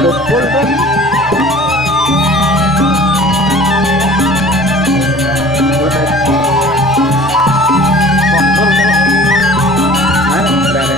Kumpul tuh. Mana berada?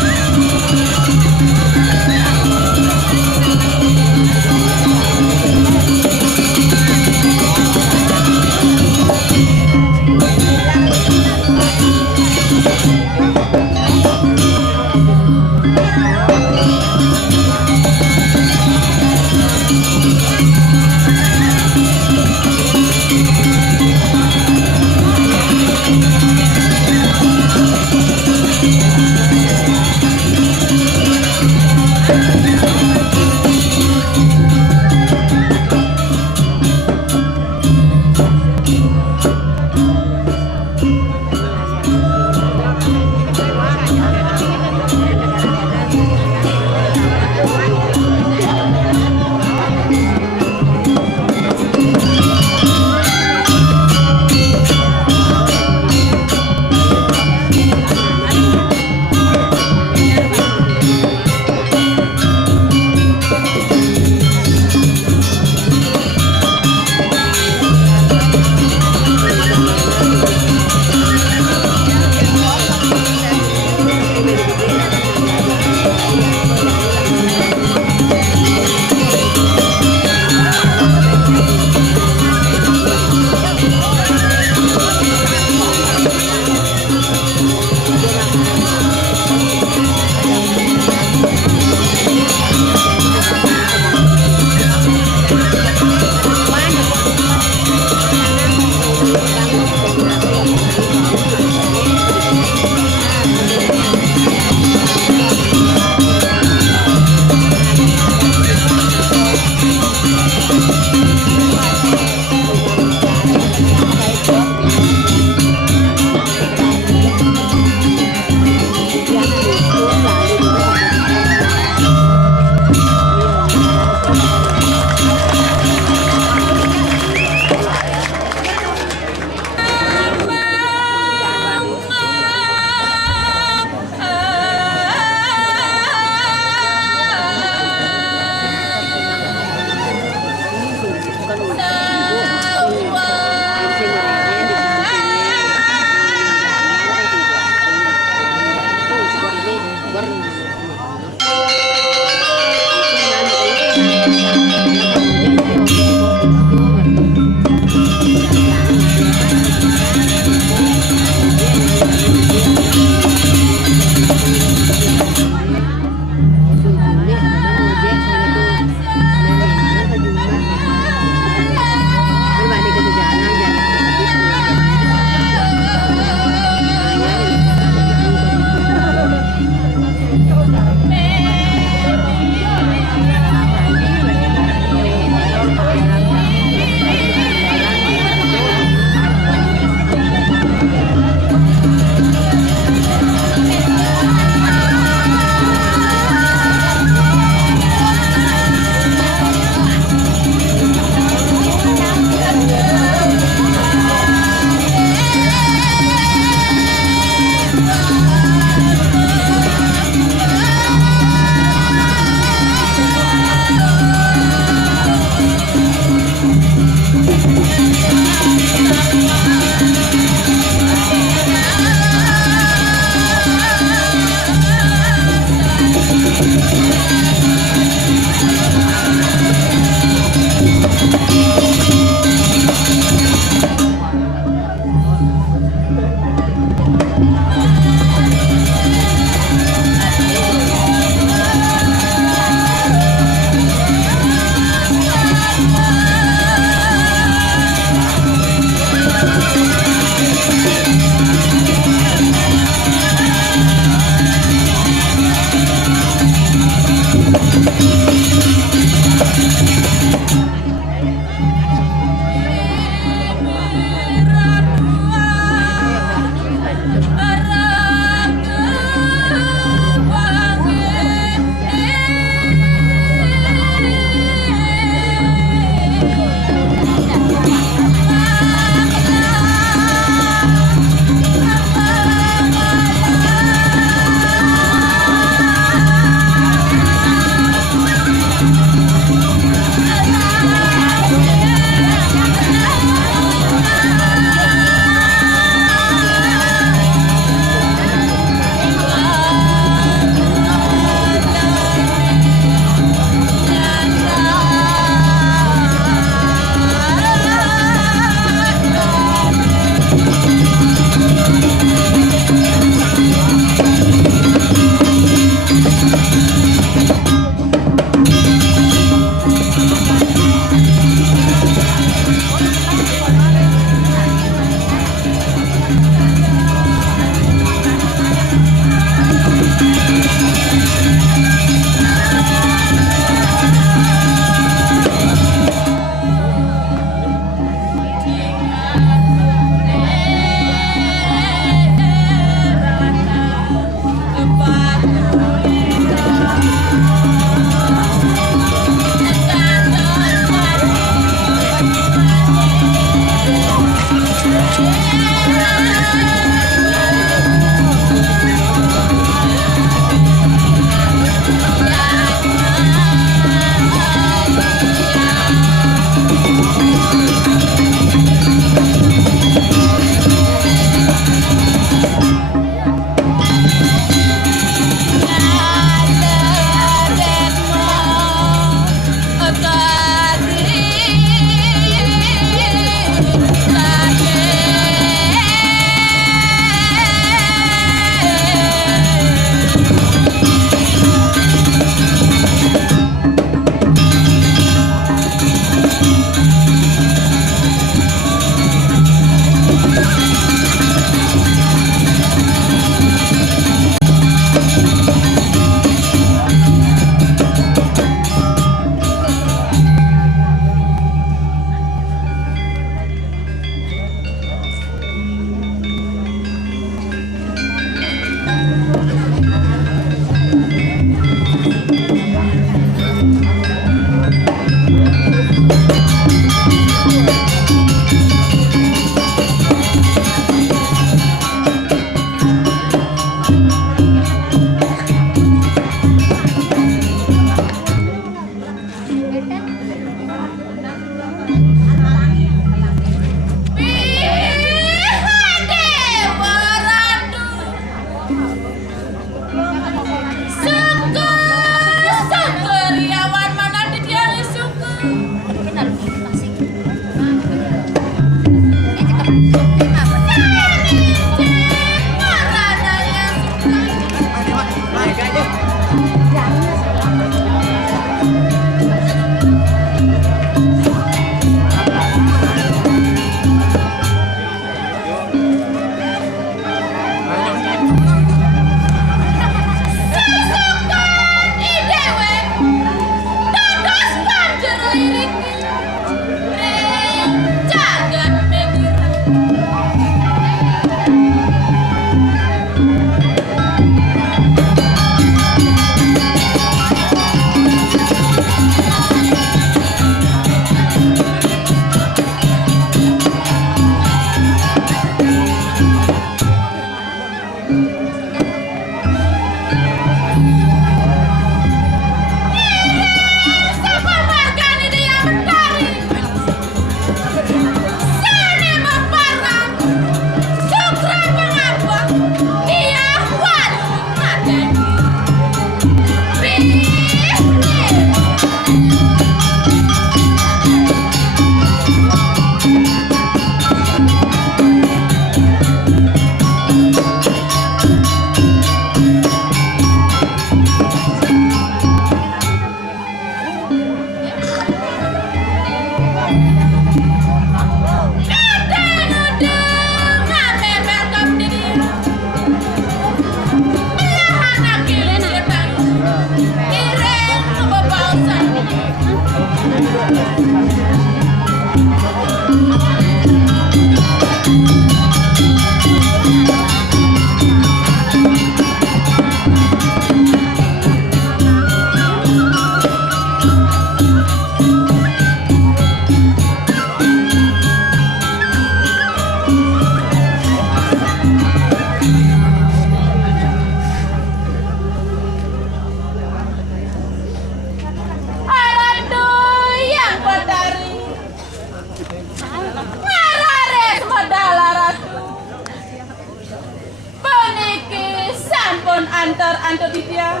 antar antar dia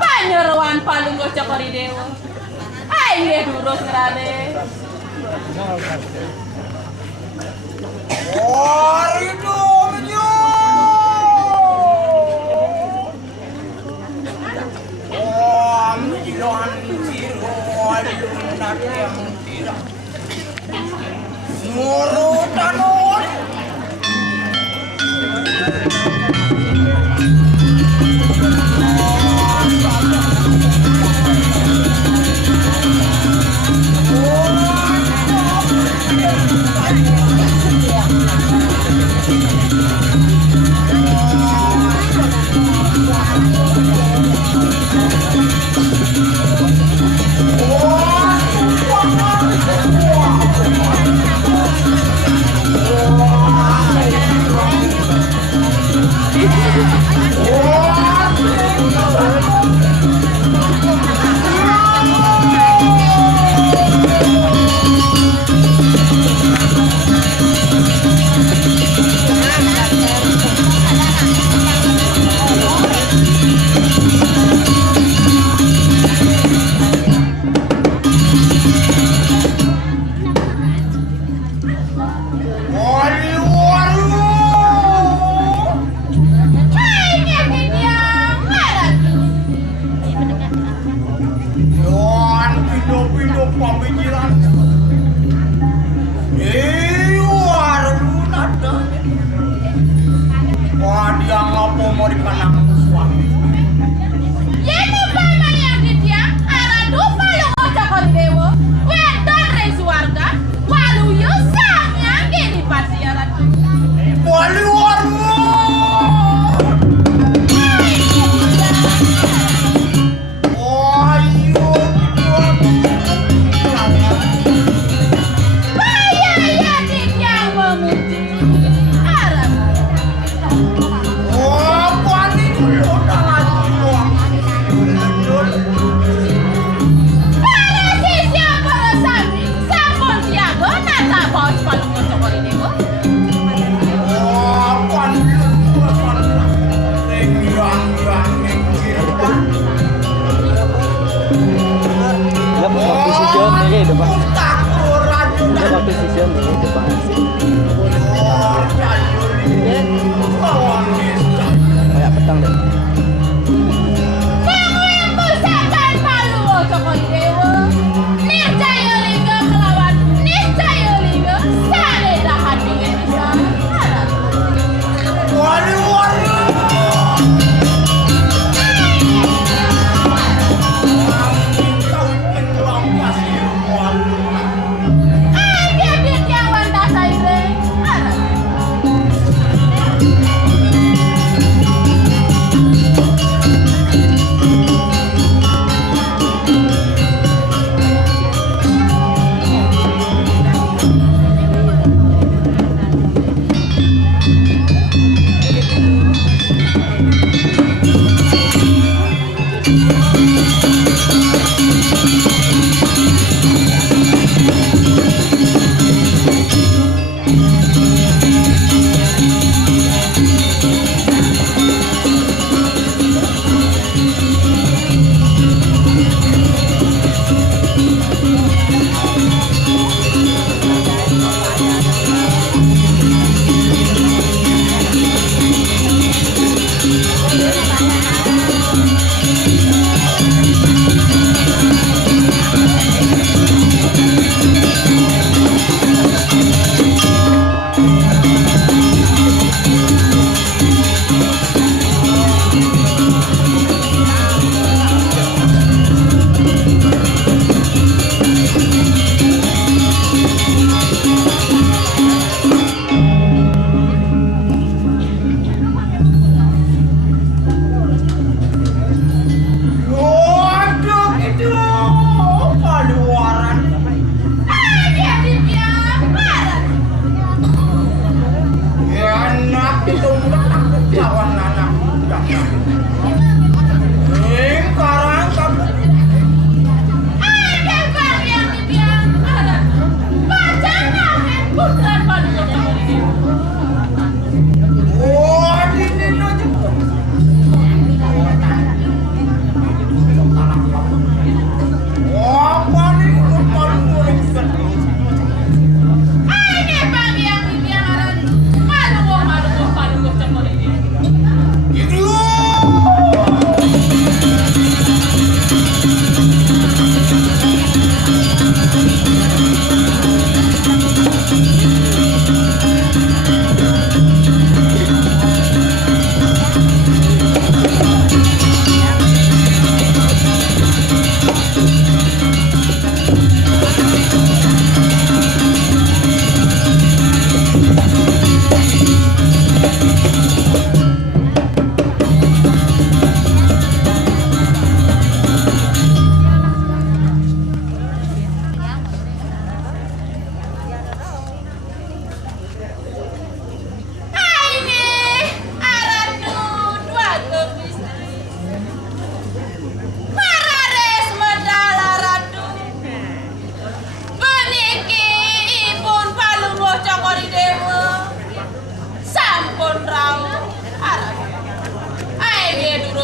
panyeruan palung cokori dewa aing durus ngerade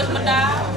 terus medal.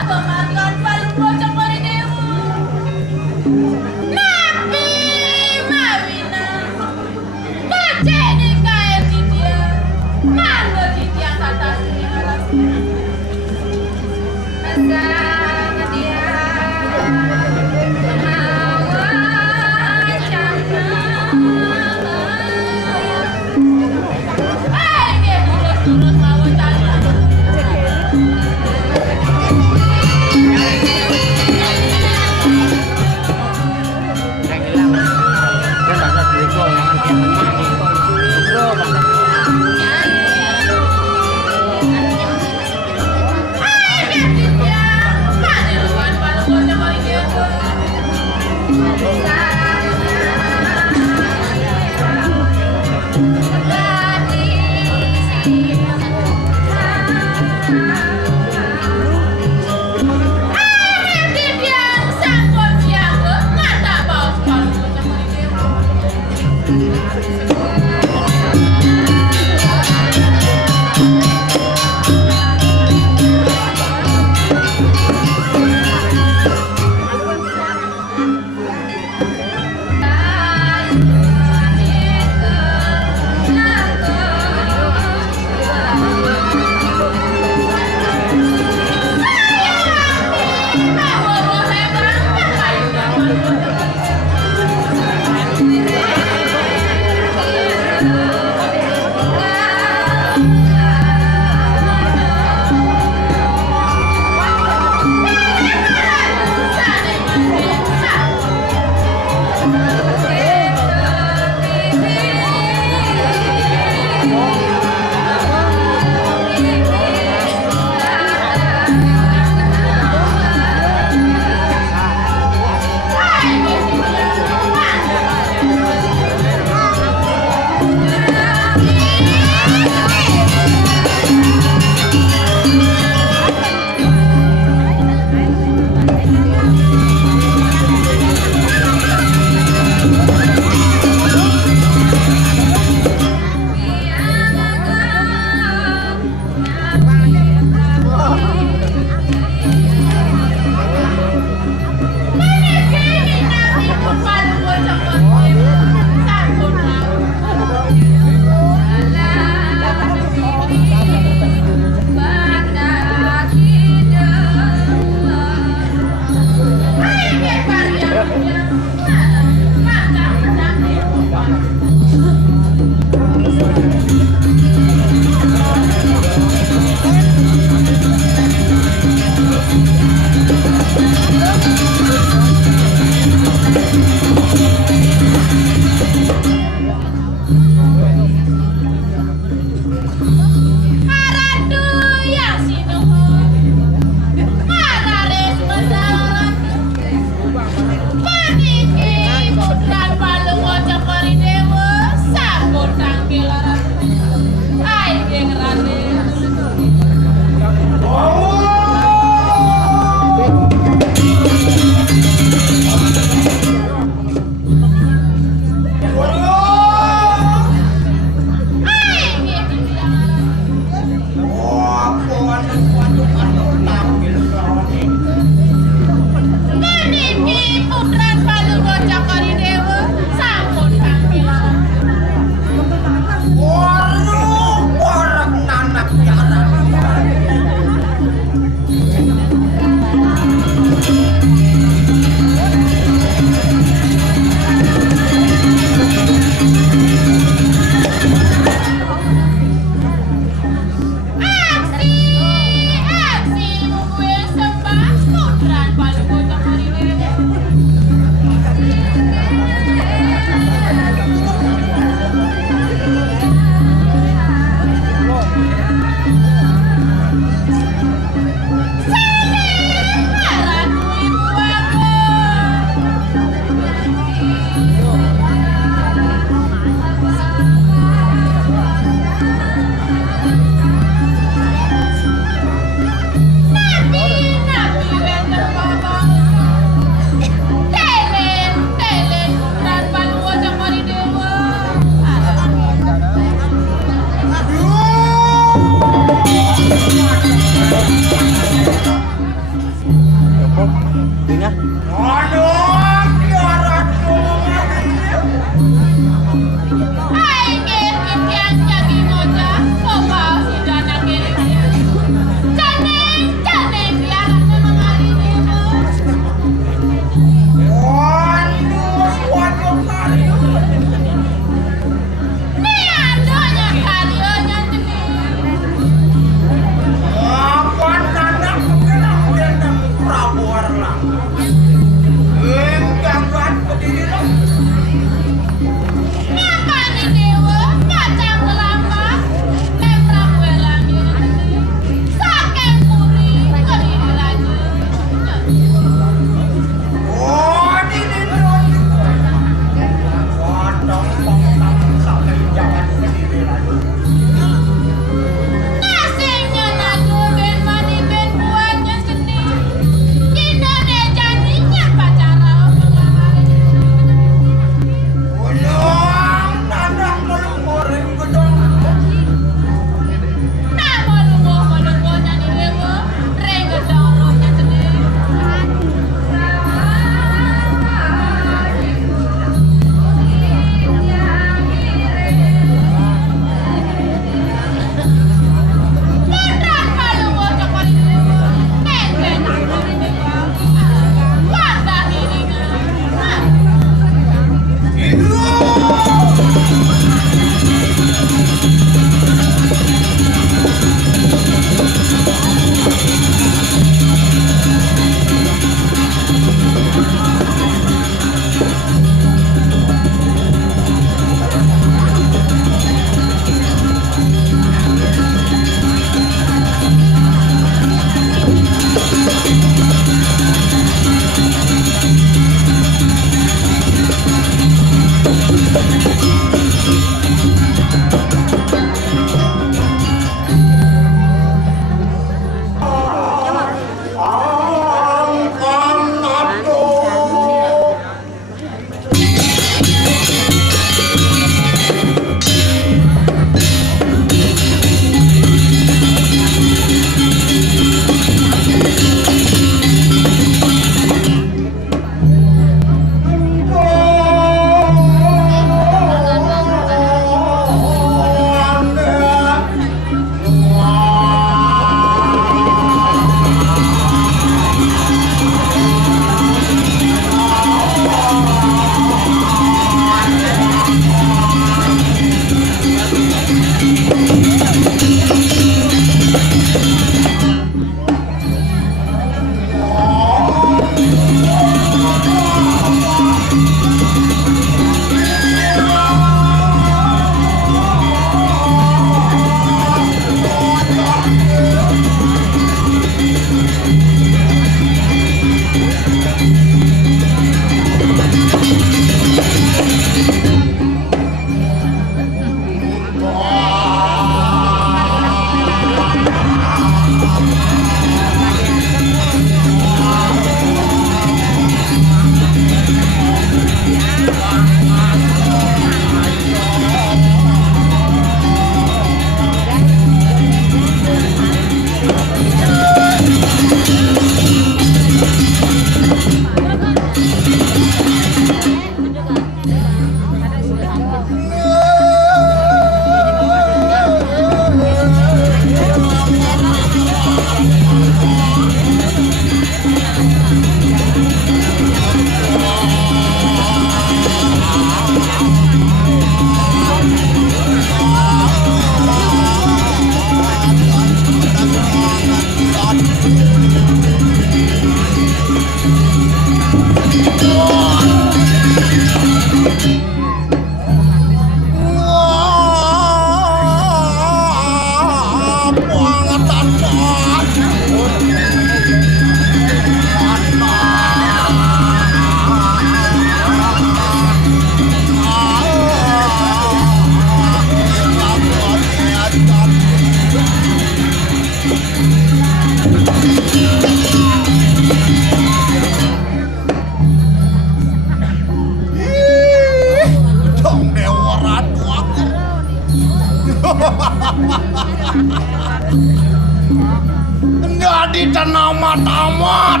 Dadi tanamat-amat.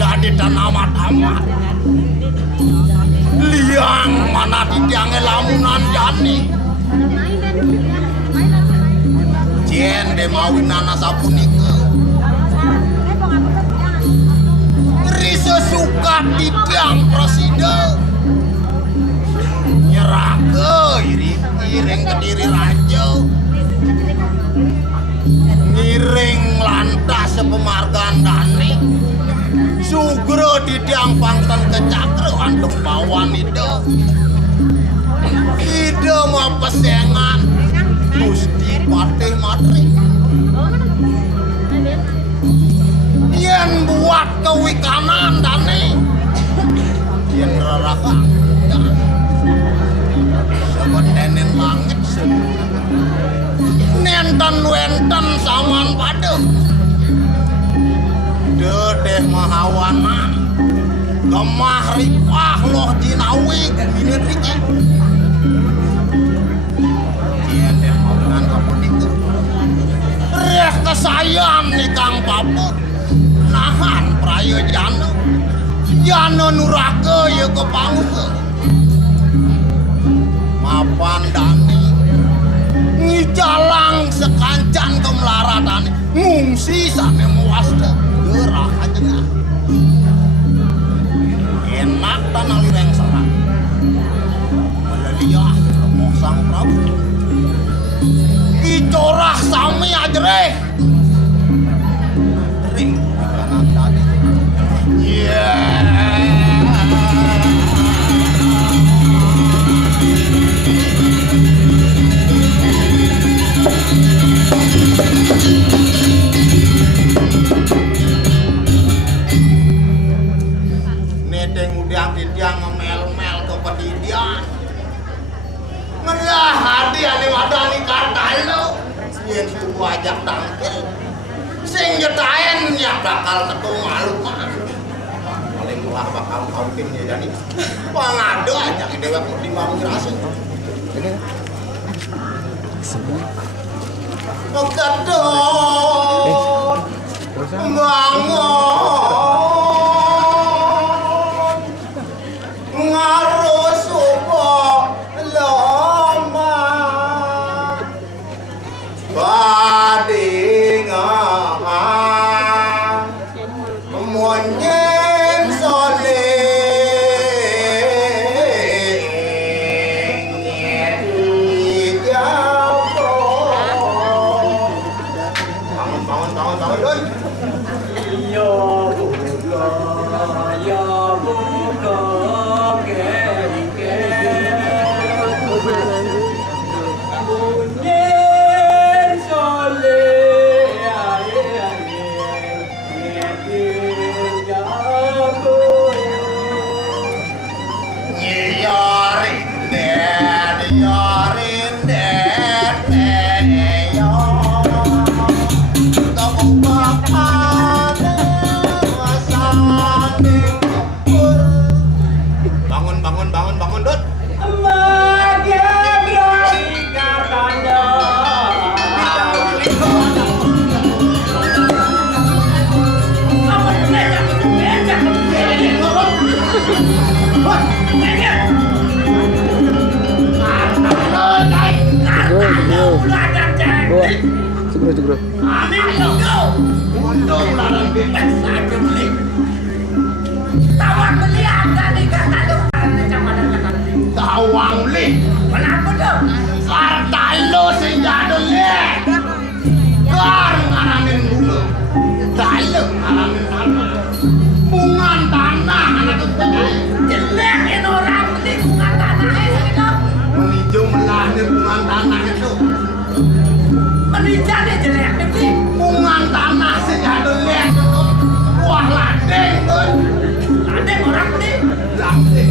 Dadi tanamat-amat. Liang mana didiange lamunan jani. Jen de mawinana sapunika. Risa suka didiang presiden. Nyerah ke iring ke diri raja. Ngiring lantas pemargaan dani sugro didiang pangtan kecakro antum bawan ide mau pesengan Gusti Patih Matri yen buat kewikanan dani yen rarakan sebetenen langit nenten wenten saman padem dedeh mahawanan gemah ripah loh jinawi gumineun riki dienden maungan kapunika reh kesayan nih Kang Paput nahan praya jana nurake ye kepanguke mapan dani ngijalang sekancan kemelaratan ngungsi sampe muasda gerah aja enak tanah lireng serang meleliah remuk sang Prabu icorah sami ajreh ring kanan tadi Nedeng udah didiang ngemel-mel ke pedidian ngelah hadi ane wadani kartalo yen suku ajak tangkil sing nyetaen ya bakal ketung alumah paling mulah bakal kautin ya jadi pangado aja dewek timbang ngirasin ini kekedot bangun ngarus upo lama badingan monyen soleh ngejapo bangun doi iya buka saja beli. Tawang beli ada nih kata lu macam mana kata beli. Tawang beli. Kenapa dong? Harta lo sejado le. Gar ngaramin dulu. Dalem ngaramin tanah. Bungan tanah anak kita. Jelekin orang beli bunga tanahnya segitu. Meninjau melahir bungan tanah itu. Menijani jelek beli. Bungan tanah sejado le. Wah ladeng tuh. Ladeng orang beli. Ladeng.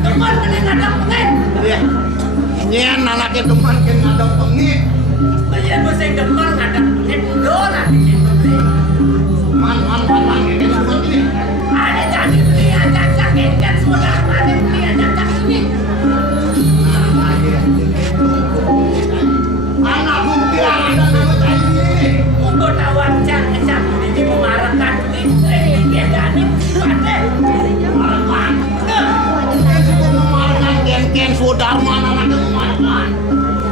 Teman beli ngadang pengin. Iya. Nyen anaknya teman kan ngadang pengit. Iya bisa demen ngadang pengin. Dona bikin beli. Man ini teman ini. Ada jadi beli aja cakin kan sudah ada beli aja cakin ini. Anak bukti ada nama cai ini. Ugo tawar cang ini memarahkan ini bedani pada Markan. Kan suka memarkan ken Sudarman anaknya memarkan.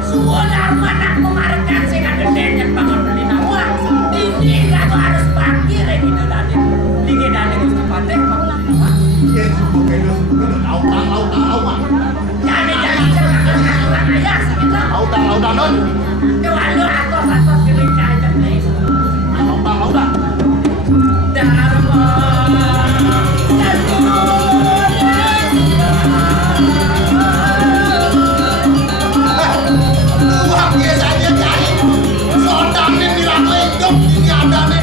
sudah mana memarahkan sih ada dengan bangun beli nawa. Ini kan harus parkir ini dani. Tinggi dani gusti pate. Ken suka kena lautan. Jadi jangan ayah segitu. Lautan non. Kewalu atau keling aja nih. Lautan. Dharma. Wah dia saja cai. Sodam ini dilaku hidup ini ada nih.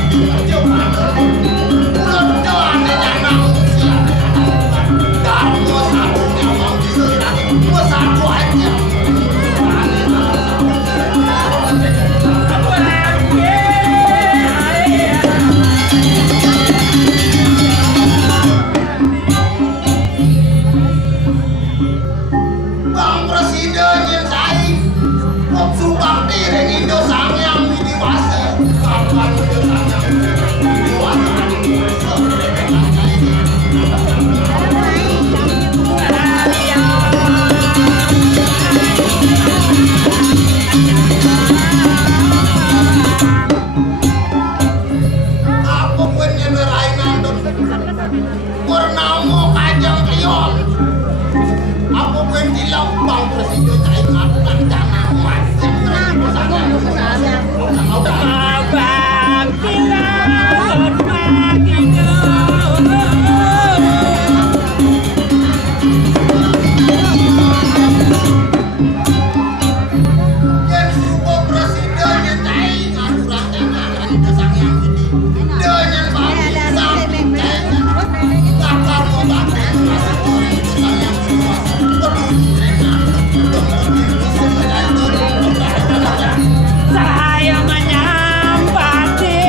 Udah doang nih jangan usia. Kamu satunya mau disini. Gua satu aja. Bang Presiden yang saya Subakti dan Indo Sangyang Widiwasa. Kapan Indo Sangyang Widiwasa? Apa pun yang nerai nandun Purnamo Kajang Kriol. Apa pun dilaw Bang Presiden saya ngatakan jangan macam Abang bilang begitu. Yang suka Presiden yang saya ngaturan jangan Indo Sangyang ini. Dengan bangsa saya bakal membantu masuk orang Indo Sangyang Saya menyambati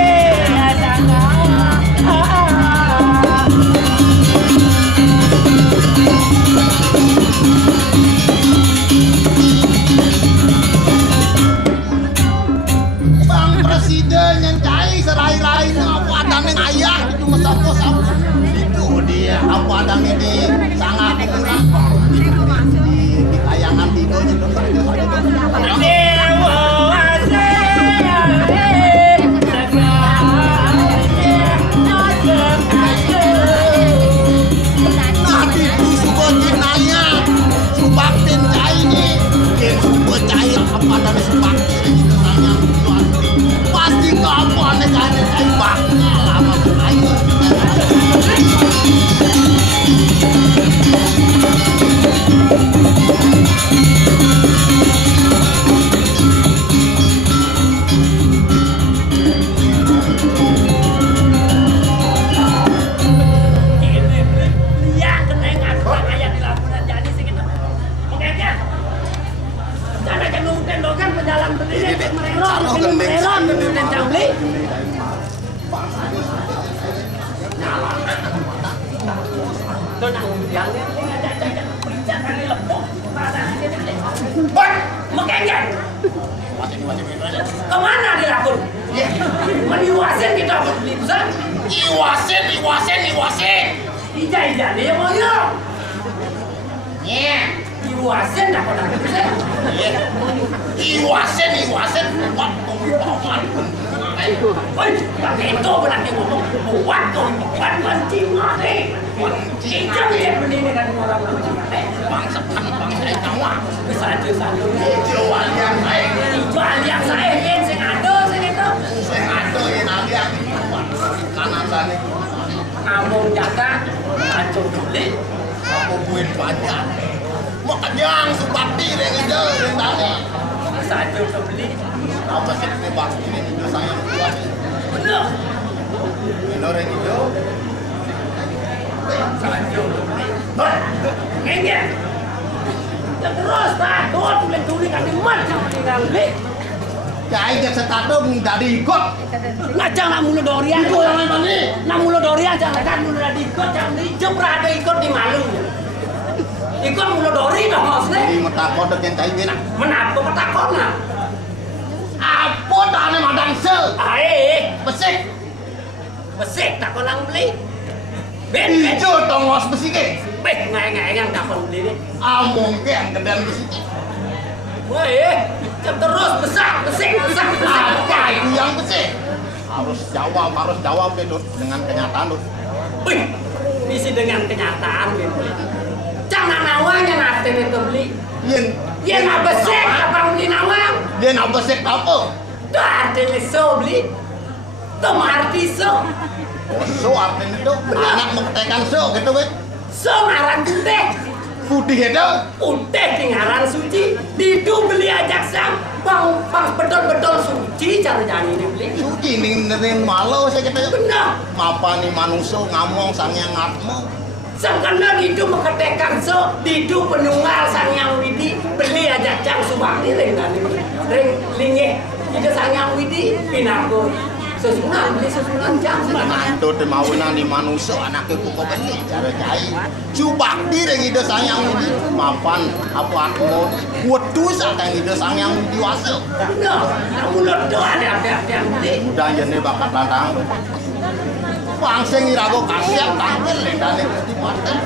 Bang Presiden yang cai serai-rai apa adanya ayah itu mesap-mesap itu dia apa adanya di sangat kurang di kayangan tidur itu Dewa nanti itu suka jinaya subaktin cai ini yang suka cai apa adanya subaktin itu sangat pasti kamu aneh-aneh cai bakal lama sekali. Kemana dia aku? Meniwasin kita beli besar. Iwasin. Ija dia mau yuk. Iya. Iwasin dah kau nak besar. Iwasin. Buat pengetahuan. Woi, itu berarti ngomong buat tuh, buat mancing nih. Ikan dia berdiri kan orang bangsa Jawa. Bisa aja satu. Jual yang baik. Jual yang saya kan sing ado sing itu. Sing ado yang alian kanan sana. Ngomong jaga, aco beli. Aku buin banyak. Mau kenyang supati yang itu yang tadi. Bisa aja beli. Apa sih ini waktu ini itu sayang tua. Bener. Bener yang itu. Saja beli. Ngenge. Terus takut mencuri kan diman sama tinggal beli. Cái cái setadong dari ikut. Ngajang nak mulu dorian. Itu yang lain tadi. Nak mulu dorian jangan kan mulu dah diikut jangan dijebra ada ikut di malu. Ikut mulu dori dah maksudnya. Jadi metakot dengan cai bina. Menapa ketakutnya? Apa tane madang se? Aik, Besik. besik tak kau nang beli. Ben, Ijo tongos besi ke. beh ngai yang tak kau beli ni. Among ke yang gedan besi. Woi, jam terus besar, besik. Apa itu yang besi? Harus jawab itu dengan kenyataan tuh. Wih, isi dengan kenyataan gitu. Jangan nawanya nanti itu beli. Yen nak besik apa beli nawang? yen apa besik apa? Tuh artinya so beli. Tuh arti so. So artinya itu anak mengetekan so gitu weh. So ngaran putih. Putih itu. Putih di ngaran suci. Didu beli ajak sam. Bang betul-betul suci cara ini beli. Suci ning malu saya kata. Benar. Mapa nih manusia ngamong sang yang ngatmu. Sangkana didu mengetekan so. Didu penunggal sang yang widi. Beli ajak jam subakti ring linge. Itu sang yang widi pinaku. Susunan beli susunan jam. Mantu di maunan di manusia anaknya pokok beli cara cai. Subak di ring ide sang yang widi. Mapan apa aku buat dosa yang ide sang yang widi wasa. Benar. Mulut doa ada yang beli. Mudah jene bakat lantang. Pangsing irago kasihan tampil lendane Gusti Paten.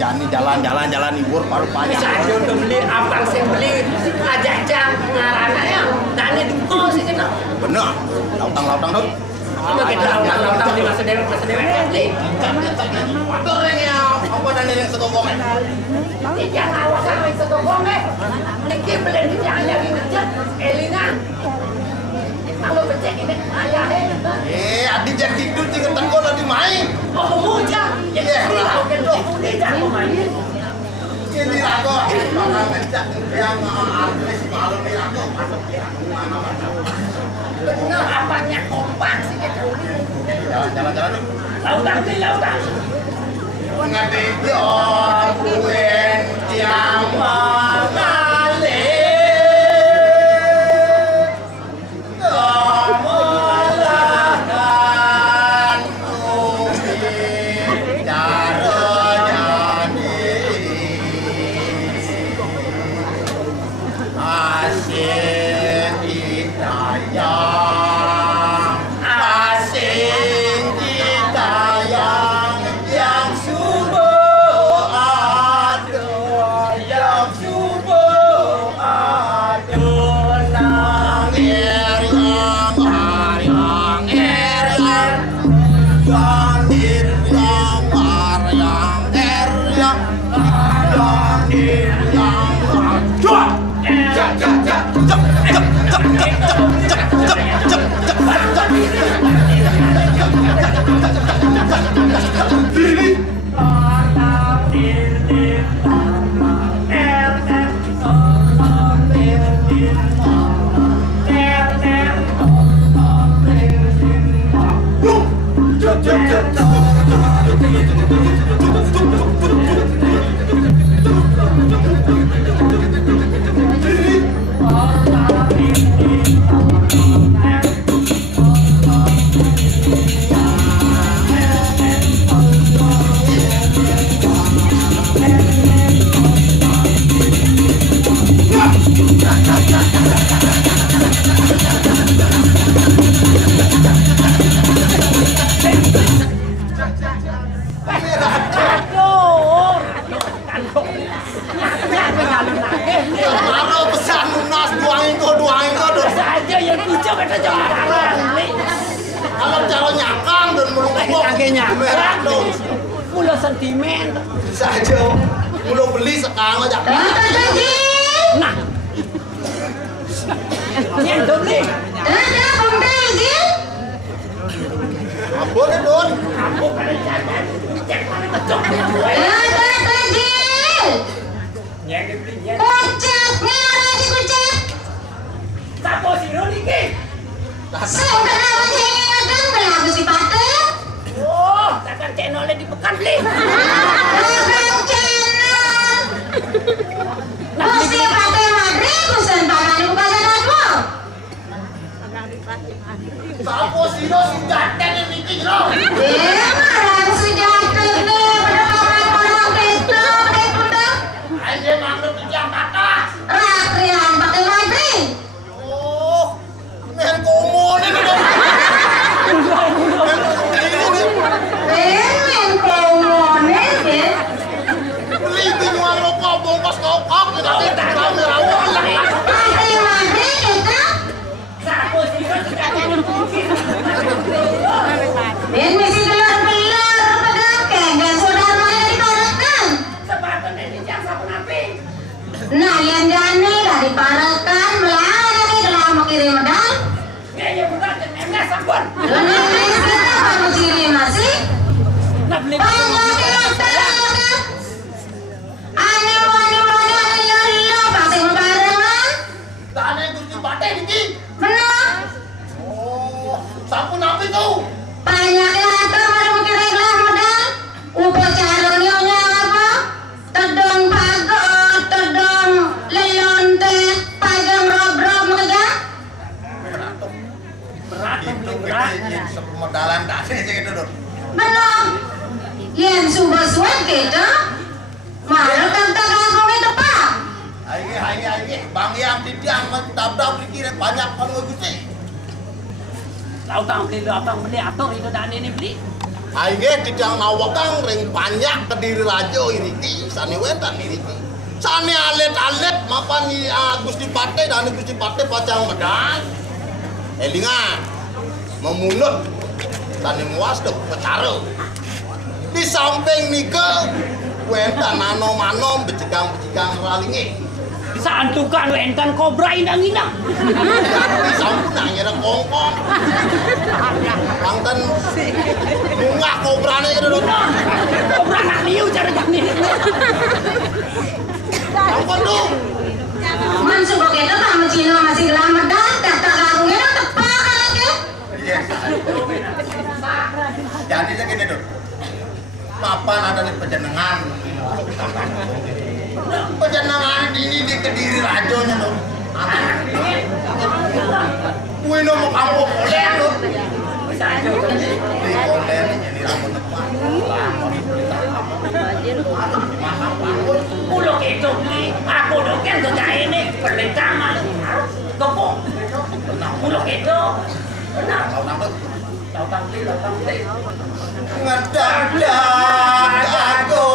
Ini jalan libur baru Bisa payah. aja untuk beli abang sing beli ajak jam ngarana yang tanya duko sih kena. Bener. Lautang tuh. Apa kita lautang di masa dewek beli. Motor ya apa dan yang setogong. Tiga awak kami setogong Niki beli di yang ngejat Elina. Kalau becek ini ayah Adi jadi itu tinggal tengkol lagi main. Oh muja. Iya. Ini jangan main. Ini rago. Bakal ngejak yang artis malu nih rago. Bener apanya kompak sih gitu. Jalan. Lautang. Ngerti yo kuen yang mangale. Jep. mulung Akhirnya merah dong. Mula sentimen. Bisa aja. Mulung beli sekarang aja. Nah. Nyentuh beli. Apa nih Don? Aku pada jajan. Cek mana kecok. Nyentuh beli. Sapo siro niki. Oh, takkan channelnya di pekan beli. Sapo siro si jaten ini kira. Ayo mangrove yang kata. Oh, men komo nih Don. Beli binuang rokok bungkus kokok kita kami awal. Sapo siro jajan. Sepatutnya ini jangan sapu napi. Nah, yang jani lah diparakan melarang ke dalam kirim modal. Kayaknya bukan emnya sampun. Lenis kita kamu ciri masih. Nah beli. Banyak kita. Ane pasti barengan. Tane Gusti Bate niki. Benar. Oh, sapu napi tuh. Banyak kita baru kirim modal. Upacaranya apa? Tedong pagot, tedong lelonte, pagang rob-rob mengejar. Berat Itu berat. kita sebelum modalan tadi aja gitu Don. Benar. Yang suka-suka kita. Malu tentang kampung itu pak. Ayo, Bang yang tidak mentabrak pikiran banyak kamu Gusti. Tahu beli apa beli atau itu dan ini beli. Ayo tidak nawakang ring banyak kediri rajo ini sani wetan ini. Sani alet-alet mapan Gusti Bate dan Gusti Bate pacang medang. Elingan memulut sani muas dok pecaru. Di samping nika wetan anom-anom becegang-becegang ralingi. Bisa antukan wentan kobra indang-indang. Di samping nanya kongkong. Langtan bunga kobrane gitu dong. Kobra nak liu cara jamin. Ampun dong. Mansuko kita sama Cino masih lama dan kata karungnya itu tepak kan ya. Iya. Jadi saya gini dong. Mapan ada di pejenengan. Pejenengan ini di Kediri rajonya dong. Kue nomo kampung boleh dong. Bisa aja. Di konten ini rambut tepat. Pulau itu beli. Aku doken kerja ini pertama. Gopong. Pulau itu. Benar. Tahu beli. Ngedadak aku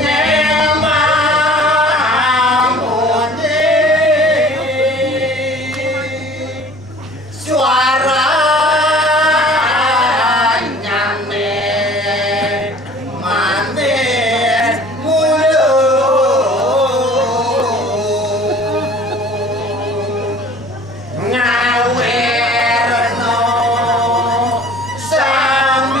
nyemang bunyi suara nyame manis mulu ngawerno sambil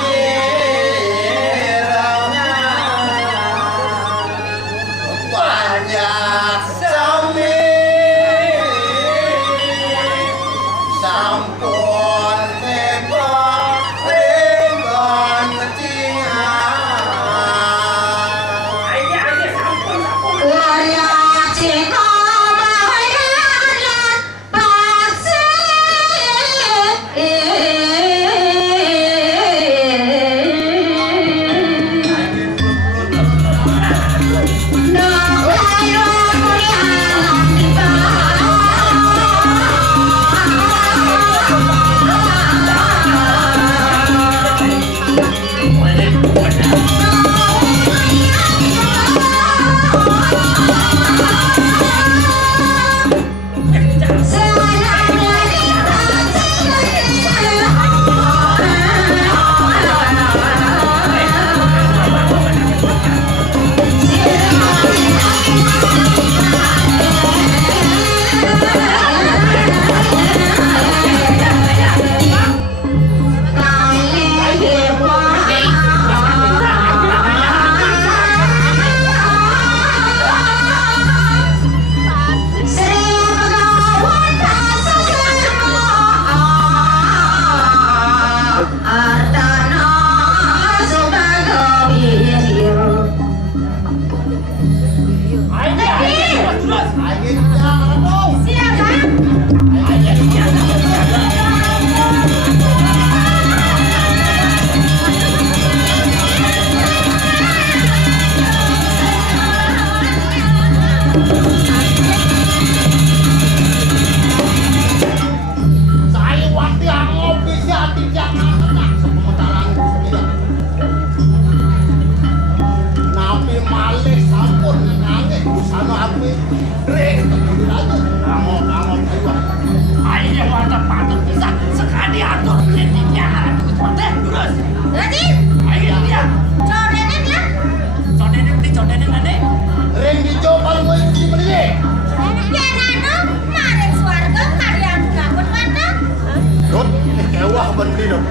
Kewah bendi dong.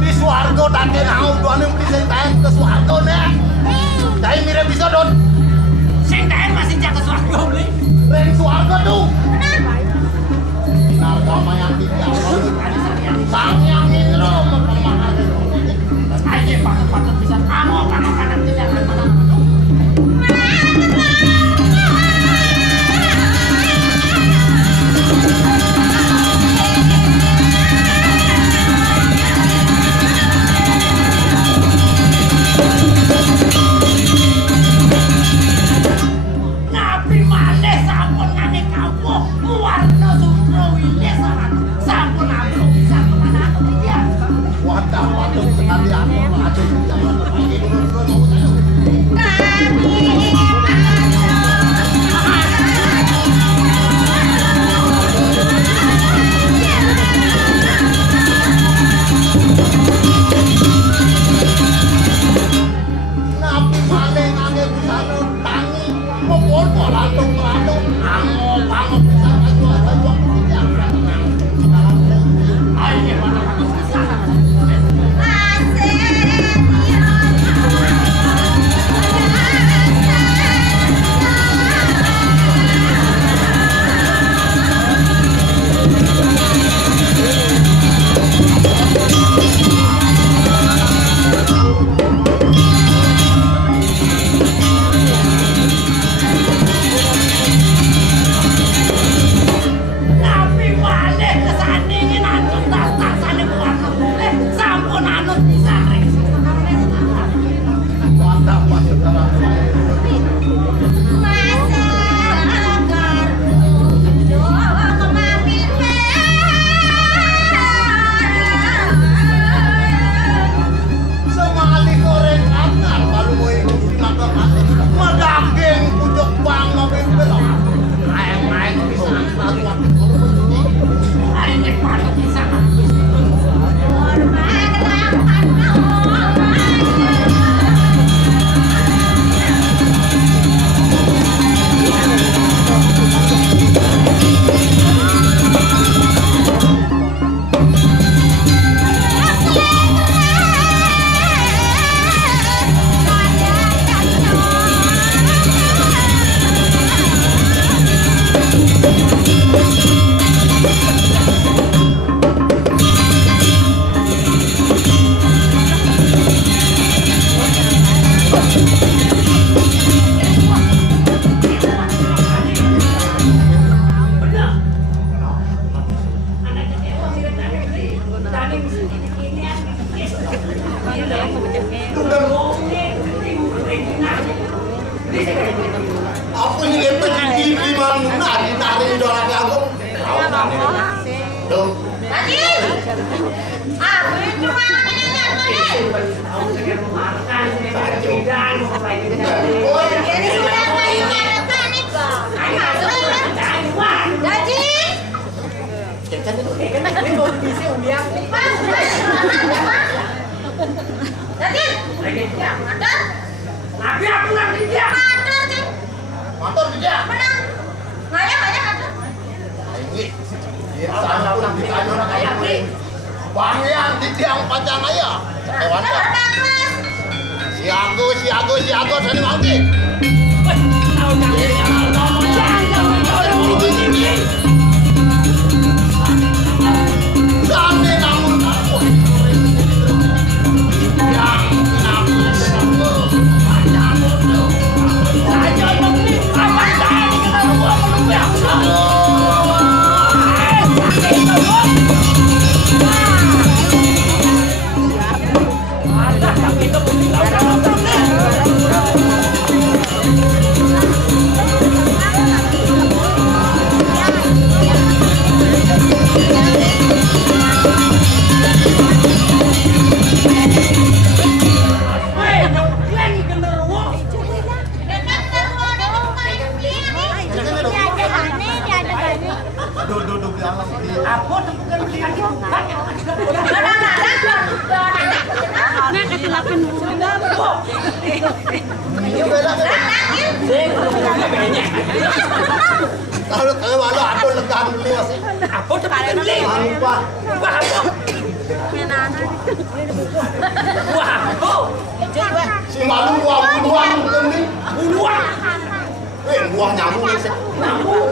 Di swarga tadi naon duane beli sing taen ke swarga nek. Dai mire bisa don. Sing taen masih jaga swarga beli. Reng swarga tuh. Nargama yang tinggal. Sang yang Indra mempermahal. Aje patut bisa kamu kadang-kadang tidak menang. Nabi malih sampun ngene kawuh warna sumro wile sampun aku bisa kemana aku dia. Wadah waduh sekali aku aduh. Nabi malih ngane busana tangi mopo latung-latung angop-angop bisa aja tidak. Ayo mana-mana bisa. Nabi malih kesandingin antum tas sane warna boleh sampun anut bisa rek. Wadah waduh semali goreng angan kalau mau ikut makan madaging pucuk bang mobil belok main bisa Ayo patut bisa. aku ini lepet di mana nari doang aku tuh Nabi aku nanti dia. motor dia ini dia sana pun ditanya orang kayak ini bangyan di tiang panjang aja hewan si Agus sini mangki Tahu nanti ngomong Sani namun aku yang namun saja begini apa tadi kena gua menunggu aku. duduk di alam di Aku tuh bukan beli lagi. Nah, ketilapan dulu. ini beda Saya belum punya banyak. Kalau walau ada legan beli masih. Apa tepat beli? Lupa. Wah apa? Wah apa? Si malu buang ini. Buah. Buah nyamuk ni. Nyamuk.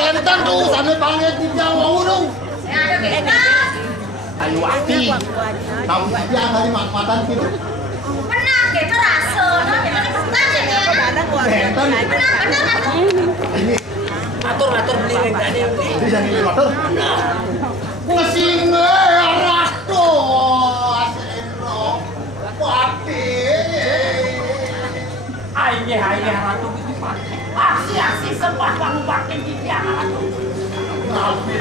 Kentan tu sampai panggil tiga mau tu. Ayu Wati. Kamu dia dari matan gitu. Pernah kita rasa, kita pasti ya. Kentan. Ini Atur beli ring tadi. dia jadi motor. Pusing arah tu. Asyik Wati. Aye ratu gitu pak. Aksi sembah kamu pakai dia ratu. Rapi.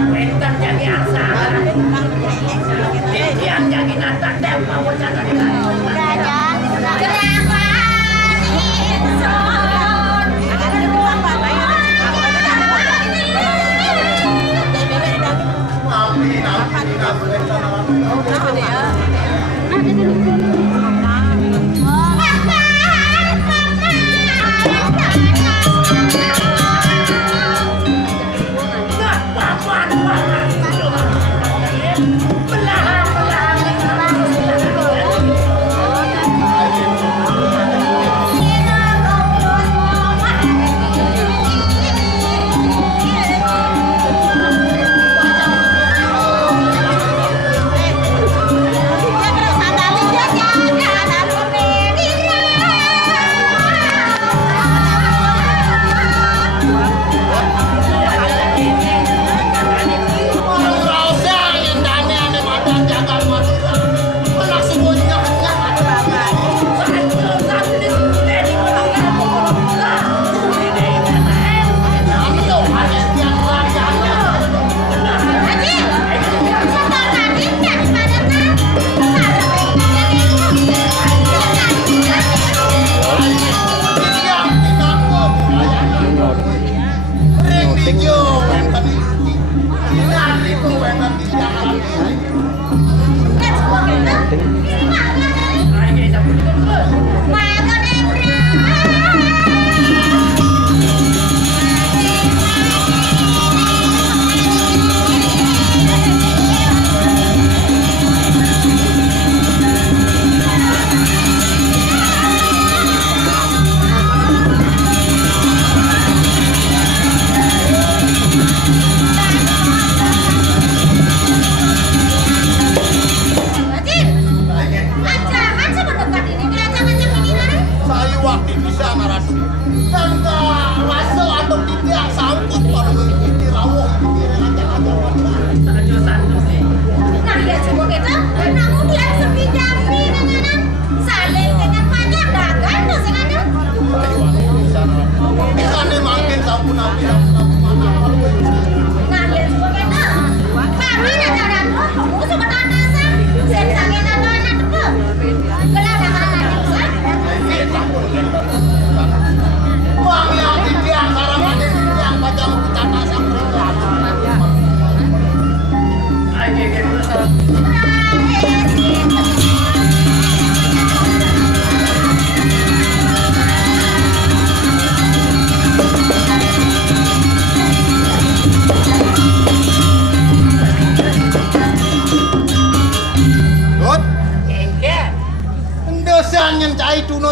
Bentar jadi angsa. Dia jadi natak dan mau jangan.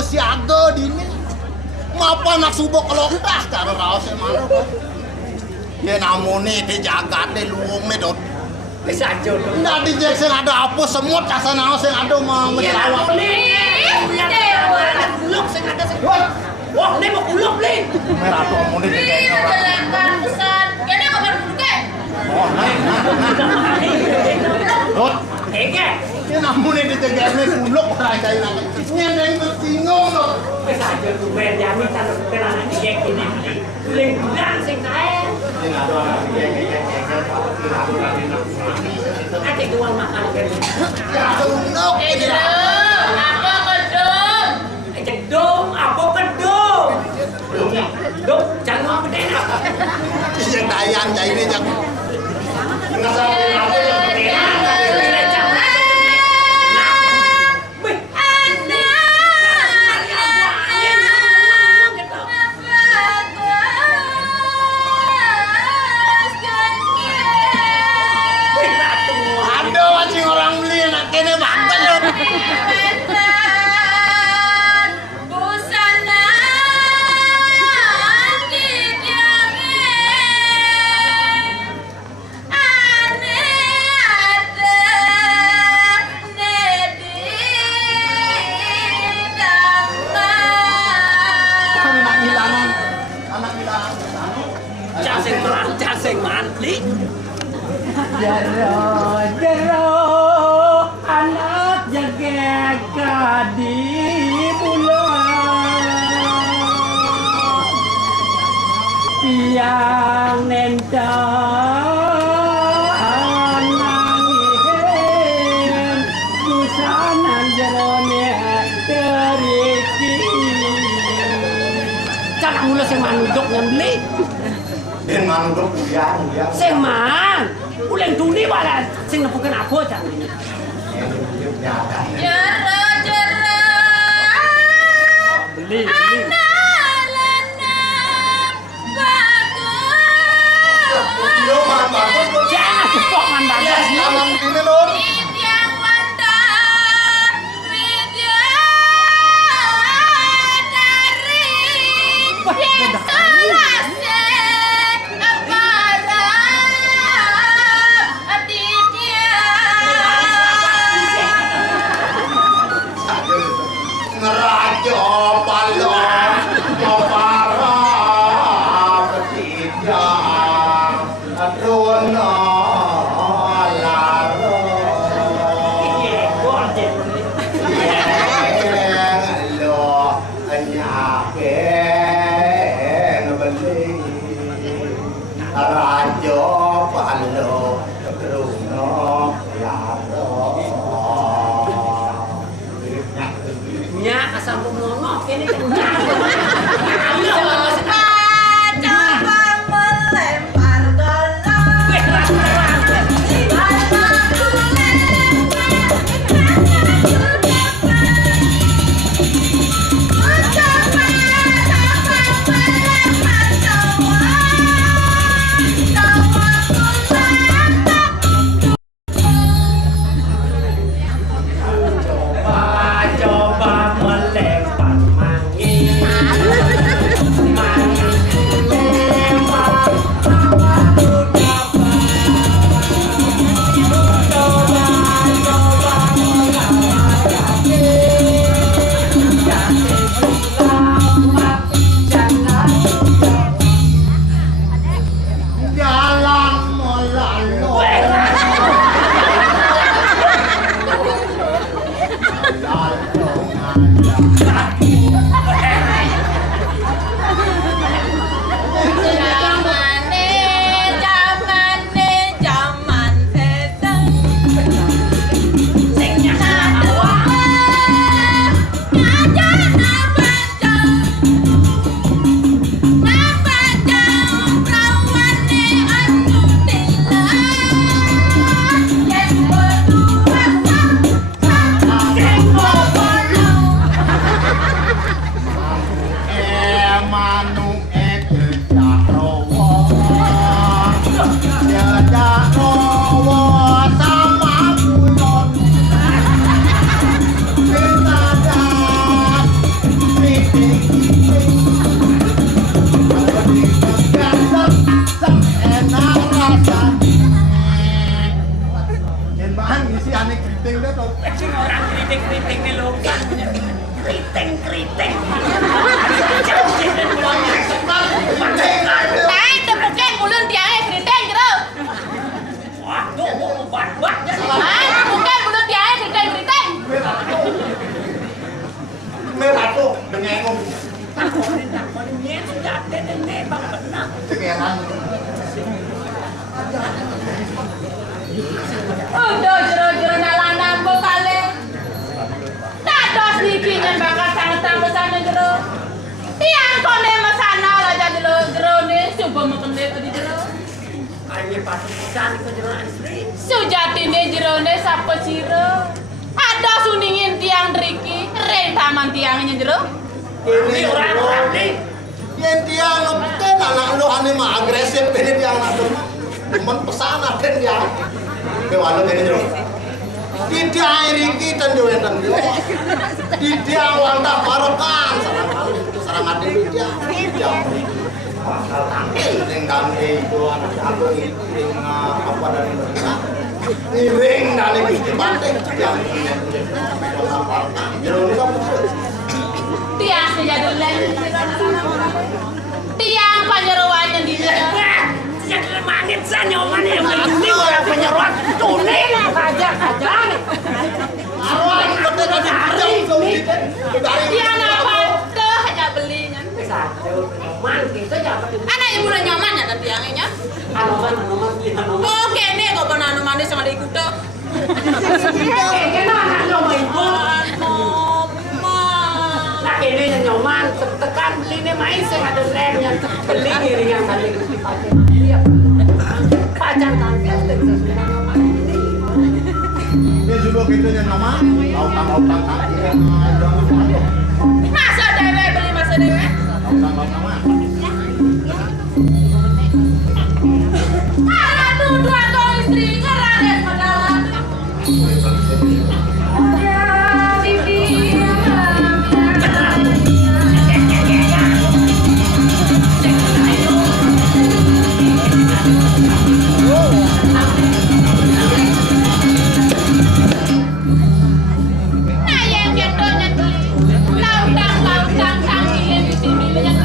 siaga dini mapa nak subok kelongkah cara raos mana ya namune di jagat de luung me dot bisa jodoh ndak di jek sing ada apa semut asa naos sing ada mau merawat kuluk sing ada sing wah ini mau kuluk li merah tuh mau di Iya, jalankan pesan. Kayaknya kabar buke. oh dot ege ya namune di jegane kuluk ora kayak nang nyendeng bingung loh bisa jodoh ben jami tan kenana iki kene ling bulan sing kae sing ada ate jual makan kan ya kuluk Apa sing lancar sing mantli. Jero anak jaga di bulan tiang nentang nangin busanan jerone teriki Cak mula sing manuduk nyembeli. Den manuk ya. Sing man. Uleng duni wala sing nepukeun aku cak. Jero jero beli Yo bagus kok. Jangan cepok man bagas. Alang dine lur. Ngerajo palong para petijang dono laro lo nyaken beli rajo palong dono laro Nya asam pemono kene tengah. Coba melempar manggil. keriting. Nah, tepukin ulun tiangnya keriting jero. Waduh, obat-obat. Nah, tepukin ulun tiangnya keriting. Merah tuh, dengengong. Takonin sudah ada nenek bang benar. Cengeran. Udah jero-jero nalana mbok kali. Dados niki nyen bakal sanget tambesane jero. Tiang kone mesana lah jadi jero-jerone coba mekende di jero. Ayo patut pisan iku jero asli. Sujatine jerone sapa sira? Ada suningin tiang driki, rentaman tiangnya jero. Ini orang-orang nih. Yen tiang ngepten anak lu ane mah agresif ini tiang anak demen pesana den ya. Kewalu kene jero. Di tiang iki ten yo enten yo. Di tiang wanda barokan sarang ade dia. Bakal tampil ning damai itu anak aku ning apa dari mereka. Iring dari Gusti Banteng yang jero ni Tiang sejadul lain. Tiang panjeroannya di jero. boleh lah pajak aja. Awan kata tadi jauh dari Dia apa tuh hanya belinya. Satu, man kita jangan. Anak yang mulai nyaman ya tadi anginnya. Anoman beli anoman. Oke nih kok banana manis sama ikut tuh. Kenapa nyoman itu? Nah ini yang nyoman tekan beli nih main saya ada rem yang beli giring yang tadi dipakai. Iya. Pajak tampil dan sesudah nyoman. Dia juga gitu nya nama lautang Masa dewe beli masa dewe? lautang nama Aduh dua kau istri ngeraden padahal. Nah yang gendongnya lautang tangkilin di sini yang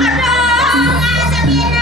Aduh, nggak ada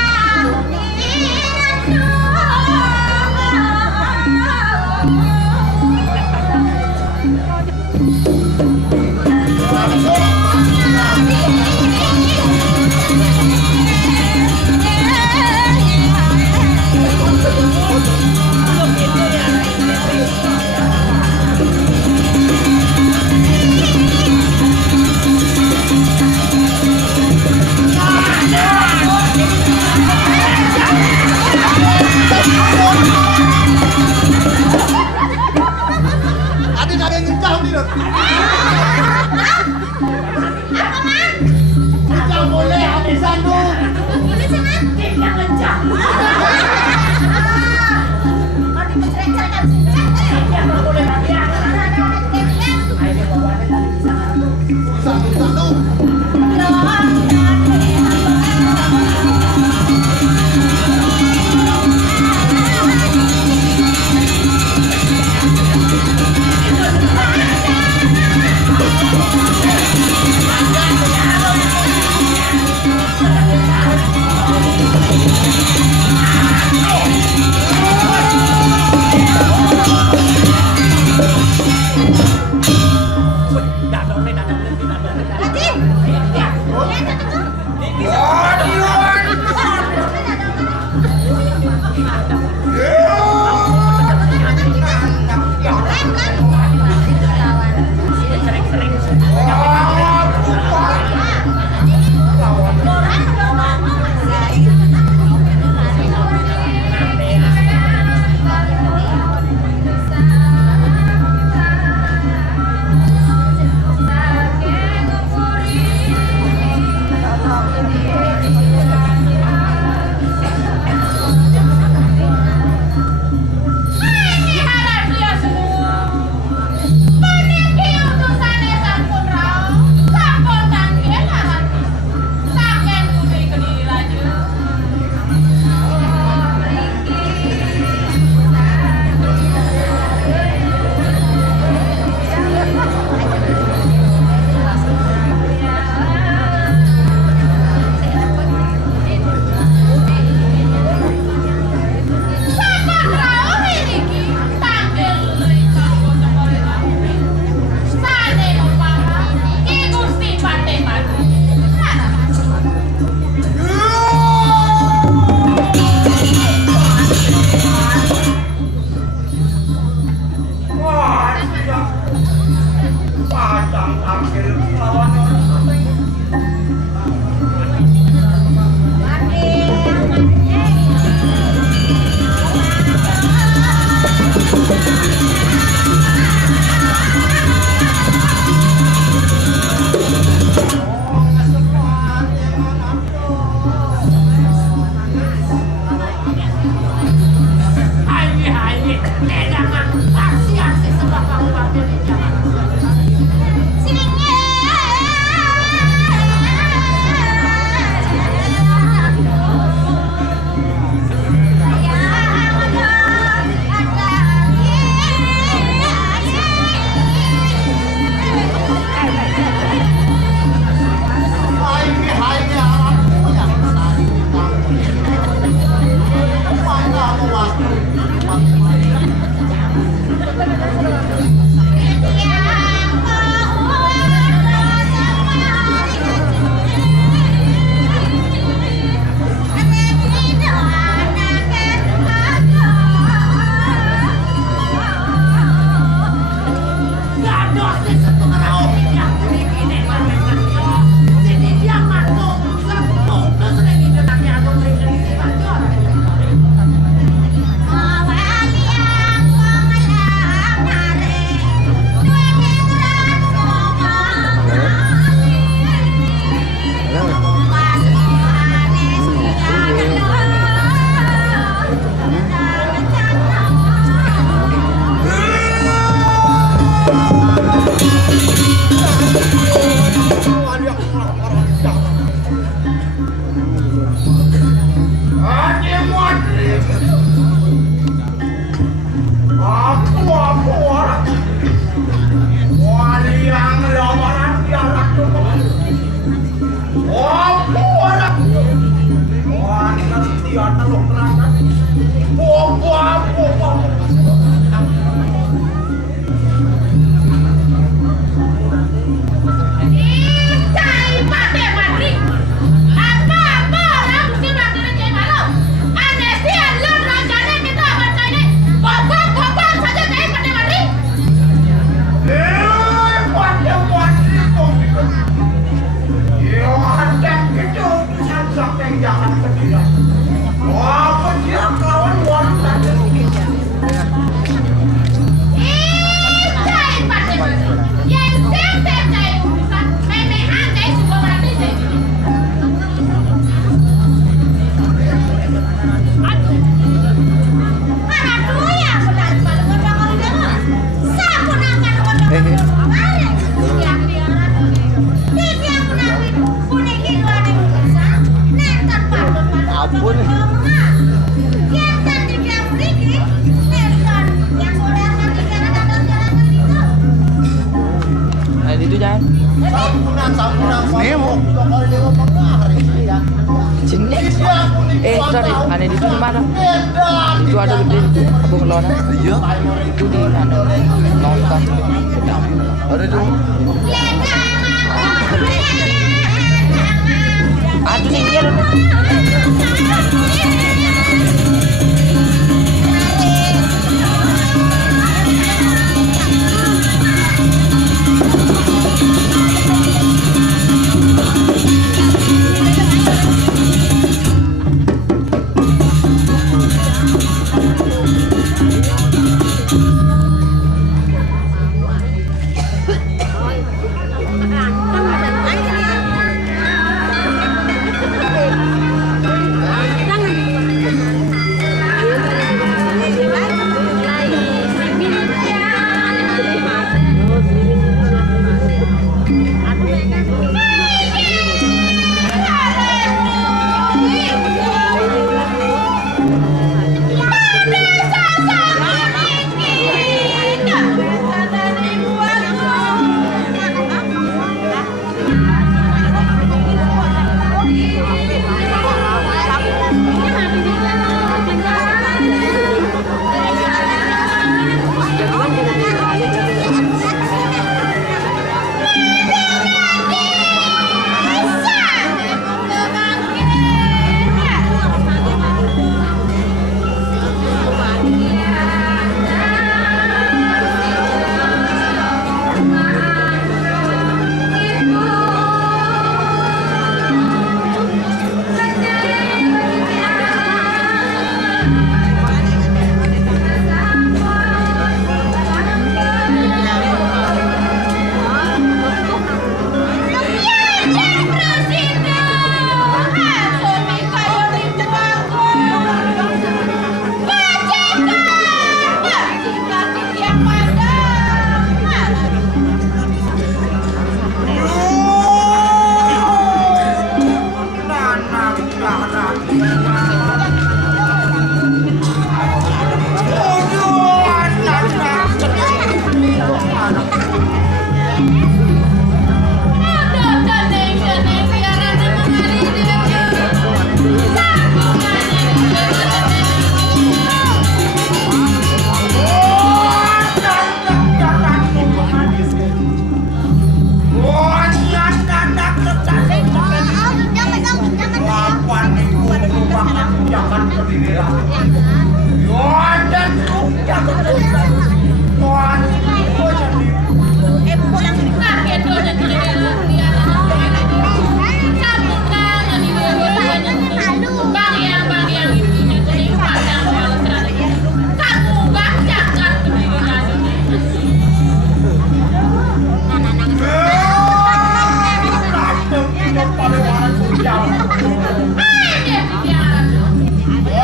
jangan pedih. Apa dia kawan wanita? Sorry, aneh di sini mana? Itu ada gede itu, abang lona. Iya. Itu di anu nonton. Ada itu. Aduh sih dia.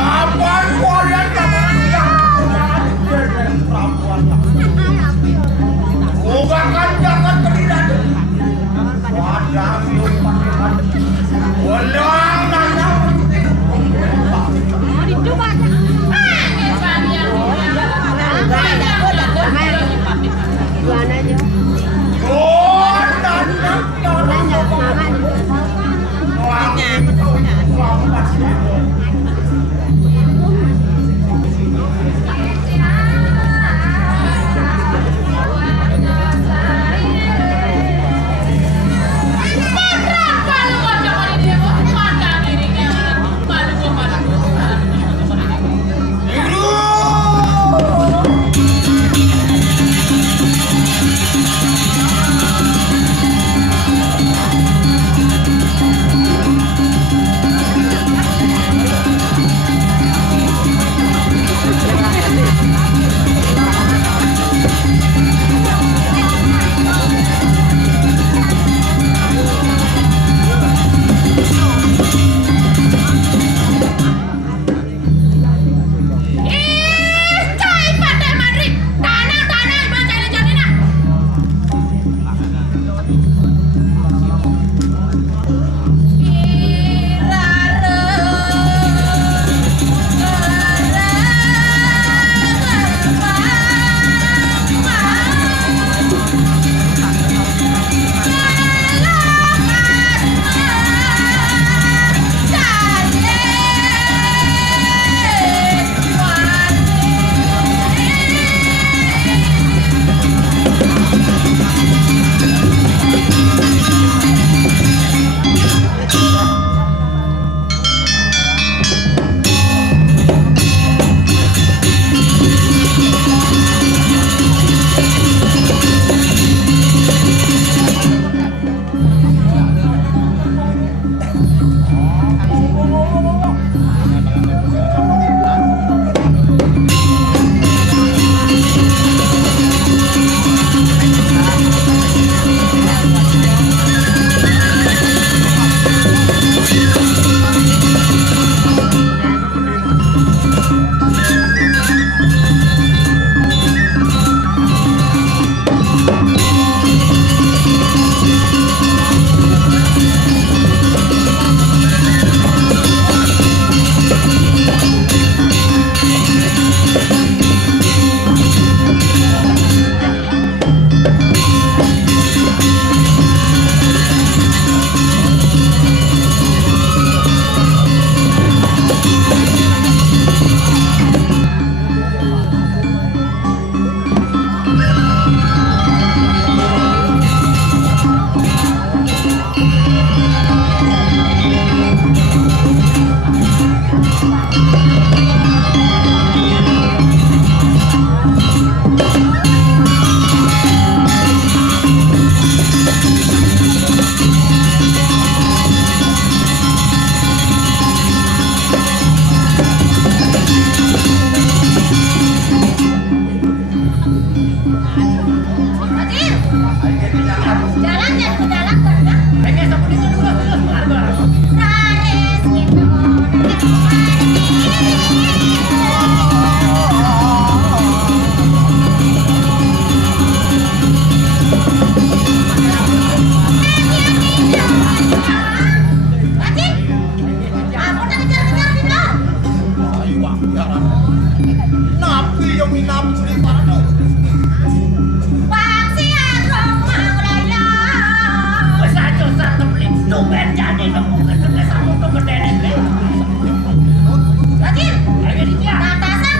Apa yo minap curi parno. Bang siarong mau laya. Wes aja sak templin tumben jadi nemu gede sama tuh gede ini. Lagi. Ayo dia. Natasan,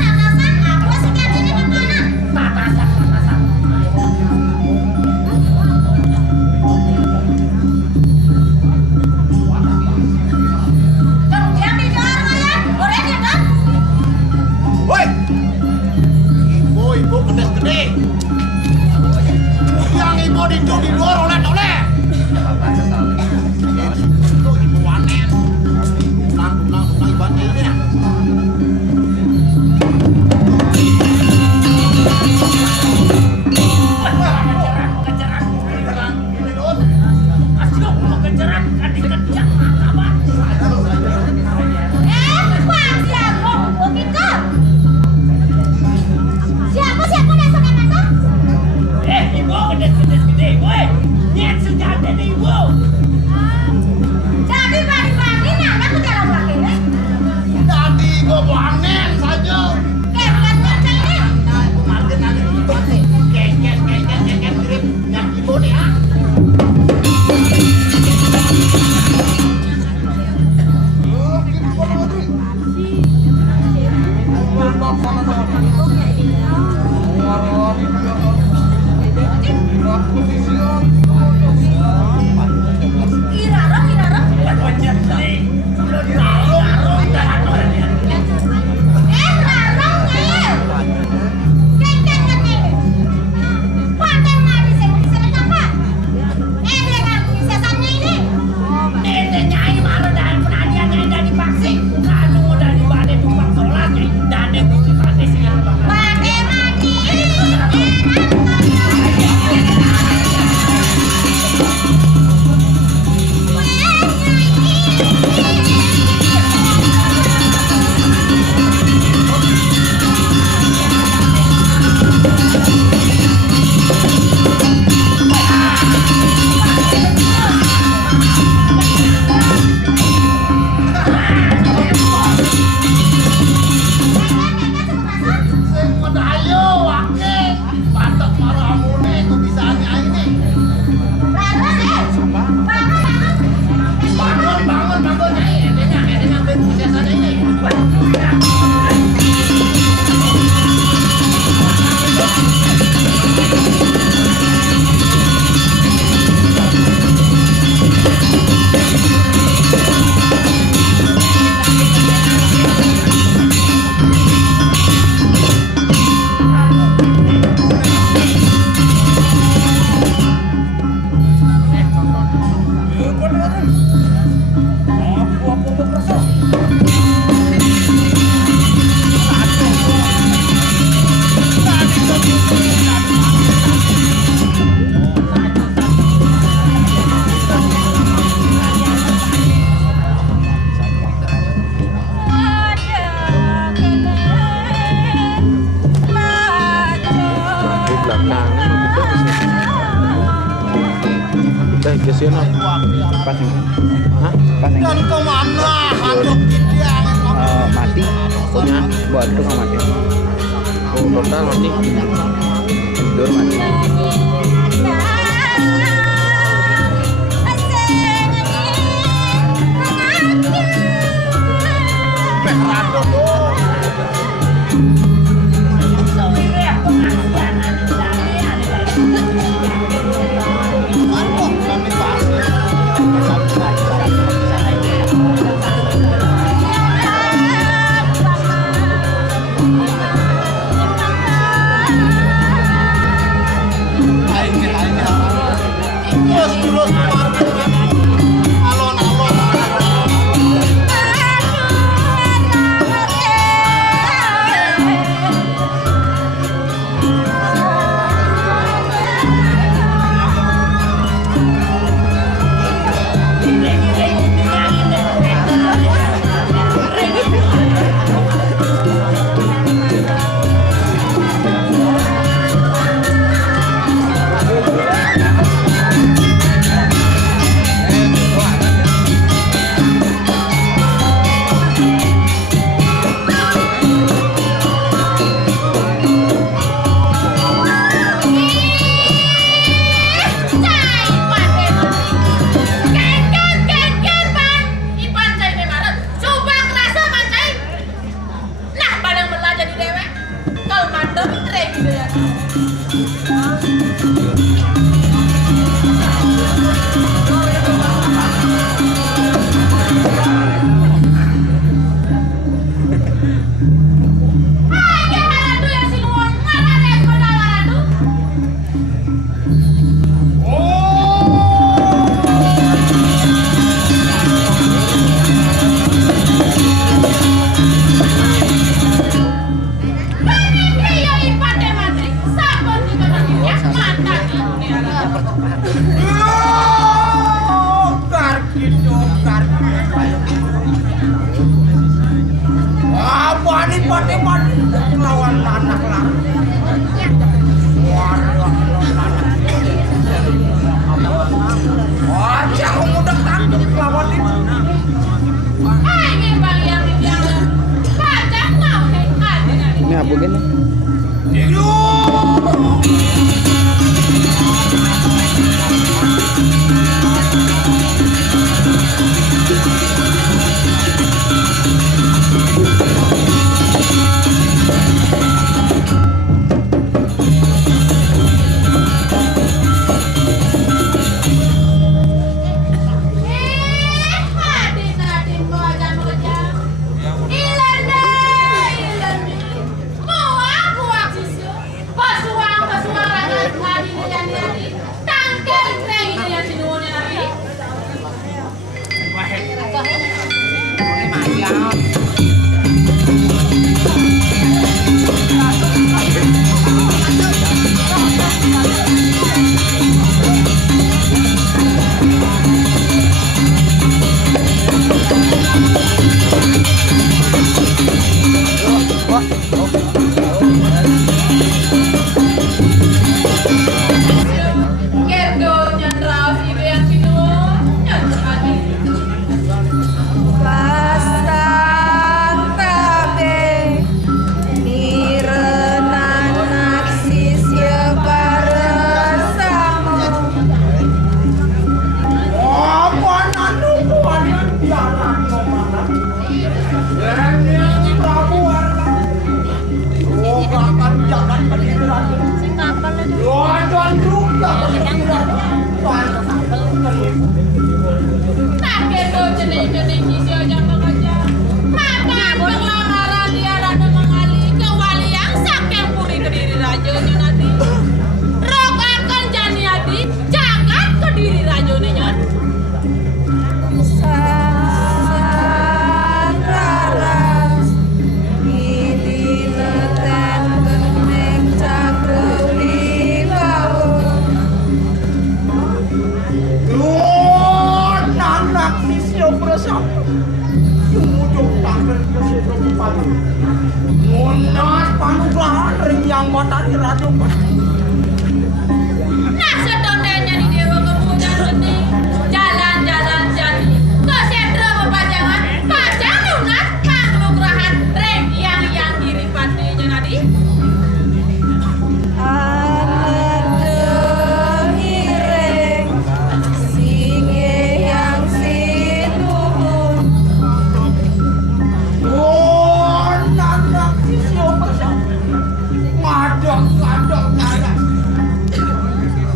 aku sekian ini di mana? Tatasan. Kemudian di luar ya, boleh ya kan? Woi. Ibu gede-gede. Yang ibu di luar oleh. Ibu wanen. Nang ibadah ini. Bang siarong begitu. Siapa dasarnya mata? Ibu gede, woi. Nyet sejati nih, ibu. Jadi pagi-pagi nana ke dalam lagi nih. Tadi gua wanen saja. Keket macam ini. Keket mirip yang ibu nih ah. Irarong. Rarong ya. Keket ini. Pandai mari saya apa? Dengan sesannya ini. Nyai malu dan penadian nyai dari vaksin. Kanu dari badai tumpang sholat nyai. Dan yang bukti badai sih. Pandai mati. Sing medayo wake. Patok maramune kebisaane aine. Bangun nyai. Edenya ben biasane ini. Kesana pasang, pasang. Dan kemana hantu dia? Mati, punya buat itu nggak mati. Total mati, tidur mati. Terus alon-alon. mabuk gini.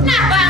Nah,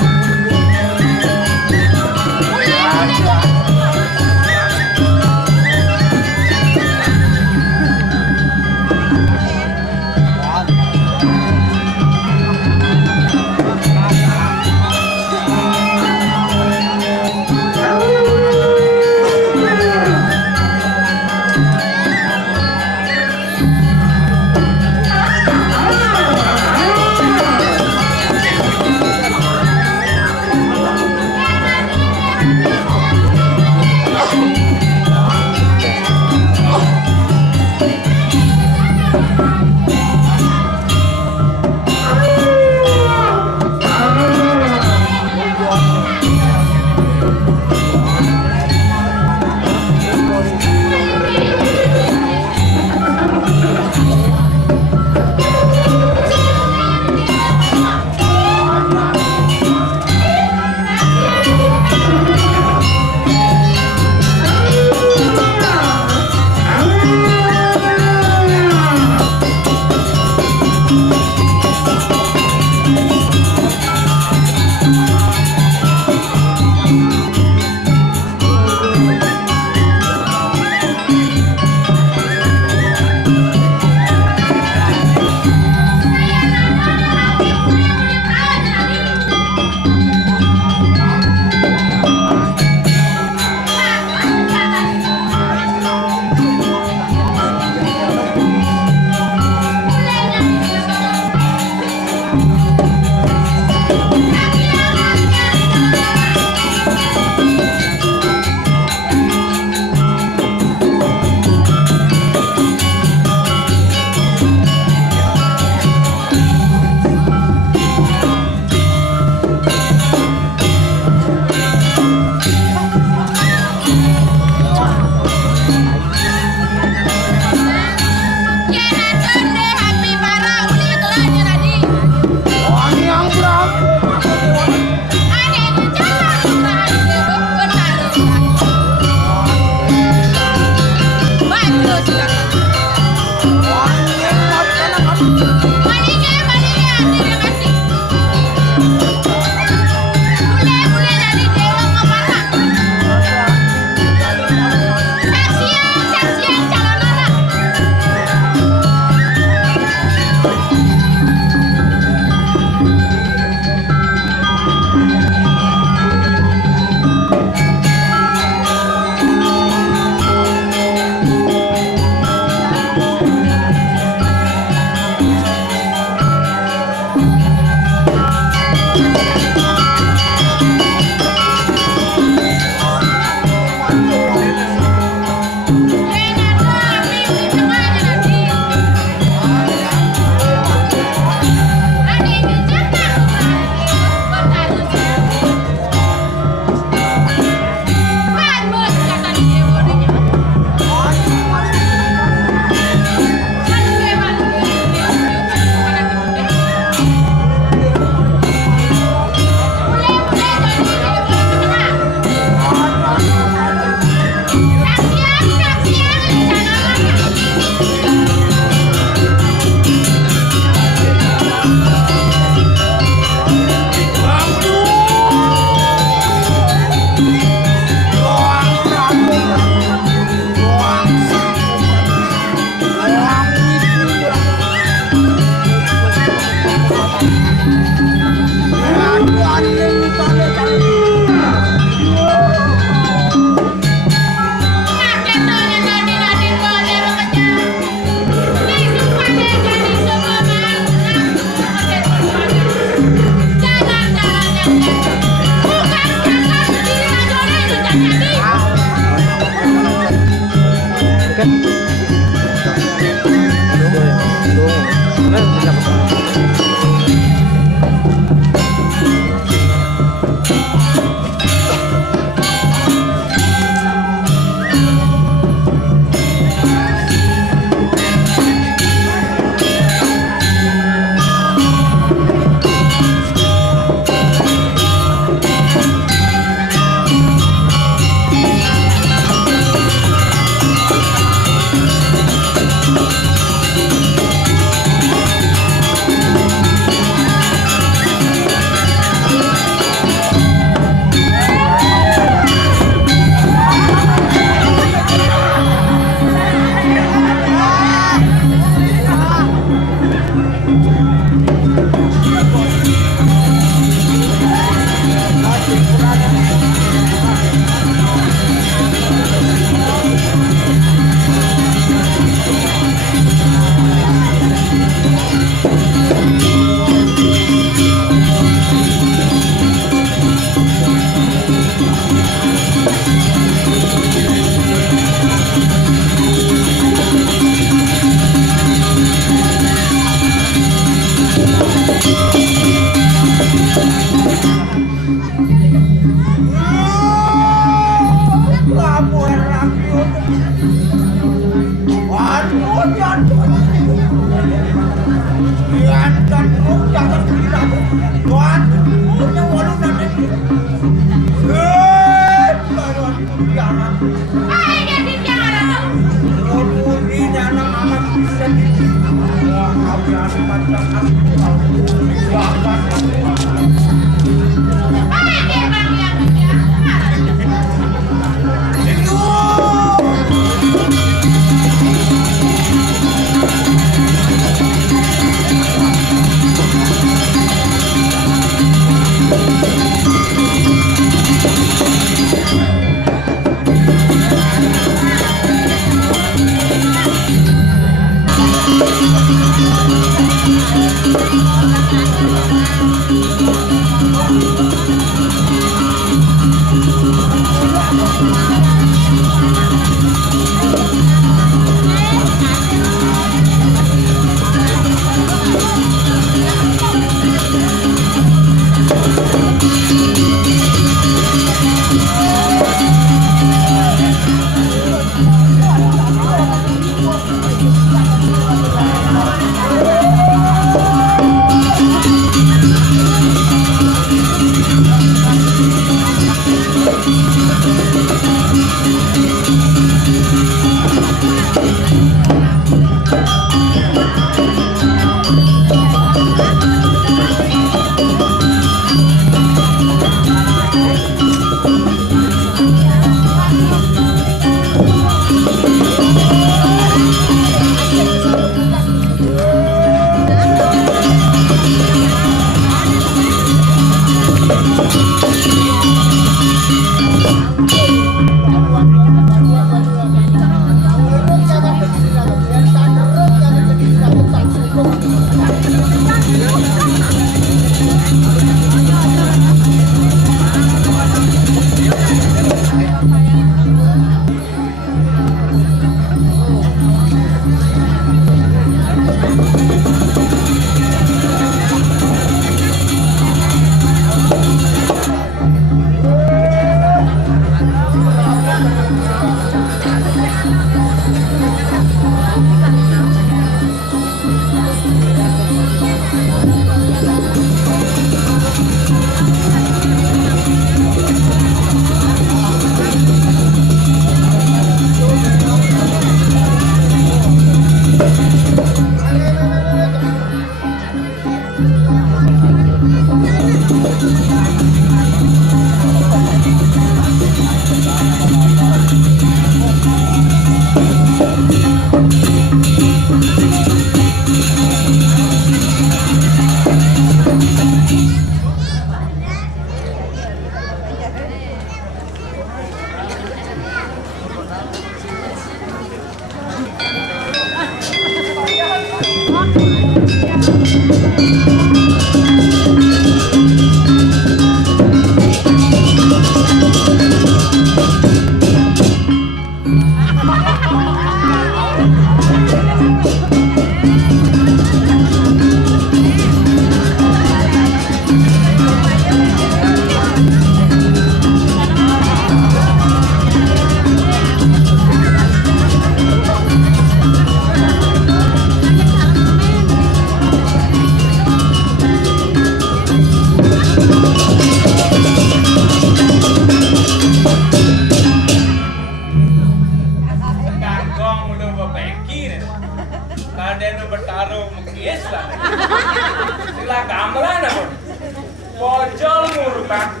Pak.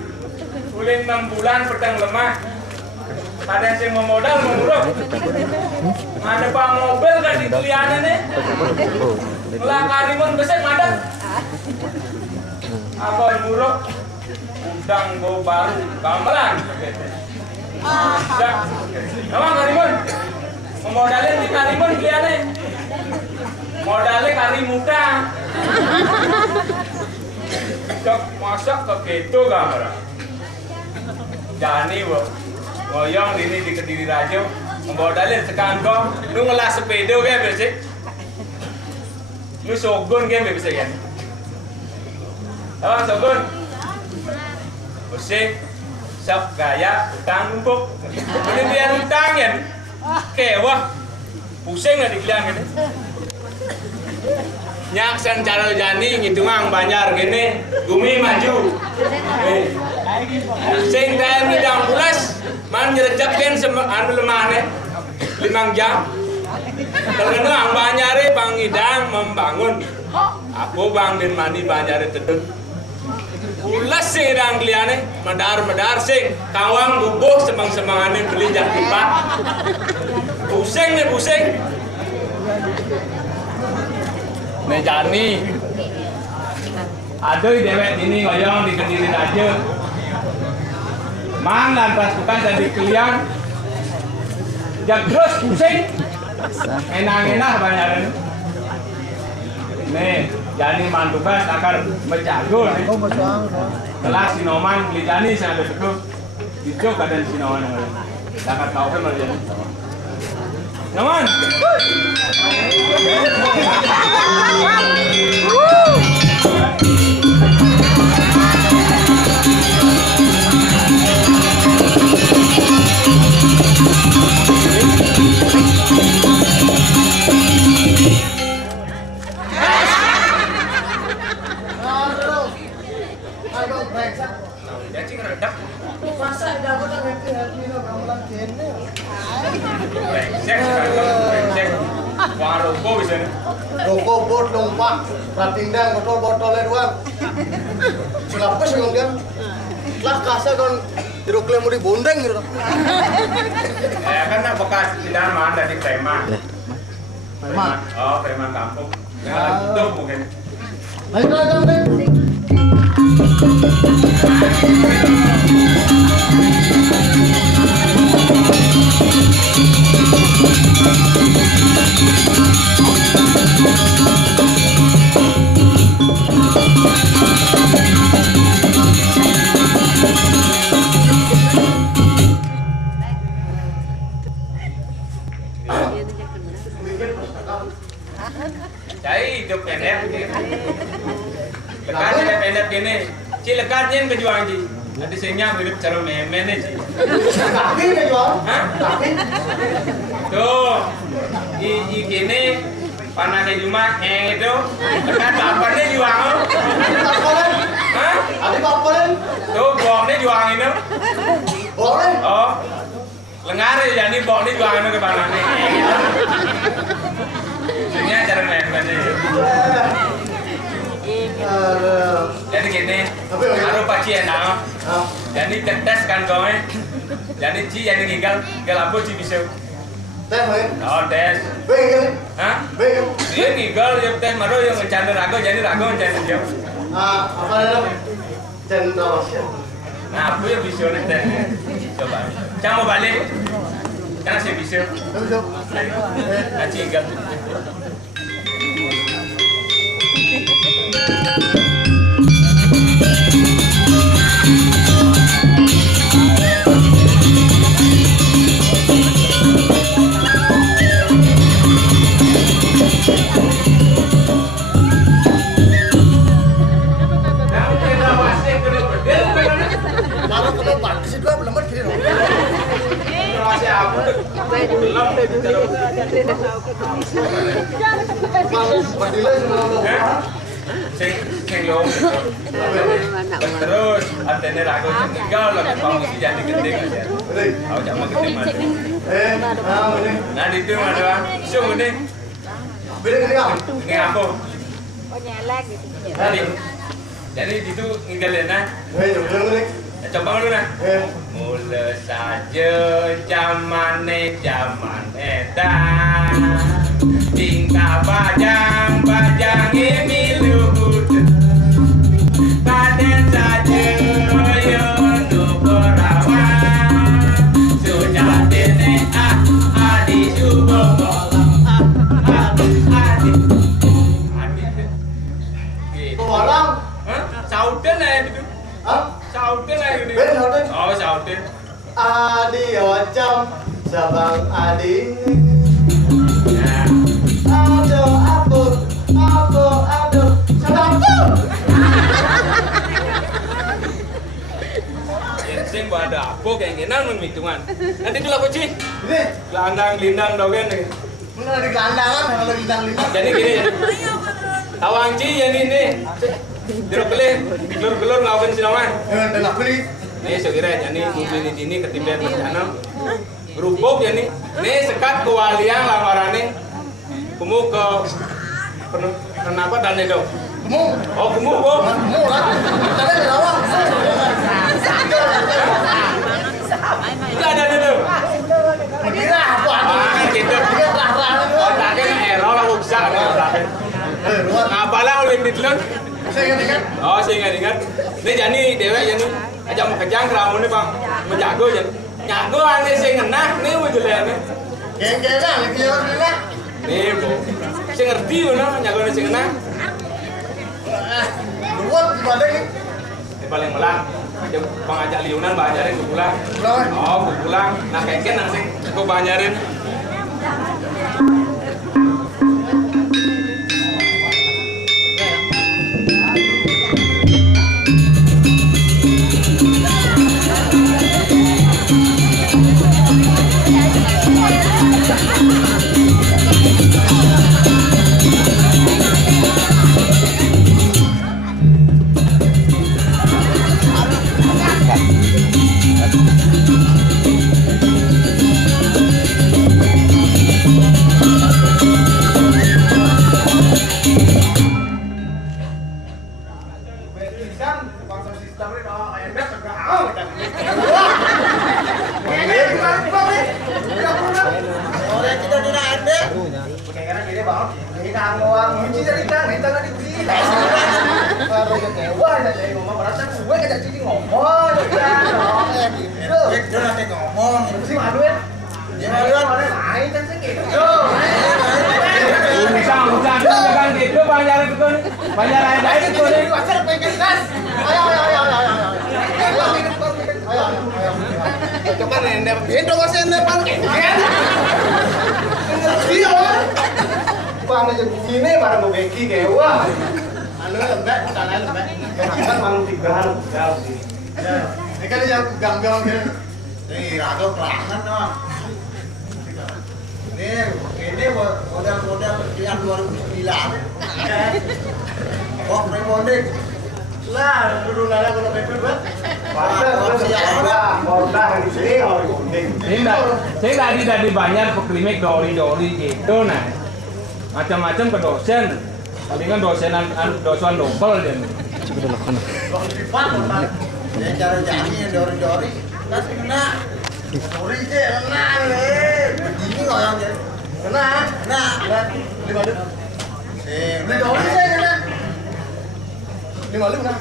Ulin 6 bulan petang lemah. Ada yang mau modal menguruk. Ada Pak mobil kan di keliana nih. Melah karimun besar madat. Apa muruk? Udang bau baru gamelan. Emang karimun? Memodalin di karimun keliana. Modalnya kari muda. Cok masak ke gitu gambar. Jani wo. Ngoyong ini di Kediri Raja. Memodalin tekan kok. Lu ngelas sepeda kayak biasa. Lu sogun kayak biasa kan. Apa sogun? Bersih. Sok gaya utang numpuk. Ini biar utang ya. Kewah. Pusing nggak dikelian gitu. Nyaksan cara jani ngitungang banjar gini gumi maju sing tahan ngidang pulas man nyerejakin anu lemahnya 5 jam terkena ang banjare pangidang membangun aku bang din mandi banjare tedun pulas sing idang kliane medar sing kawang bubuh semang-semangane beli jak tipat pusing nih pusing nih Jani, aduh dewek ini ngoyong di Kediri Raja. Mang lantas bukan jadi keliang, terus pusing, enak banyak. Nih Jani mantukas akan menjago. Kelas Sinoman beli Jani saya ada betul, itu keadaan Sinoman yang ada. Dapat tahu kan Jani. Naman. Rokok bot numpak, ratindang botol-botolnya doang. Kenapa sih kemudian? Lah kasar kan jeruk lemur di bondeng gitu. Kan bekas tidak mana di preman. Preman. Oh, preman kampung. Itu mungkin. Ayo. Cai hidup pendek lekat pendek gini ci lekatnya kejuang ci nanti sehingga mirip cara memen ci Tapi kejuang? hah? Tuh i gini panasnya cuma itu lekat bapernya juang Papolen? hah? Ada papolen? Tuh boknya juang itu Boleh? oh lengar ya jadi boknya juang itu ke panasnya sehingga cara memen jadi gini, harus paci enak. Jadi tes kan kau jadi ci jadi tinggal apa ci bisa. Tes main? Oh tes. Bengkel? Hah? Bengkel? Dia tinggal yang tes maru yang mencari rago jadi rago mencari dia. Apa namanya? Cendol. Nah aku yang bisa tes. Coba. Cang mau balik? Karena saya bisa. Nah tinggal. Kalau penumpang di situ belum berdiri. Terus antene rago tinggal lagi pangisi jadi gede aja. Aku jangan gede mana. Nah di itu ada sung ini. Beda gini kan? Ini aku. Oh nyelek gitu. Tadi Jadi gitu ninggalin nah. Coba dulu nah. Mula saja zaman edan, tingkah bajang milu paden saja yono perawan, sudah dene adi subuh adi. Orang, Sauden lah itu. Sauden lah ini. Ben Sauden. Oh Sauden. Adi ocam sabang adi. Ya. Aduh, aduh, sabang tuh. Sing ada apa kayak gini hitungan. Nanti dulu aku cih. Ini, Lindang dogen nih. mana di gelandangan, kalau lintang-lintang. Jadi gini. Tawang cih yang ini. Jeruk kelih, gelur-gelur ngawin sinaman. Dan aku nih, Ini sekira yani mobil ini ketimbang bencana. Berubuk yani. Ini sekat kewalian lamarane. Kamu ke kenapa dan itu? kamu, Oh kamu kok? kamu lah. Tadi ada lawang. Itu ada itu. Kira apa? Ah gitu. Kira rah-rah itu. Oh tak error lah uksa kan. Ngapalah oleh ditlon. Saya ingat. Oh saya ingat. Ini jadi dewek yani. Aja mau kejang ramu nih bang. Menjago jadi. Nyago ane saya ngenah nih wajelnya nih. Geng-gengan, lagi orang gila. Nih bu. Saya ngerti mana nyago ane saya ngenah. Luat gimana nih? Ini paling melang. Aja bang ajak liunan bang ajarin gue pulang. Pulang. Oh gue pulang. Nah keken nang gue bang ajarin. Sini barang gue beki kayak wah. Anu lembek, sana lembek. Kan malu tigaan jauh sih. Ini kan dia gang-gang gitu. Ini raga perangan dong. Ini model-model yang 2009. Oh, remodeling. Lah, dulu nana kalau PP buat. Saya tadi banyak peklinik dori gitu nah. Macam-macam ke dosen. Tapi kan dosen dobel dan. Ya cara janji dori-dori. Kasih kena. Dori je kena le. Begini kok yang jadi. Kena. Di mana? Di dori je kena. Di mana kena?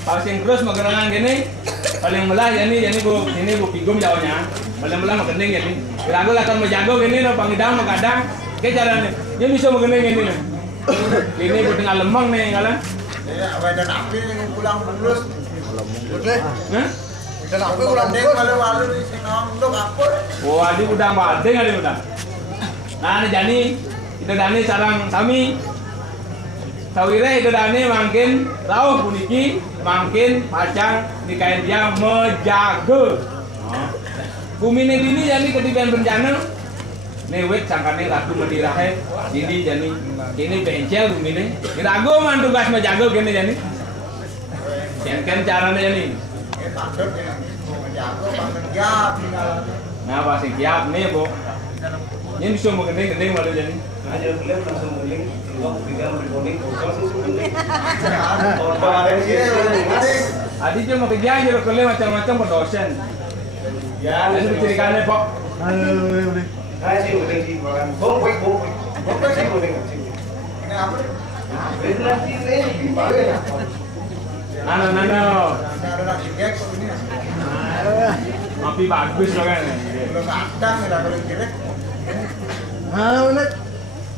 Pas terus magerangan gini, paling melah yani gua pigum jauhnya. Paling melah magening gini. Kira-kira akan menjago gini no pangidang makadang. Kayak caranya, dia bisa magening gini no. Ini gua tinggal lemang nih kalian. Ya, wedan api yang pulang bulus. Udah. Hah? Dan api pulang deng malu-malu di sini nongdok apa? Wah, adi udah badeng adi udah. Nah, ini jani itu dani sarang sami. Sawire itu dani makin rauh puniki makin pacang nikahin dia menjaga. Bumi ini jadi ketiban bencana. Newet sangkane ratu medirahe jadi jani ini bencel bumi ini. Kirago man tugas menjaga gini jani. Jangan caranya jani. Pandut ya, menjaga, panggil tinggal. Nah, pasti siap nih, Bu. Ini bisa mau gending malu jadi. Aja lihat langsung beli, tinggal tinggal recording kosong langsung beli. Adi cuma kerja aja lo kerja macam-macam berdosen. Ya, Ini ceritaannya Pak. Hai sih udah sih makan. Bok sih udah sih. Ini apa? Benar sih ini balik ya. Nano. Ada gek ini. Api bagus loh kan. Belum kadang ada kira-kira.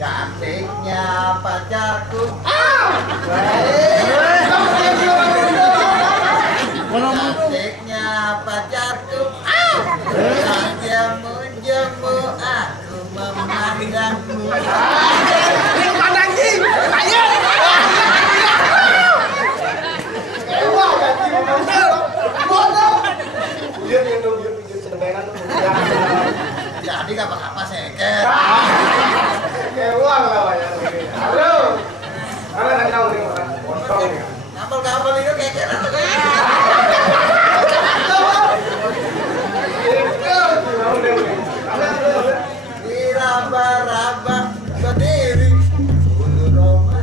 Cantiknya pacarku. Cantiknya pacarku. Jamu aku memandangmu. Jadi gak apa-apa seket. Kewang lah ya. Halo. Mana nak tahu ni orang? Potong ni. Kapal itu keket. Diraba-raba berdiri bulu Roma.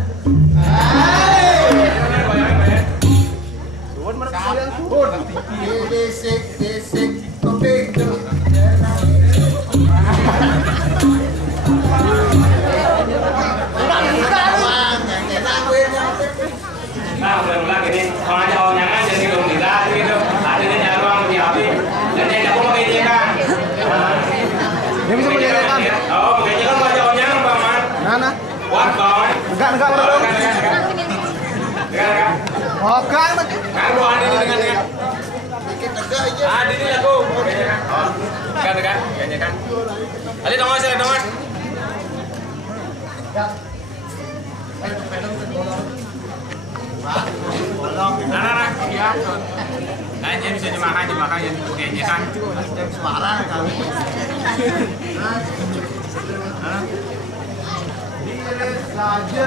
Disik kopiku. Nah, udah gini, kalau aja orangnya aja sih belum tidak gitu. Ada yang nyari uang di api, dan yang aku mau kayak kan. Dia bisa punya kan? Oh, kayaknya kan baca orangnya bang man. Nana. What boy? Enggak bro. Enggak. Oh, kan. Kan gua ada dengan. Dikit tegak aja. Ah, ini aku. Kayaknya kan. Kayaknya kan. Ali dong mas, Nah. Nah, ini bisa dimakan yang kayaknya kan. Parah kali. Saja.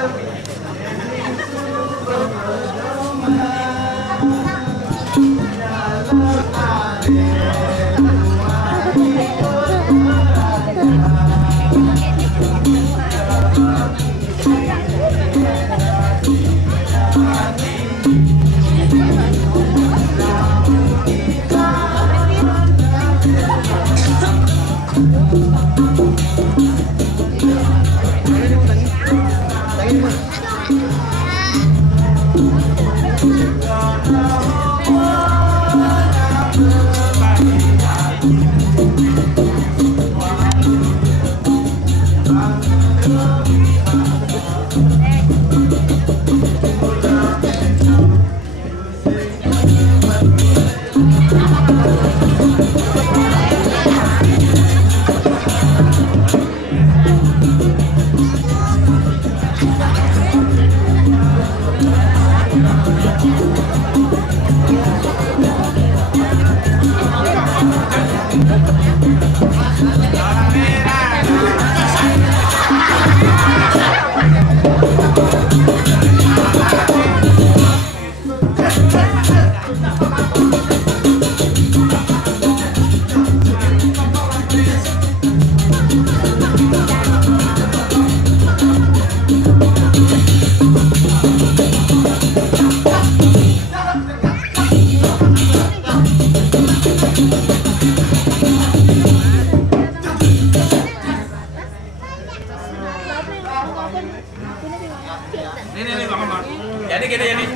Ini Bang. Jadi kita jadi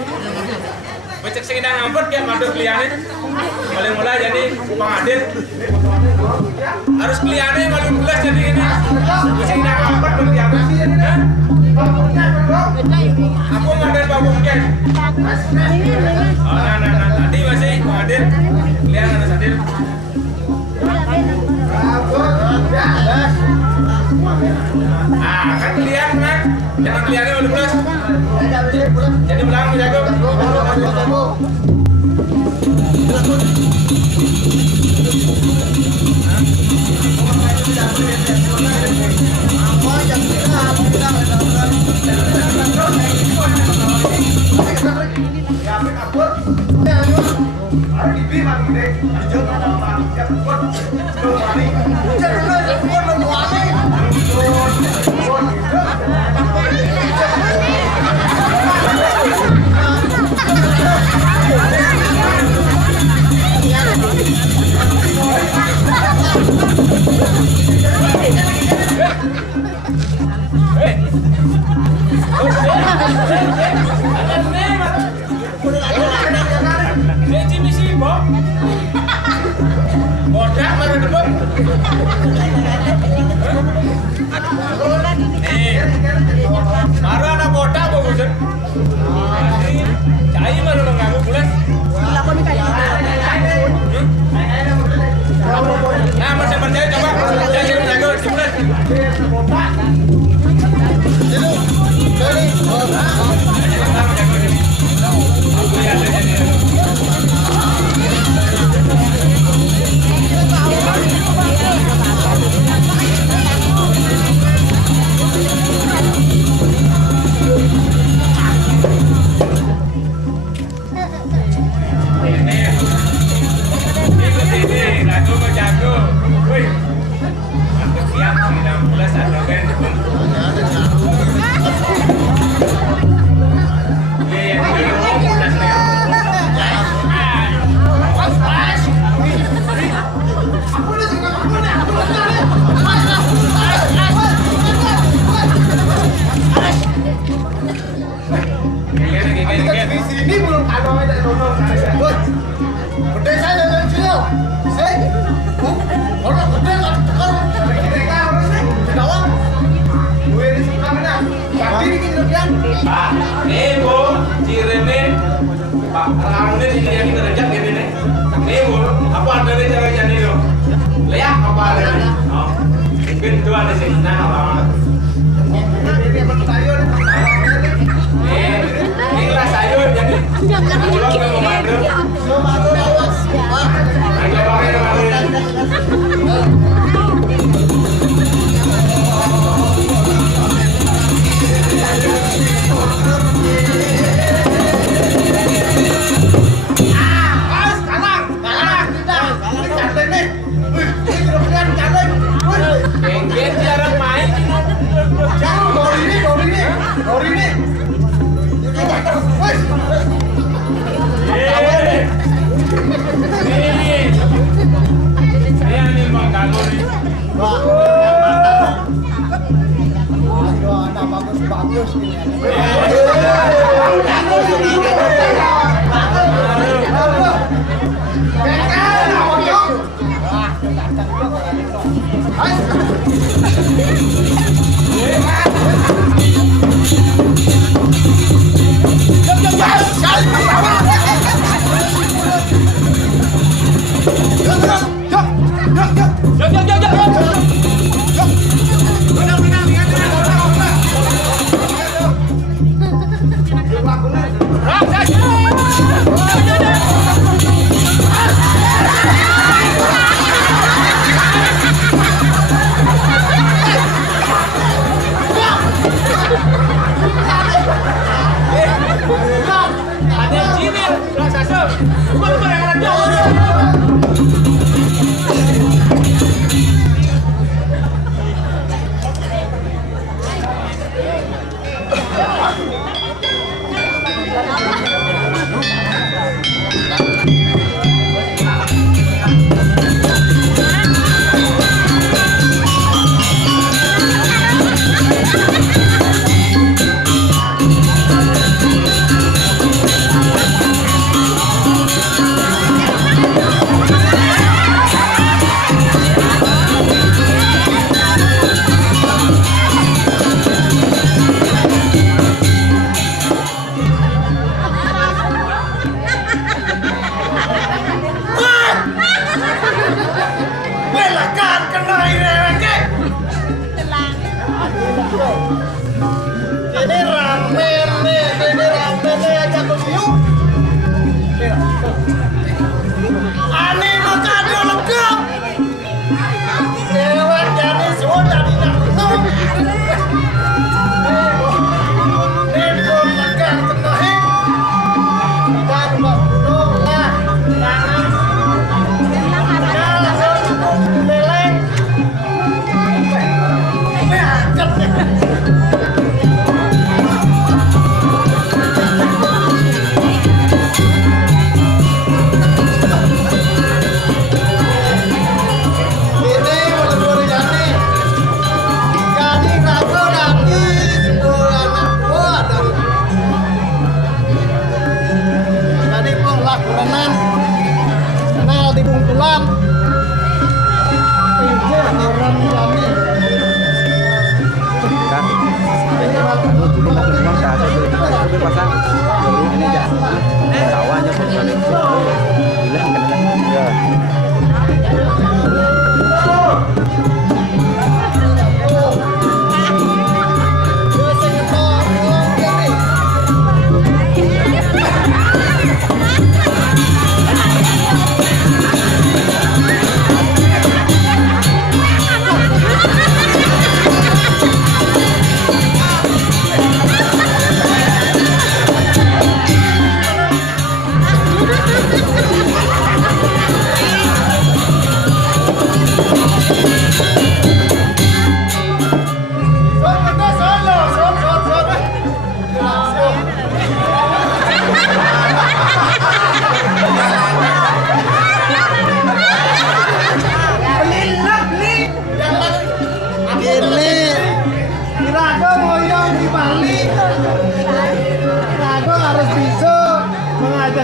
becek segidang ampun kayak madur kliane. Mulai jadi Bang Adil. Harus kliane malu belas jadi ini. Becek segidang ampun berkliane. Aku ngadil babung kan. Oh, nah. Tadi masih Bang Adil. Klian ada Adil. Kan klian kan. Jadi kliane malu belas. Jadi belang menjaga. Gede saya dari sini. Orang gede nggak tekan. Kenapa? Gue di kamera. Jadi bikin rupiah. Pak, nih Bu, Cirene, Pak Rangga ini yang kita rejak ini nih. Nih Bu, apa ada nih caranya nih lo? Lihat apa ada nih? Oh, mungkin itu ada sih. Nah, apa? Ini kelas sayur jadi. Kalau kita mau mandu, ayo pakai kemarin. Genggen jarang main. Lori ini. Wes. Ini nih Bang Galuh nih. Bagus nih. Ada Jimir, kelas asal. Bukan yang ada.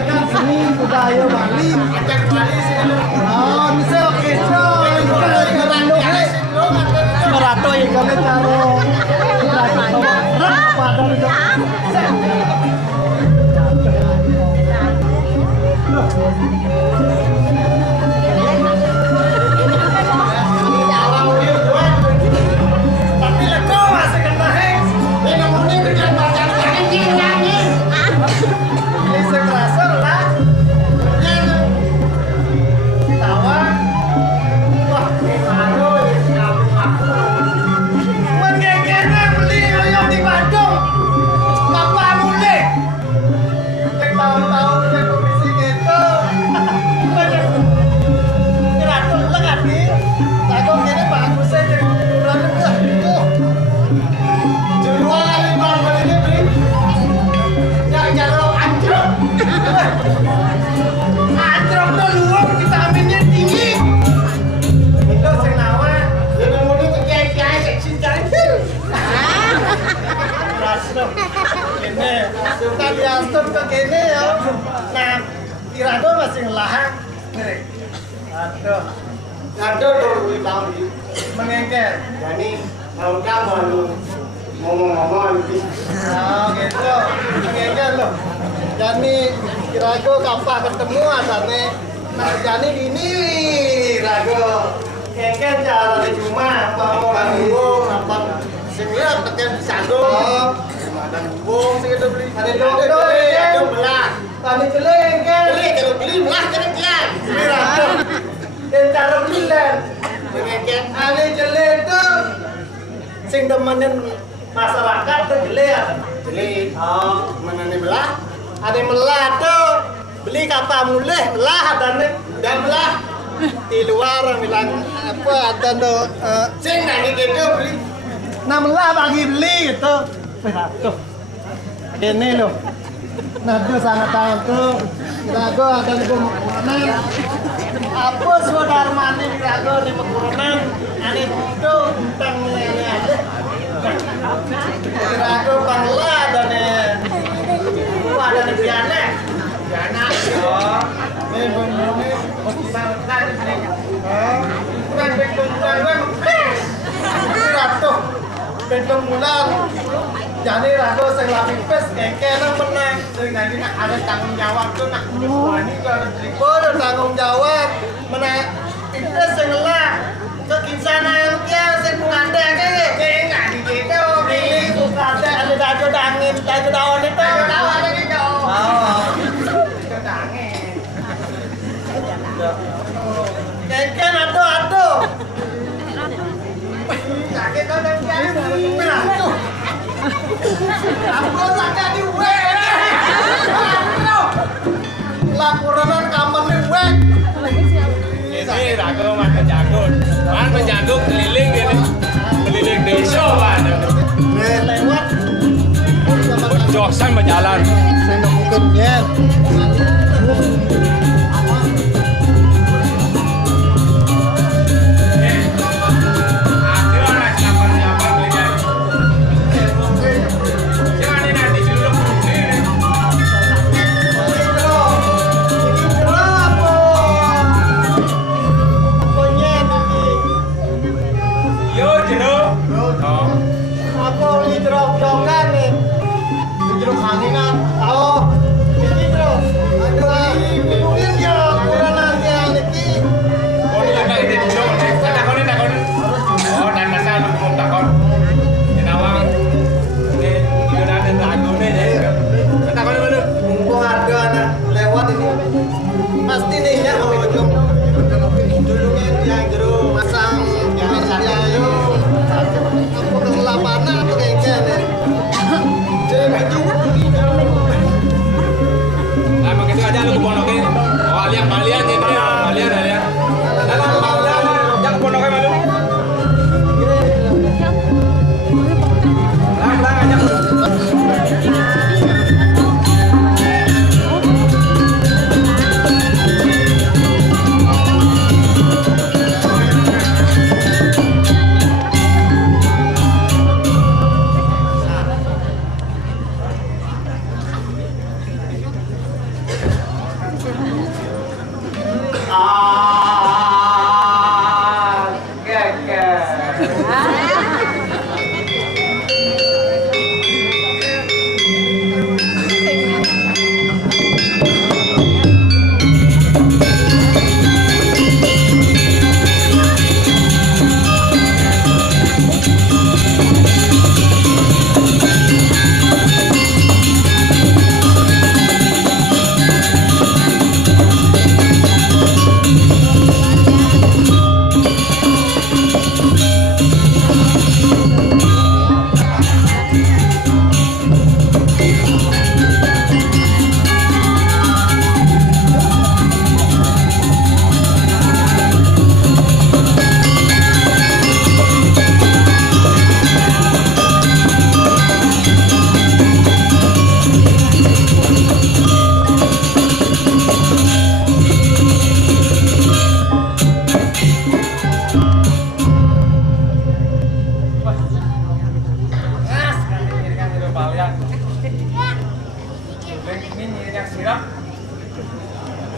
kan seni budaya Bali. Ada Bali sih. Oh, bisa oke so. Merato ikan caro. Pada itu. Tapi leko masih kena heng. Ini murni dengan bacaan anjing nyanyi. Ini sekerasa lah. Tawa. Wah, ini baru ini aku. Mengekena beli oyong di Bandung. Apa mulai? Yang tahun-tahun yang komisi gitu. Kira-kira lengan nih. Aku kira bagus aja. Anjrok tuh luang vitaminnya tinggi. Itu sing nawa, yang muni kiai-kiai seksi jari. Rasno. Ini Sultan Yaston ke kene ya. Nah, Tirado masih ngelahang. Aduh, tahun ini mengengkel. Jadi tahun kamu ngomong-ngomong gitu. Oh gitu, mengengkel loh. Jadi kirago kapan ketemu asane nah jani gini rago kengken jalan cuma mau ngomong apa sing lihat teken sago ada ngomong sing itu beli ada dong belah tadi jeleng kan beli kalau beli belah kan kian beli rago dan cara beli lan kengken ada jeleng tuh sing demenin masyarakat tuh jeleng oh menane belah ada yang melah tuh beli kapal mulai melah dan melah di luar bilang apa ada tuh sing nani gitu beli nah melah bagi beli gitu tuh ini loh nah tuh sangat tahu tuh rago ada di Pemekurunan apa saudara mani rago di Pemekurunan ane itu tentang ini ada rago bangla dan ada di Biana. Biana. Oh. Ini bumbunya besar-besar ini. Oh. Kurang bentuk-bentuk gue. Ratuh. Bentuk mulan. Jadi rago sing lapis pes kene menang. Sing nanti ada tanggung jawab tuh nak. Wah ini kalau ada tanggung jawab. Menang itu sing lah. Kekisanan dia sing ngandek kayak enggak gitu. Pilih bukan ada dajo dangin, dajo daun itu. Daun lagi kau. Oh. Dajo dangin. Keken atuh. Sakit kan jadi. Beratu. Aku sakit di wek. Laporan kamen di wek. Ini rago mah penjagut. Man penjagut keliling gitu. Keliling desa man. Lewat Joksan berjalan. saya mungkin ya. Pasti nih ya dulunya yang jeruk masang yang aku ke lapangan atau kayak gini jadi itu nah begitu aja lu keponokin oh alian ini alian jangan keponokin malu lang aja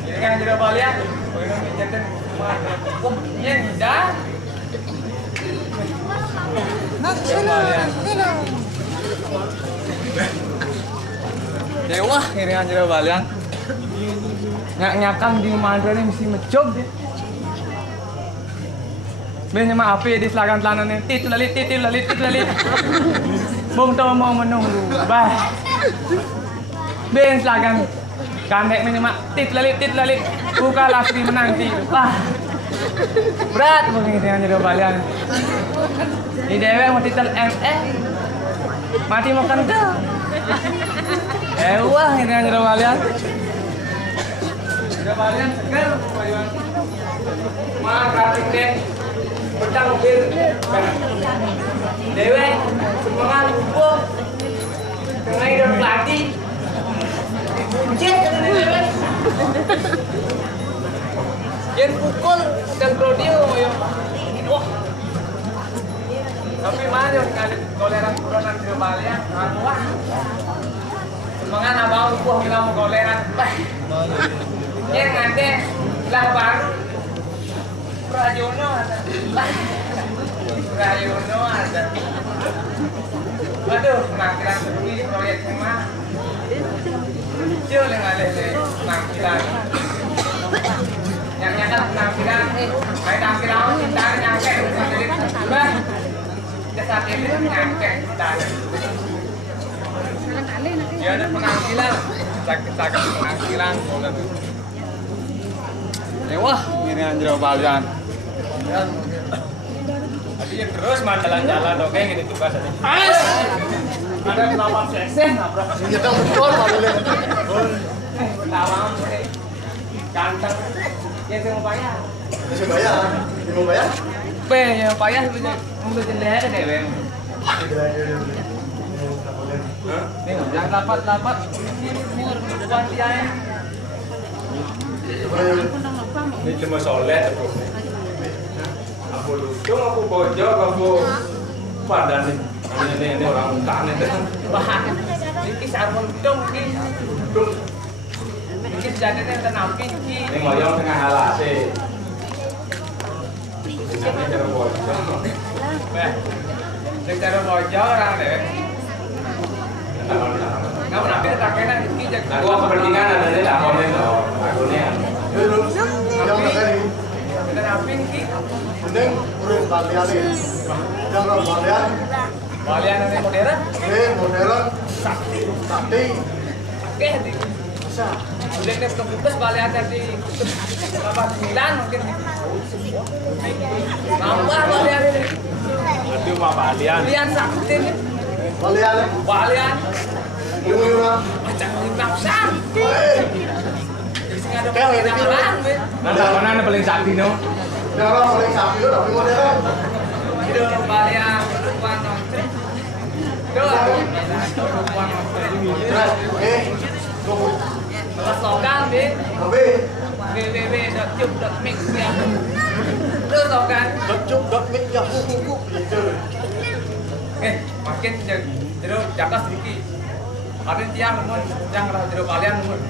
Ini kan jero balian. Kowe ngejaten mah. Wah, yen dah. Ya wah, ngiringan jero balian. Nyak-nyakan di Madura ini mesti mecob dia. Ben nyama api di selagan telanane titu lalit. Bung to mau menunggu. Bah. Ben selagan kandek menyama titu lalit. Buka lasri menanti. Wah. Berat mungkin dengan jero balian. Di dewek mau titel ME. Mati makan ke. Wah, dengan jero balian. Jero balian seger bayuan. Mah kating deh. Petang mobil. Dewek semangat lupa. Tengah hidup pelatih. Dibuncit kan dewek. Yen pukul dan rodeo yo. Wah. Tapi mana yang ngalit goleran kuronan jero balian. Wah. Semangat abang lupa kita mau goleran. Yen ngade lah baru. Rayono ada. Aduh, penampilan ini proyek mah. Jauh ngalih penampilan. Yang nyata penampilan, main tampilan kita nyampe jadi bah. Jasa ini nyampe kita. Ya ada penampilan, sakit penampilan. Wah, ini anjir balian. Tapi ya terus mah jalan-jalan oke gini tugas aja. Ada lawan sesen nabrak. Nyetel betul balian. Lawang ganteng. Ya mau bayar. Bisa bayar. Mau bayar? Pe yang payah untuk jendela deh, Bang. Nih, jangan lapat-lapat. Ini depan dia. Ini cuma soleh aku. Aku lucu, aku bojok, aku padan nih. Ini orang utang nih. Bahan. Ini sarung dong ini. Ini jadinya tenapi ki. Ini ngoyong tengah halase. Ini cara bojok. Ini cara bojok orang deh. Kamu nabi tak kena ki jak. Aku kepentingan ada di akunnya loh. Akunnya. Kita nabi ki. Mending urut balian nih. Jangan balian. Balian ini modern. Modern. Sakti. Oke, bisa. Udah nih putus balian di 8 mungkin. Nambah balian ini. Aduh mah balian. Balian sakti nih. Balian. Macam lipapsan. Ada pengenalan, Mana paling sakti no? Orang paling sakti itu tapi modern. Itu balian perempuan nongkrong. Perempuan nongkrong. Slogan deh. www.cup.mix ya. Itu slogan. Cup.mix ya kuku. Makin jadi jaga sedikit. Ada tiang mun yang rah jero balian mun.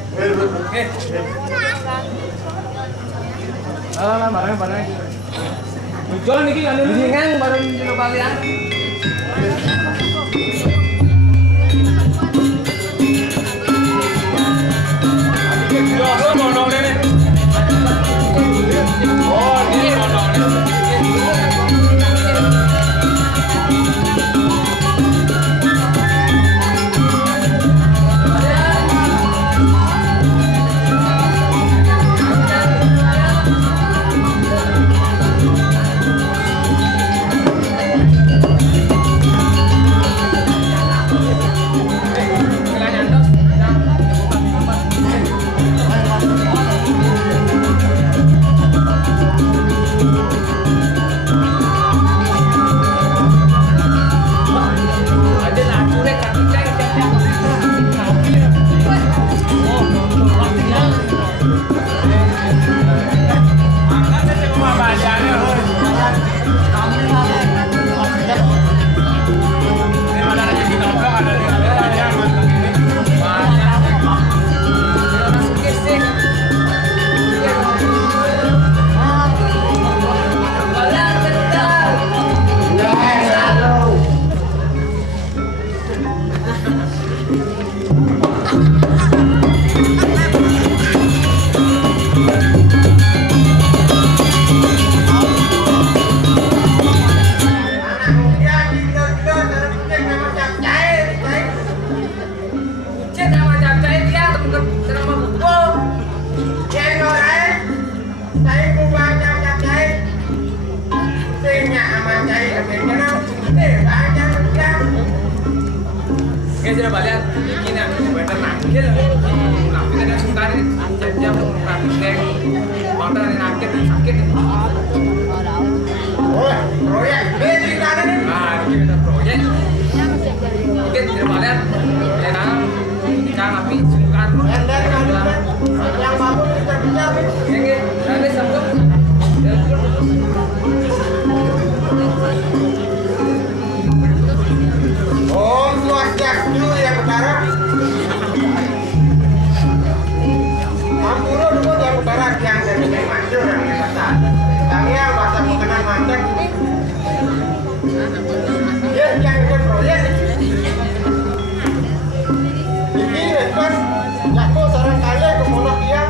Alah barang. Muncul niki anu lingan bareng jero balian. Oh, ini monong nih. aja balian bikin yang bener nakil. Nah, kita kan suka nih jam praktek. Motor yang nakil dan sakit. Oh, proyek. Ini cerita nih. Nah, kita proyek. Oke, tidak balian. Enak. Ikan api sungkan. Yang dari yang bangun kita bicara. Oke, ada sambut. Om Swastiastu yang utara. Ampuro dulu yang utara yang dari Manjur yang kata. Tangnya bahasa makanan mantek. Ya, yang itu proyek. Ini kan jago sarang kali ke Monok dia.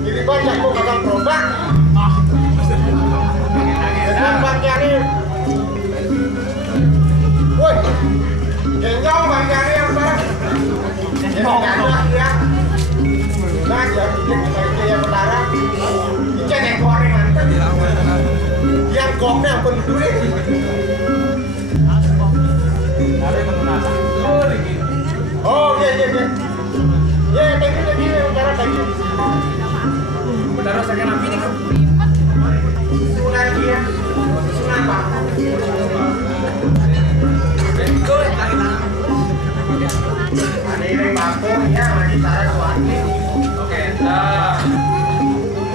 Ini kan jago kakang produk. Dengan bagiannya. Woi, genjau bagiannya yang utara. Ini ada dia. Nah, jadi yang utara. Ikan yang goreng mantan. Yang gongnya pun duit. Oh, iya. Ya, thank you, utara thank you. Benar rasakan api nih, Kak. Sungai dia. Sungai Pak. Ada yang bakung ya, lagi cara suami. Oke, dah.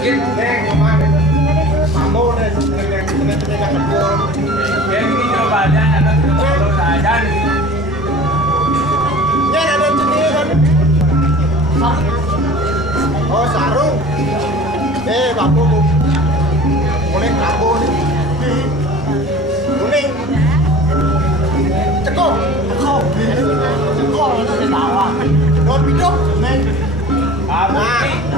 Nih, kemana? Kamu nih, tengah-tengah kedua. Ya gini jawabannya ada kalau saja nih. Ya, ada jenis kan? Oh, sarung. Baku. Kuning baku nih. Kuning. Cekok. Cekok itu dibawa. Don hidup.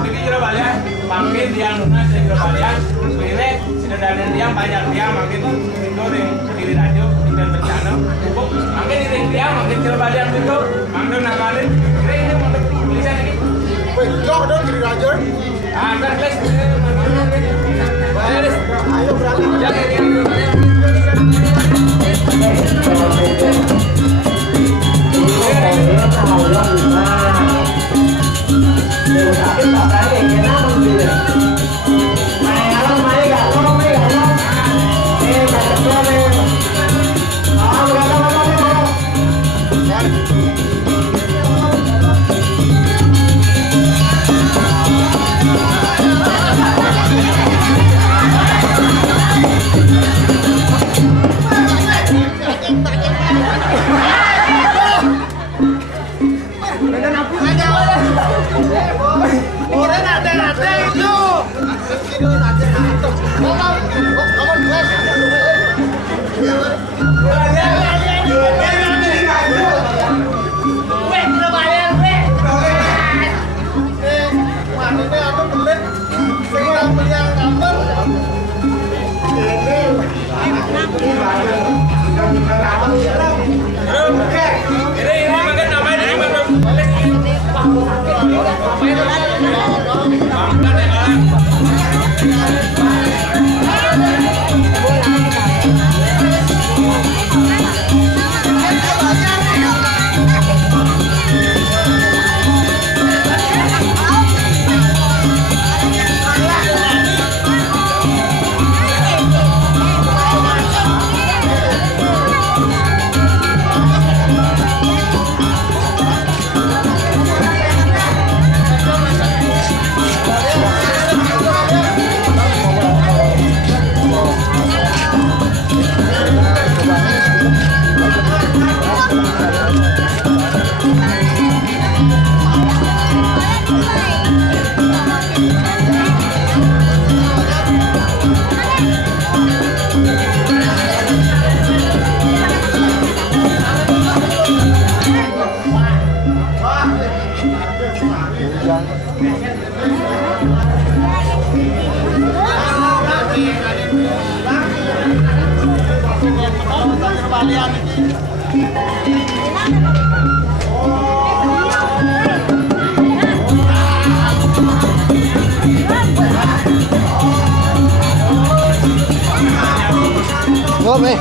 Ini jawabannya makin yang lunas dan jawabannya pilih sedang dia banyak dia makin itu di radio di bencana makin di dia makin jawabannya itu makin namarin ini mau tulisan ini. Wih, jauh dong di radio. Kan guys, ayo berangkat. Ngop nih.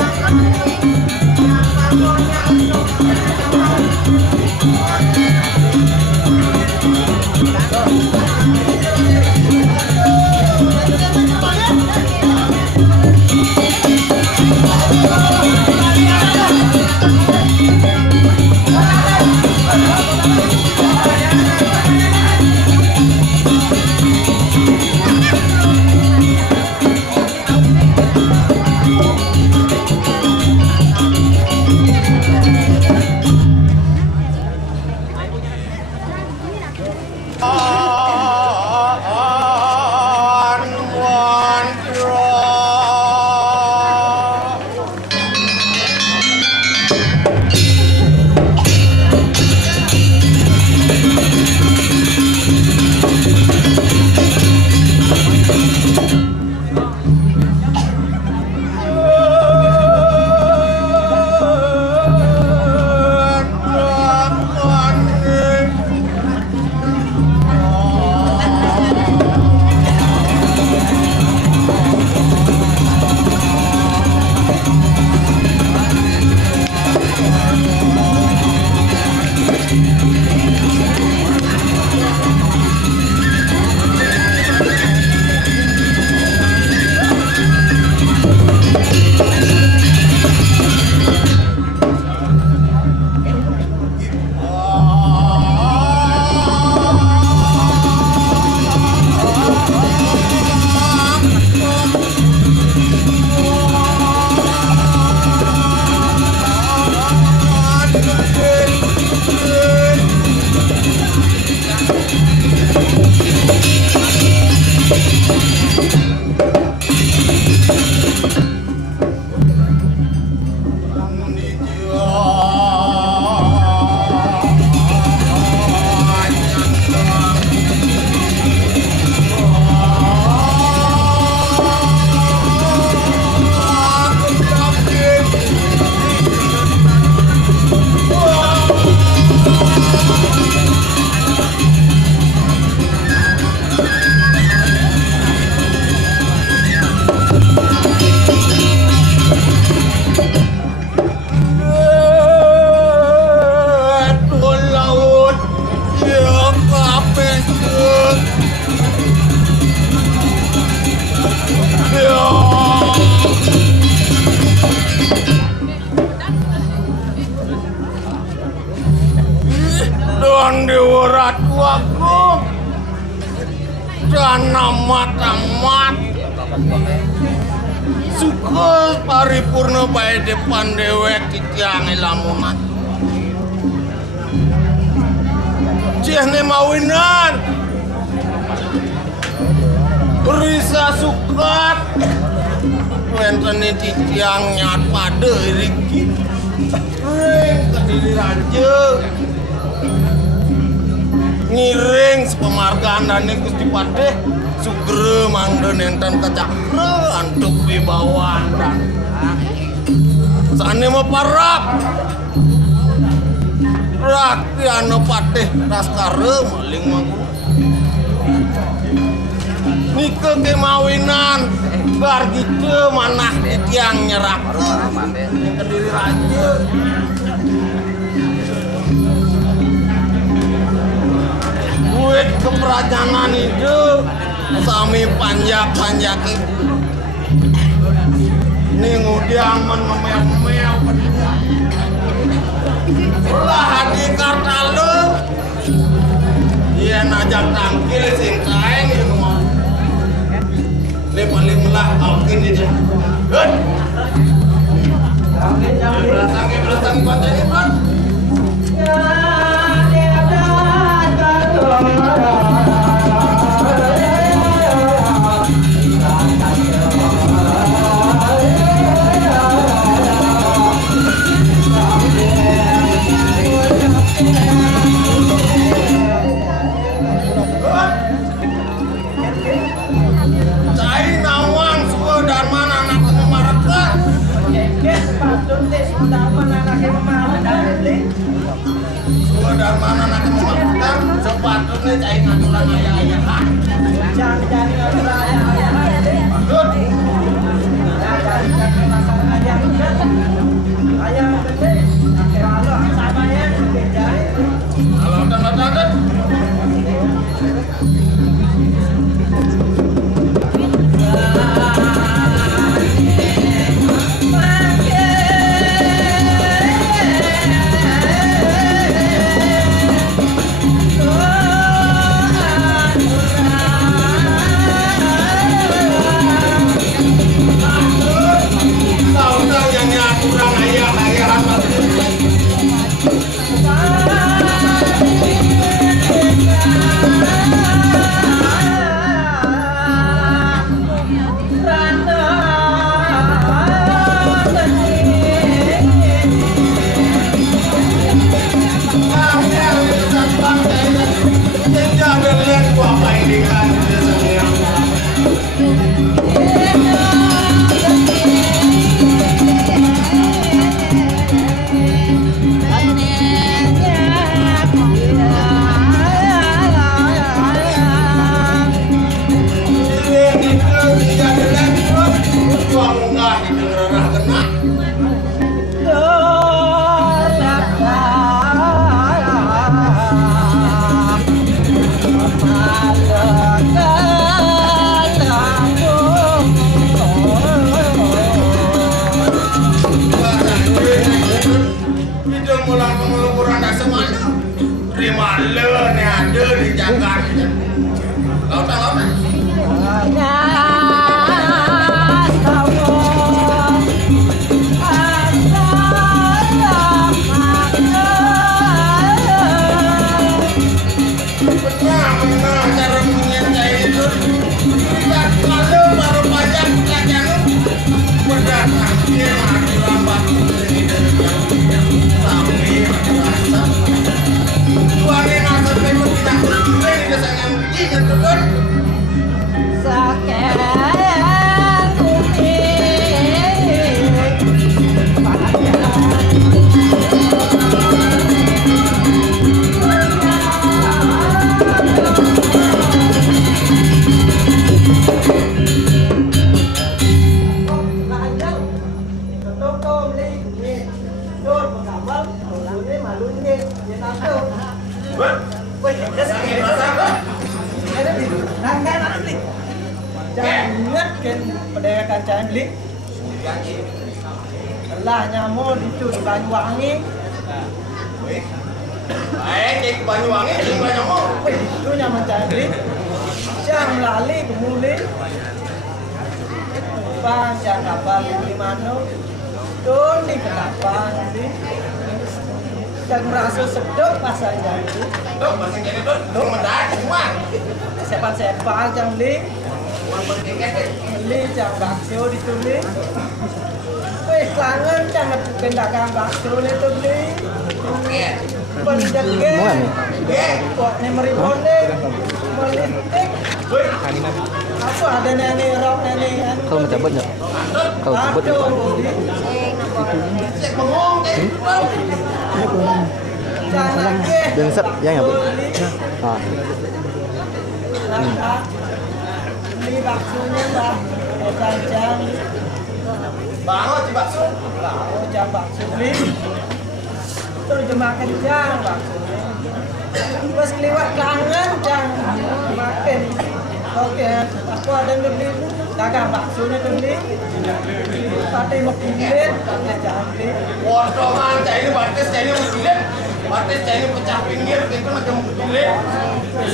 amat suka paripurna bae depan dewek titiang lamungan cihne mawinan risa sukat wenten titiang nyat pade riki ring kadiri raja ngiring sepemargaan dani Gusti Padeh sugre mangden enten kecakre antuk wibawaan dan sane meparap rakti anu Padeh raskare maling mangku nike kemawinan bar gitu manah tiang nyerak kediri raja duit keperajanan itu sami panjak ibu ini ngudiang menemel-mel lah hadi kartalu iya najak tangkil sing kaeng itu mah ini paling melah alkin itu belakang batanya kan dan mana nak memakan sepatutnya cai ngaturan ayah-ayahan jangan ngaturan ayah-ayahan patut ayah gede kalau samanya kalau tanda-tanda lah nyamuk itu di Banyuwangi. Baik, di Banyuwangi di nyamuk. Itu nyaman cari. Ya Bang melali kemuli. Bang jangan kapal di mana? Don di kenapa nanti? Jangan merasa sedap masanya itu. Dok, masih jadi dok mendadak semua. Sepan-sepan jangan beli. Beli jangan bakso ditulis. Kangen jangan dagang bakso itu beli. Penjaga. Kok nih meribone. Melitik. Apa ada nenek rok nenek? Kalau mencabut nggak? Kalau cabut nggak? Dengan set, ya nggak bu? Beli baksonya mbak, jam. Bangun di bakso. Bangun jam bakso beli. Terus makan jam baksonya. Pas kelewat kangen jam makan. Oke, aku ada beli dagang baksonya beli. Tapi mau pilih, jangan beli. Potongan ini batis ini mobilnya. Batis ini pecah pinggir itu macam mobilnya.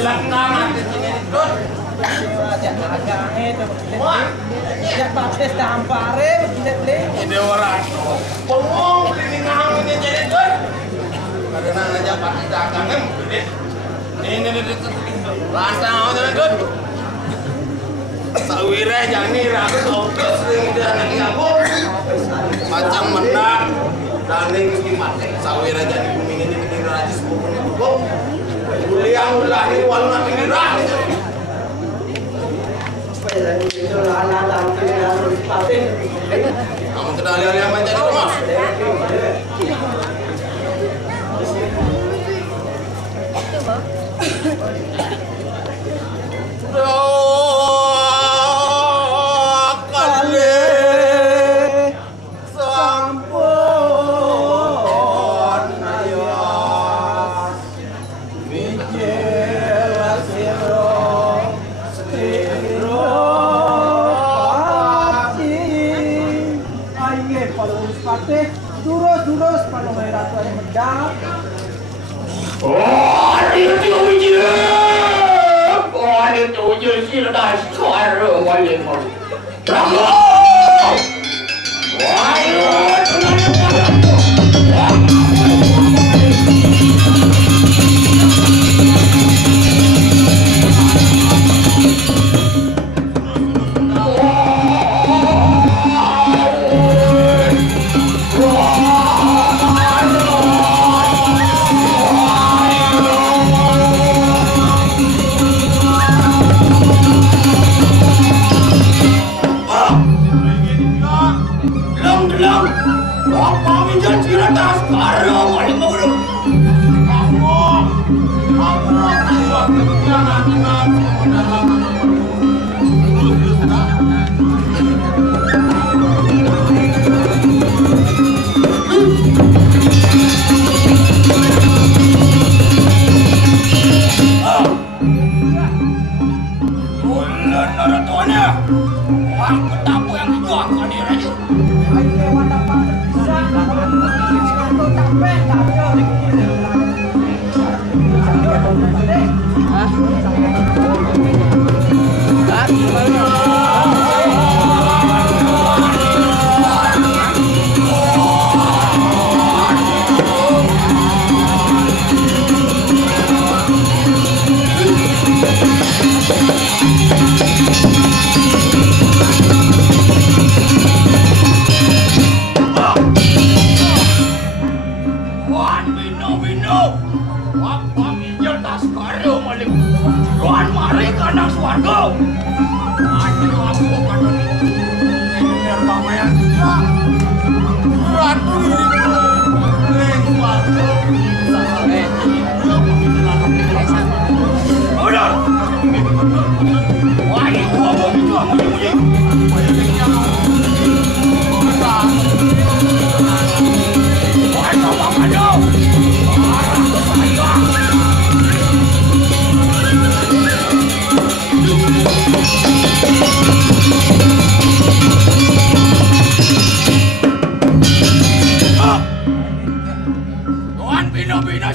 Langkang batis ini dot. Aja dagangnya itu beli. Ya batis tampare beli. Ini orang pengong ini ngang ini jadi dot. Karena aja batis dagangnya mobilnya. Ini rasa jadi dot. Sawirnya jani ragu auto sering dan aku macam mendak dan ini mati sawirnya jani bumi ini di rajis bukan itu kuliah ulah ini walau nanti dirah kamu kenal yang mencari mas Durus pada merah tu yang medang. itu sudah suara wali mau.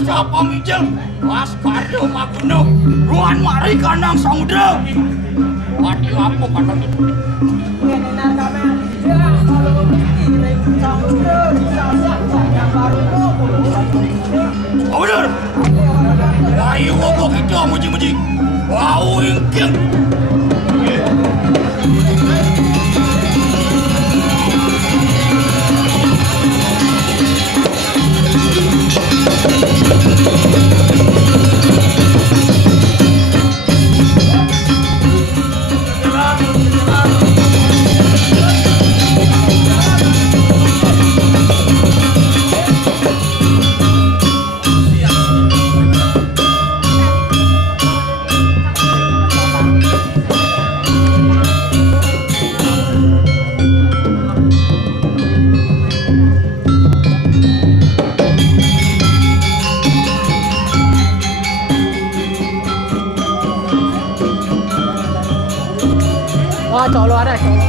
Siapa mijil? Laskar Magunung, Ruan Mari Kandang Samudra. Ayo apa kadang itu? Oh bener. Ayo ngomong gitu muji-muji. Wow, ingkir. Wah, colo ada, colo.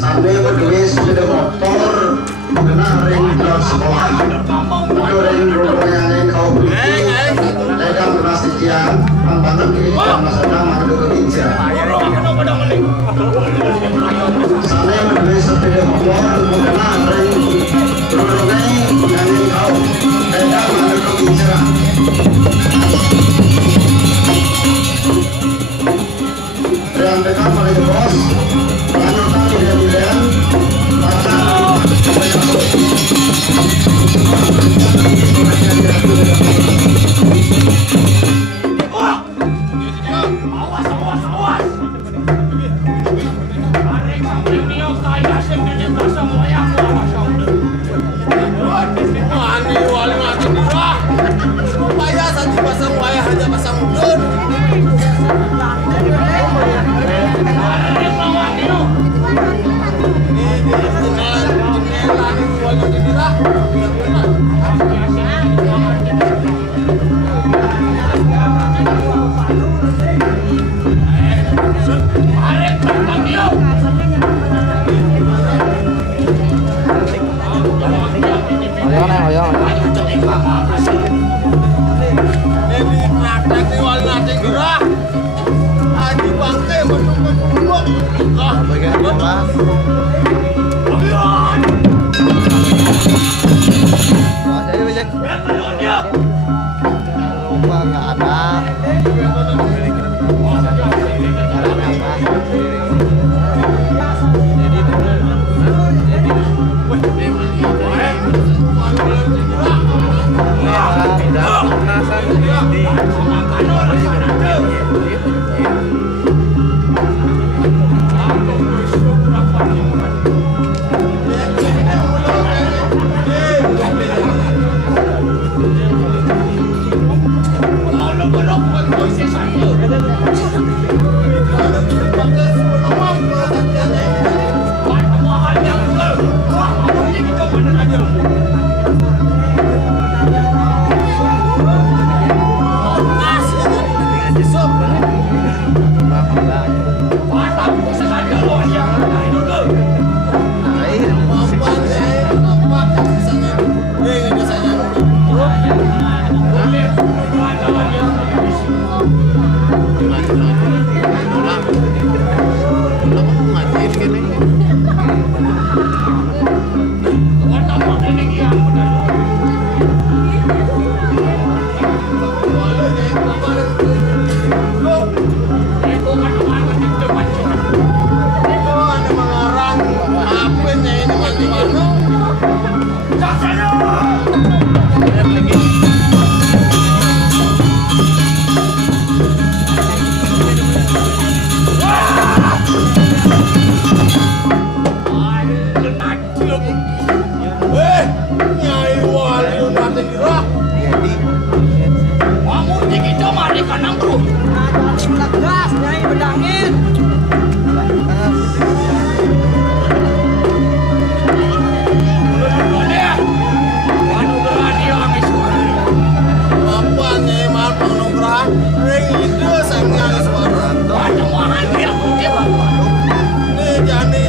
Sampai berdua sepeda motor kena ring sekolah. Itu ring rumahnya ring kau beli. Legang beras sekian, pantangan kiri dan masa nama itu kekinca. Sampai berdua sepeda motor kena ring rumahnya ring kau legang itu kekinca. Yang dekat oleh bos, lanjutkan tidak pasang Bagian apa? Nyai Wali nanti kira. Kamu dikit mari kanang bro. Gas, Nyai bedangin. Apa Nyai mal penungguran? Ring itu sangat suara. Nih jani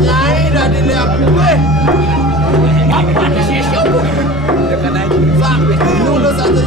Nyai dah dilihat gue. Sampai dulu saja.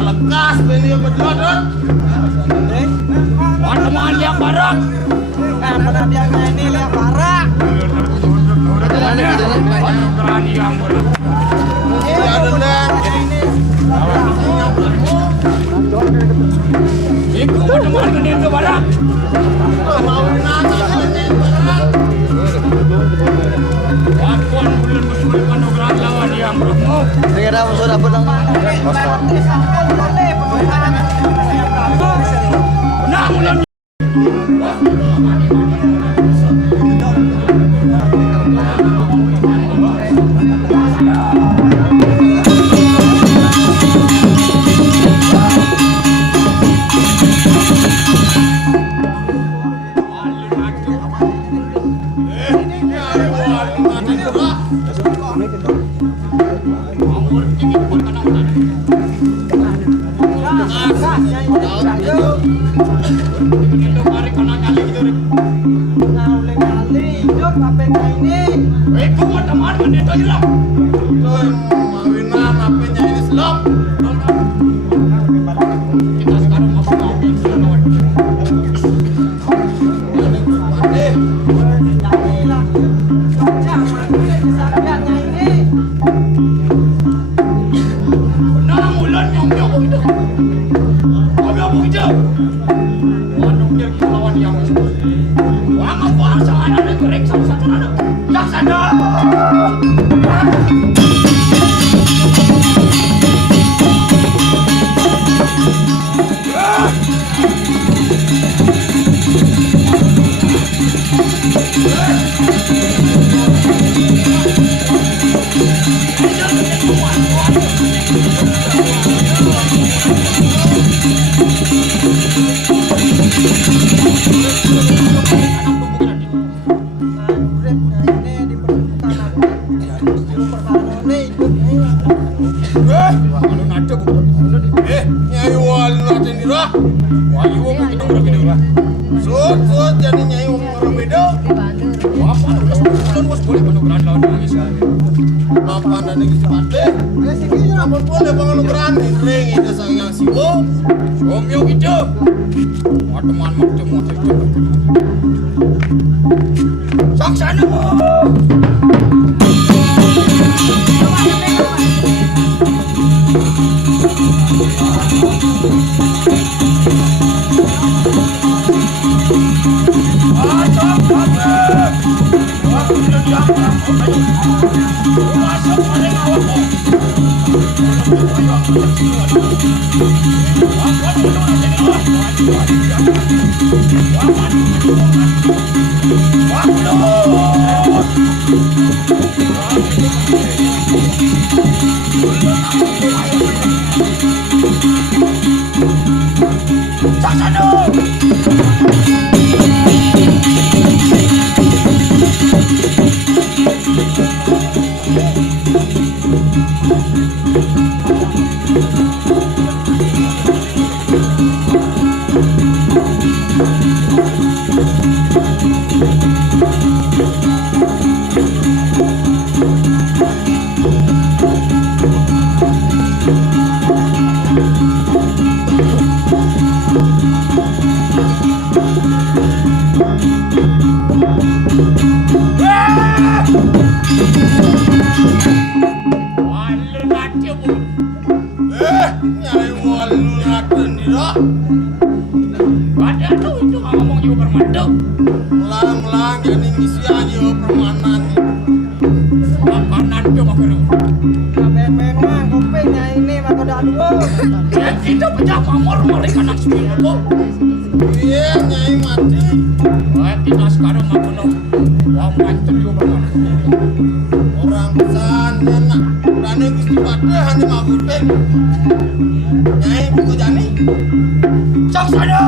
Lekas beliau berdua dong. Teman lihat barang. Pada dia ini lihat parah. Berani yang ikut teman ini ke barang. Walaupun bulan bersulit anugerah lawan yang berumur. Segera musuh dapat dong. Nah, bulan Nyai Wali nanti nira. Wali wong itu berbeda. Sud jadi Nyai wong berbeda. Apa terus boleh penungguran lawan nangis. Apa nanti sepate? Apa boleh penungguran ring itu sang siwo. Somyo gitu. Teman macam itu. Saksana. yo permando. Melang-melang jadi ngisi aja permanen. Makanan tuh makanya. Bebek mah kupingnya ini mah udah dua. Kita pecah pamor mereka nak semua. Iya nyai mati. Wah kita sekarang mah penuh. Wah macam yo permanen. Orang sana nak. Rane gusti pate hanya mah kuping. Nyai buku jani. Cak sana.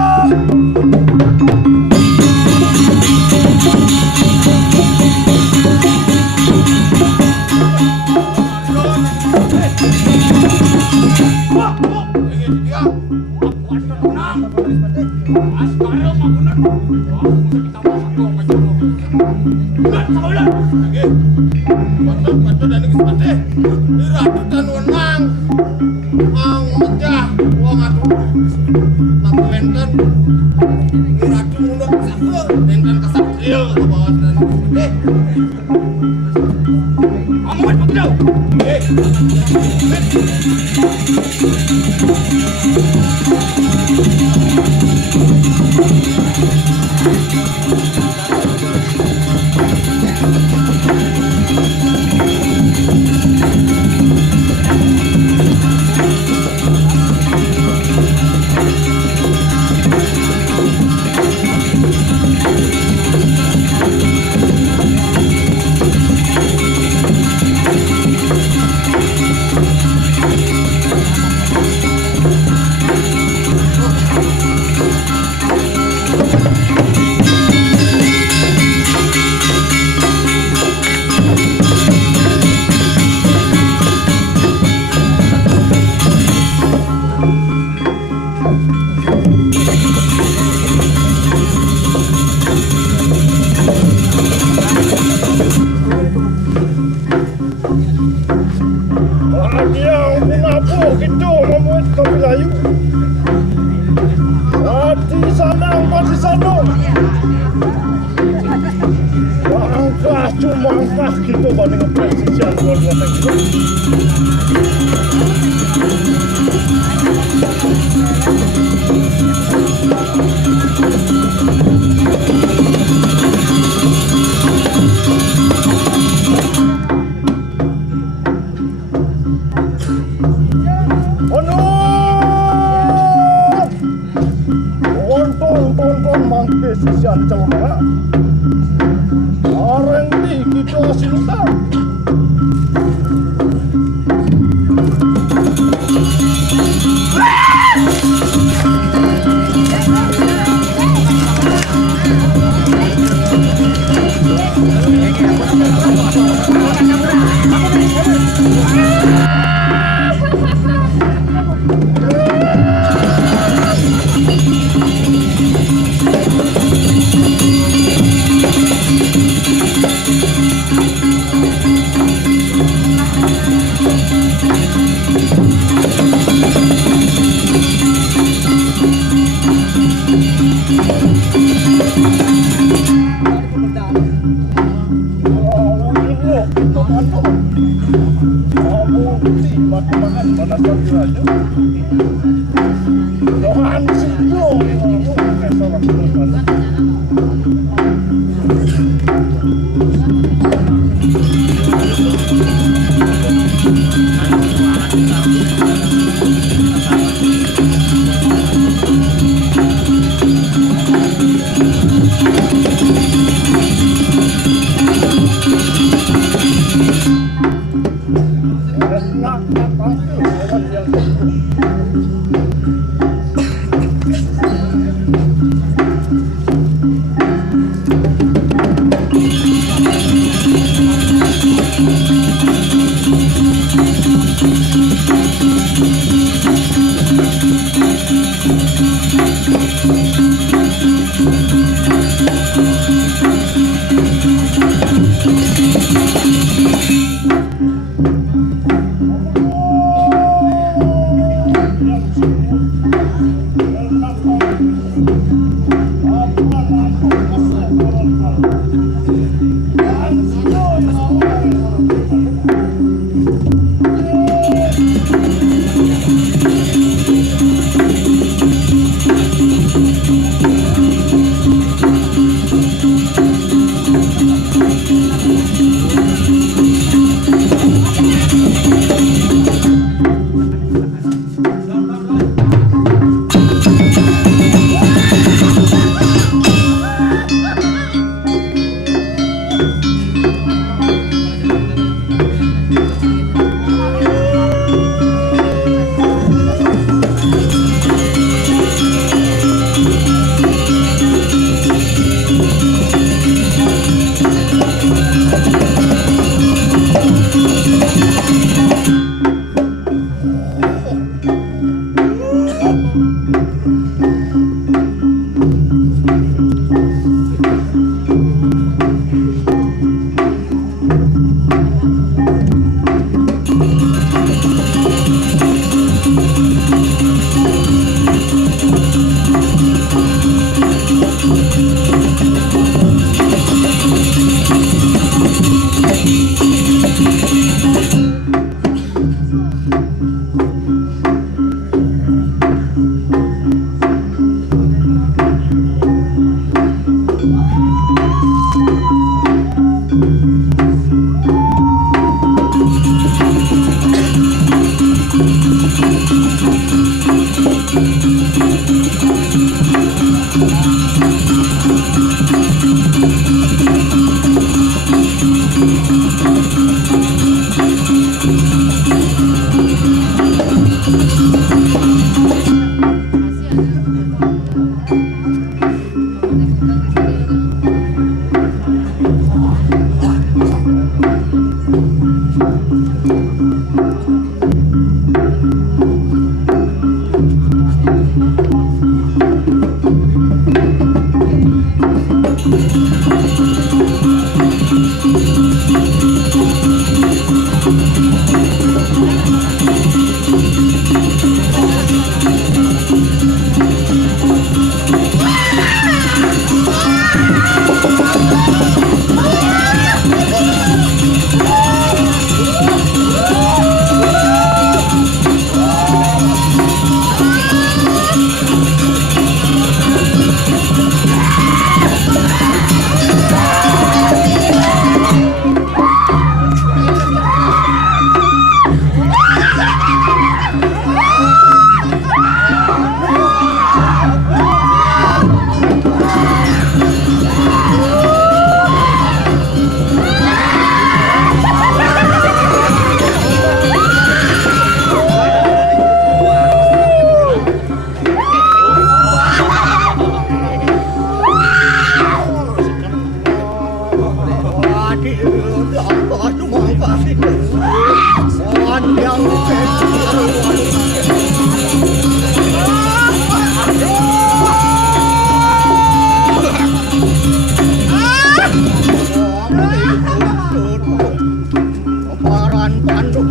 Tuhan Pandu.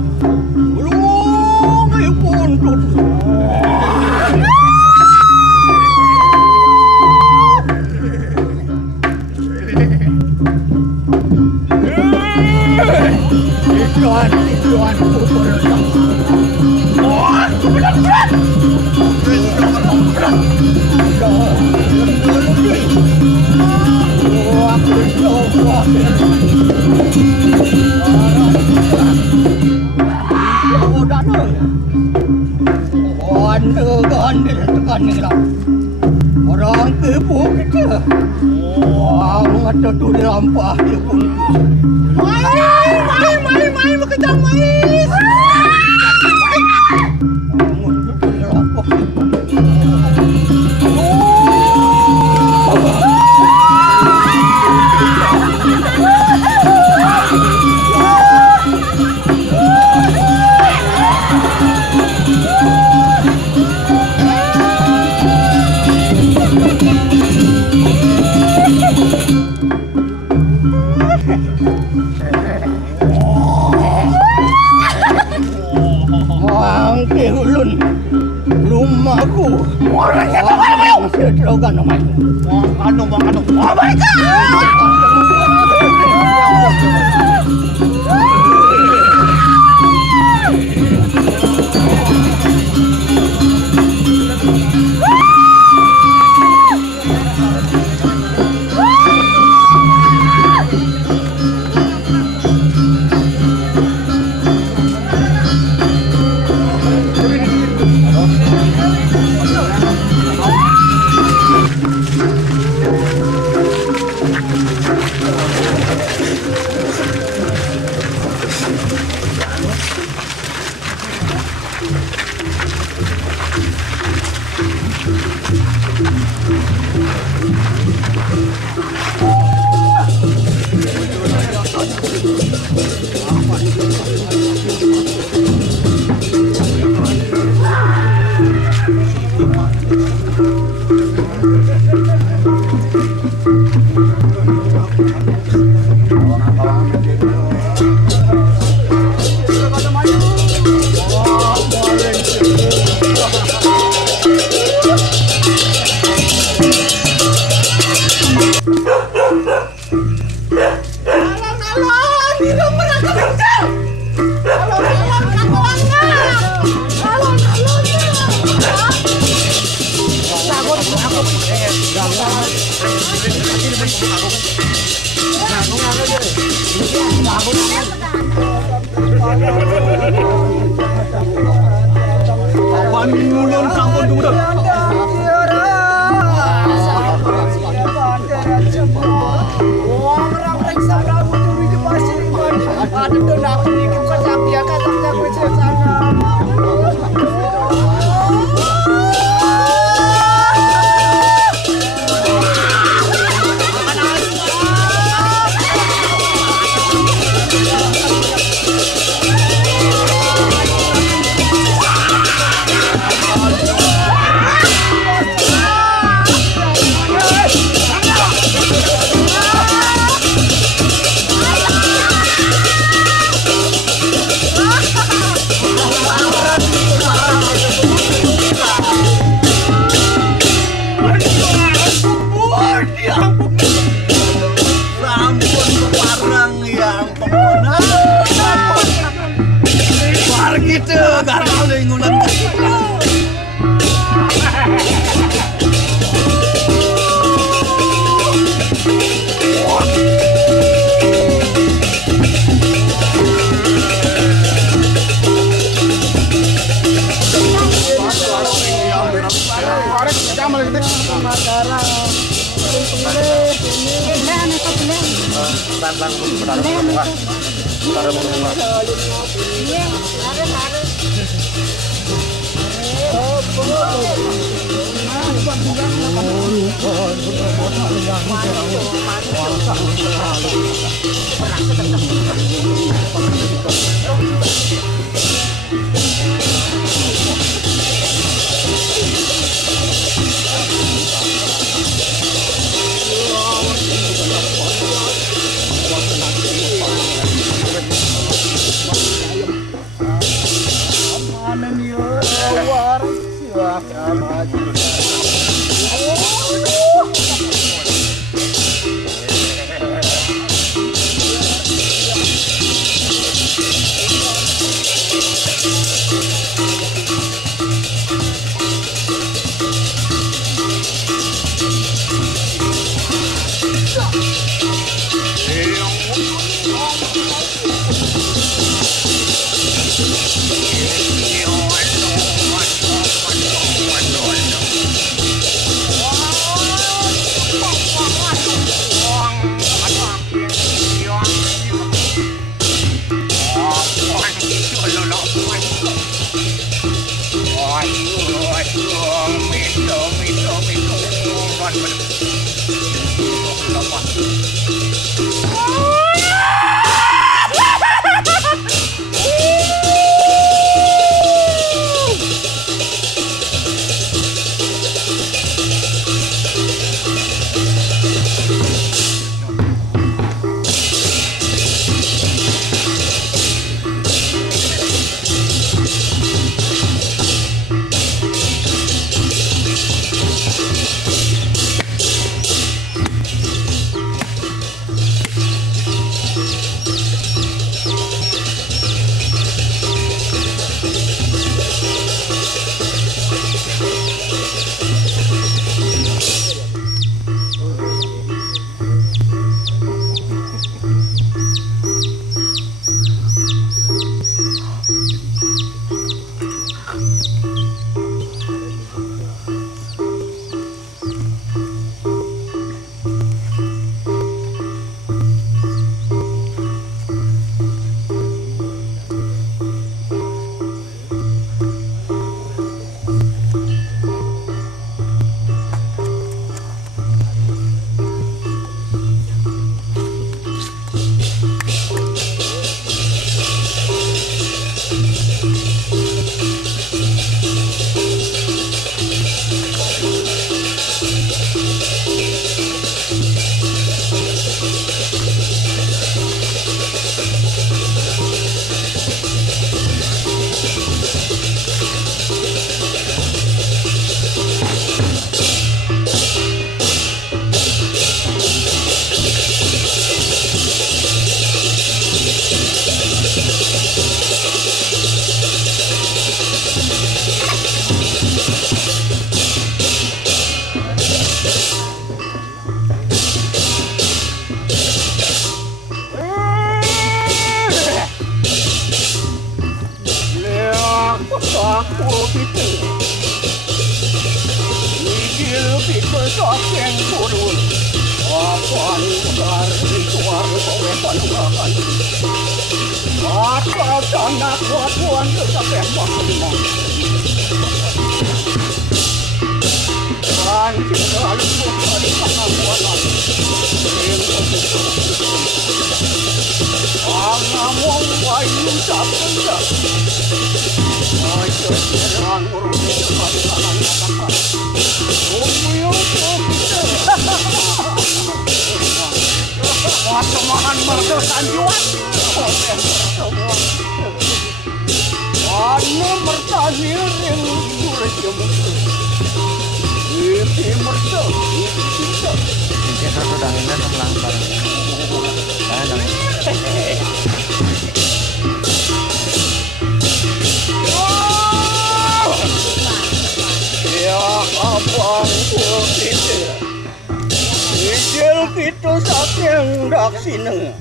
Ulung ayo puntut. Tuhan pupur. Oh, berat. Orang kepo kita. Wah, ada tu di lampah dia pun. Mai, bekerja mai. Rumahku. Orang siapa kamu? Setrogan namanya. Anu. Oh my God! saking turun apaan udar ritual kowe panugahan mata tanda kuatuan tercapai maksimum dan tinggal dari pengakuan Angamong bayu sapenda Ayo serang urus sekali kanan katakan Umuyo kita Watamahan merdekan juan Anu mertani ring urus jemuk Iki merdu Iki kita Ini satu danginnya sebelah bareng. Saya dangin. Ya abang kita Ijil kita saking daksina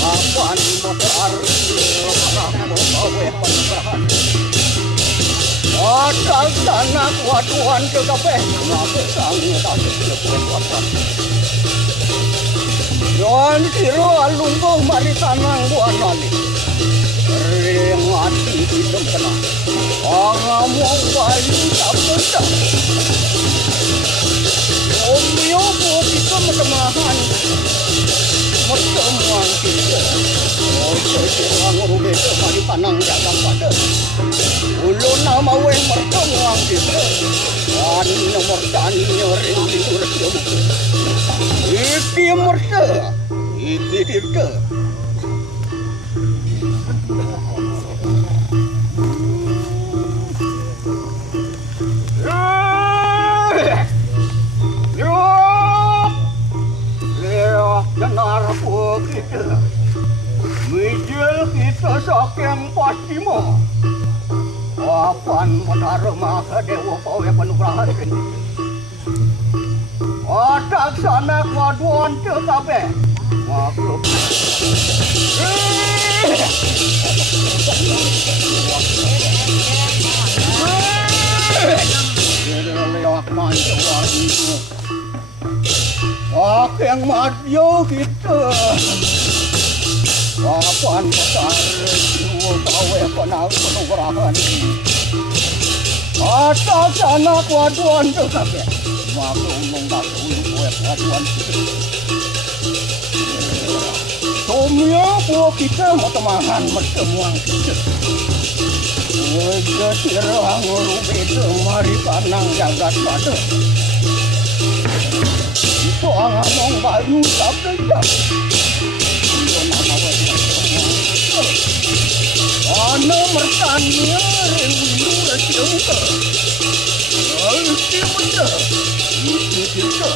Apaan bakar Barang bawa penugahan Atal tanah kuatuan kekape Ngape sangi tasik lepuan kuatan Yon siro alunggo mari tanang buan nali Ring hati hidup kena Angamong bayu sapenda Omyo po kita matamahan Mertemuan kita Sirang rubeda mari panang jagang pada Ulun nama weh mertemuan kita Dan nomor taninya ring tidur jemuk Iki merta Iki dirta Benar po kita Mijil kita saking pasti mo Apan menarma ke dewa pawe penugrahan ini Atak sana kuaduan tekape Maklub Lewat manjawar itu Saking madyo kita Apaan besar Jiwa pawe penugrahan Atas sana kuaduan tekape Maklum mengaku kue kuaduan kita Tomya po kita matamahan mertemuan kita Wajah tirang rubeda mari panang jagat pada Itu angamong bayu sabda Itu nama wajah mertemuan Ana mertanya rindu rasyauka Iki benda Iki kita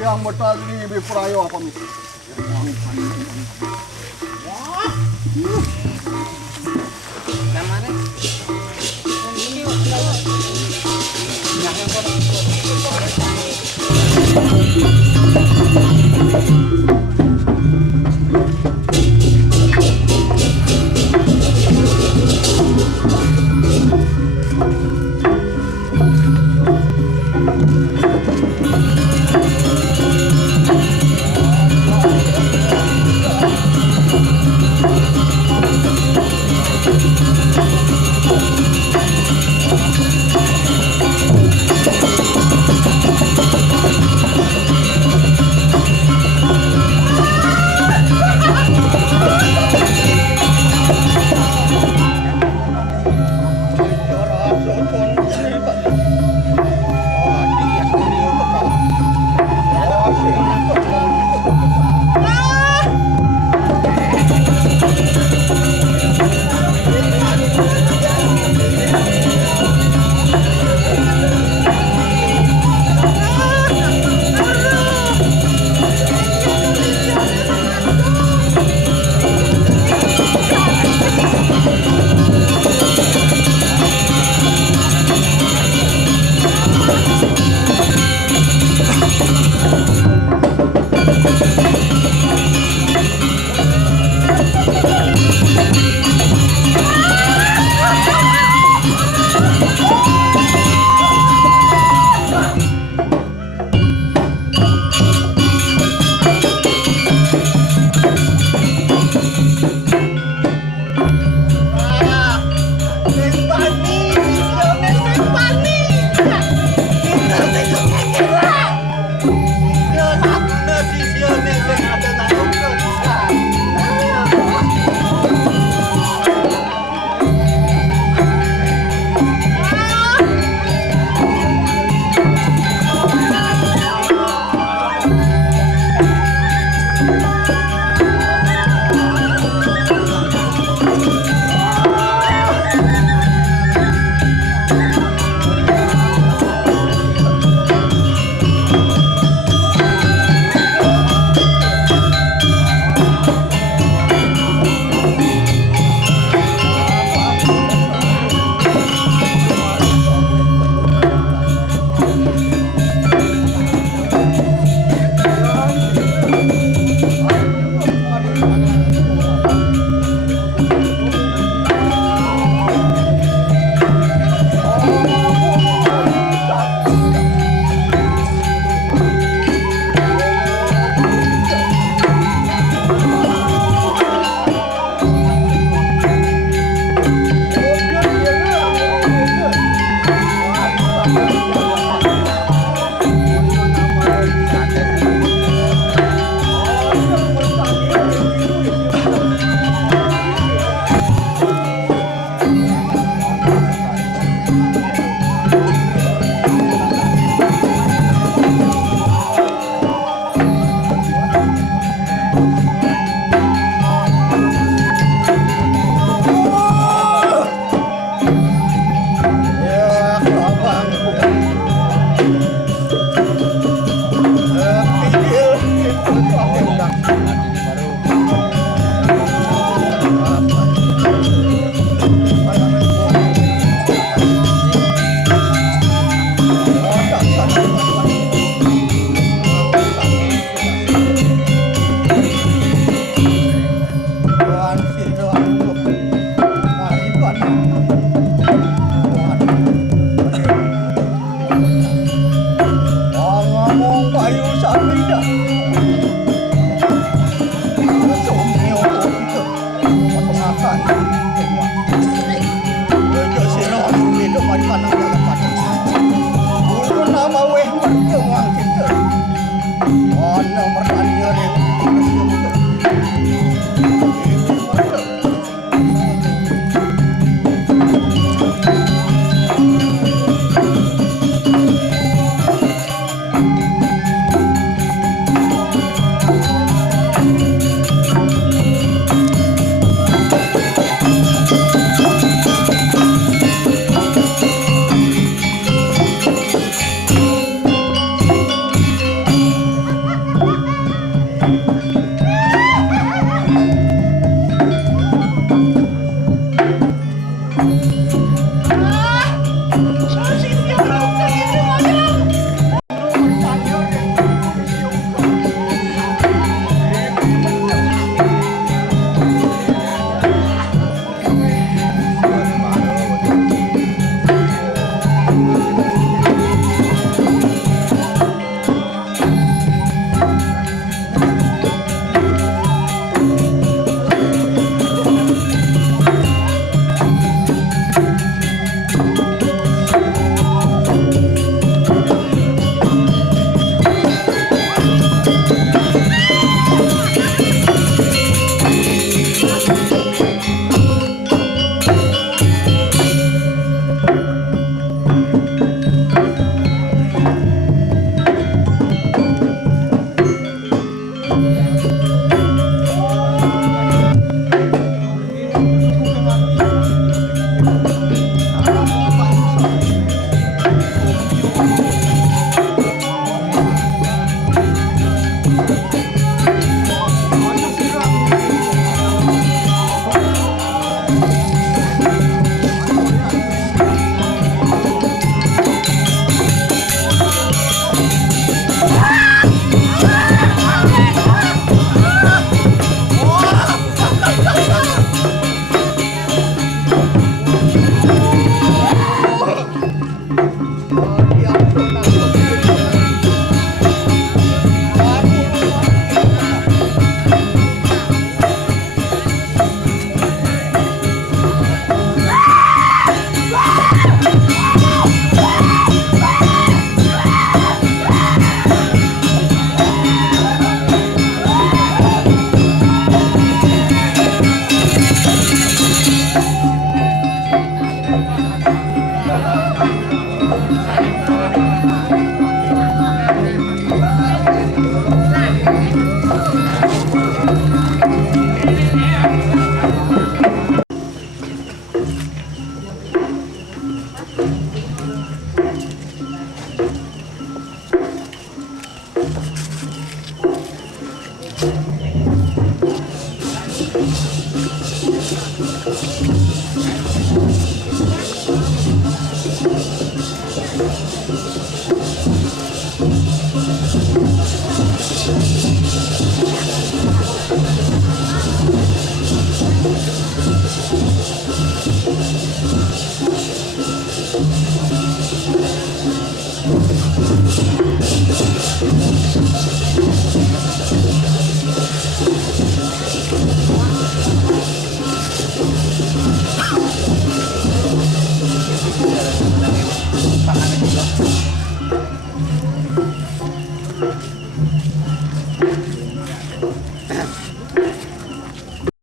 Yang bertali bipurayo apa mis?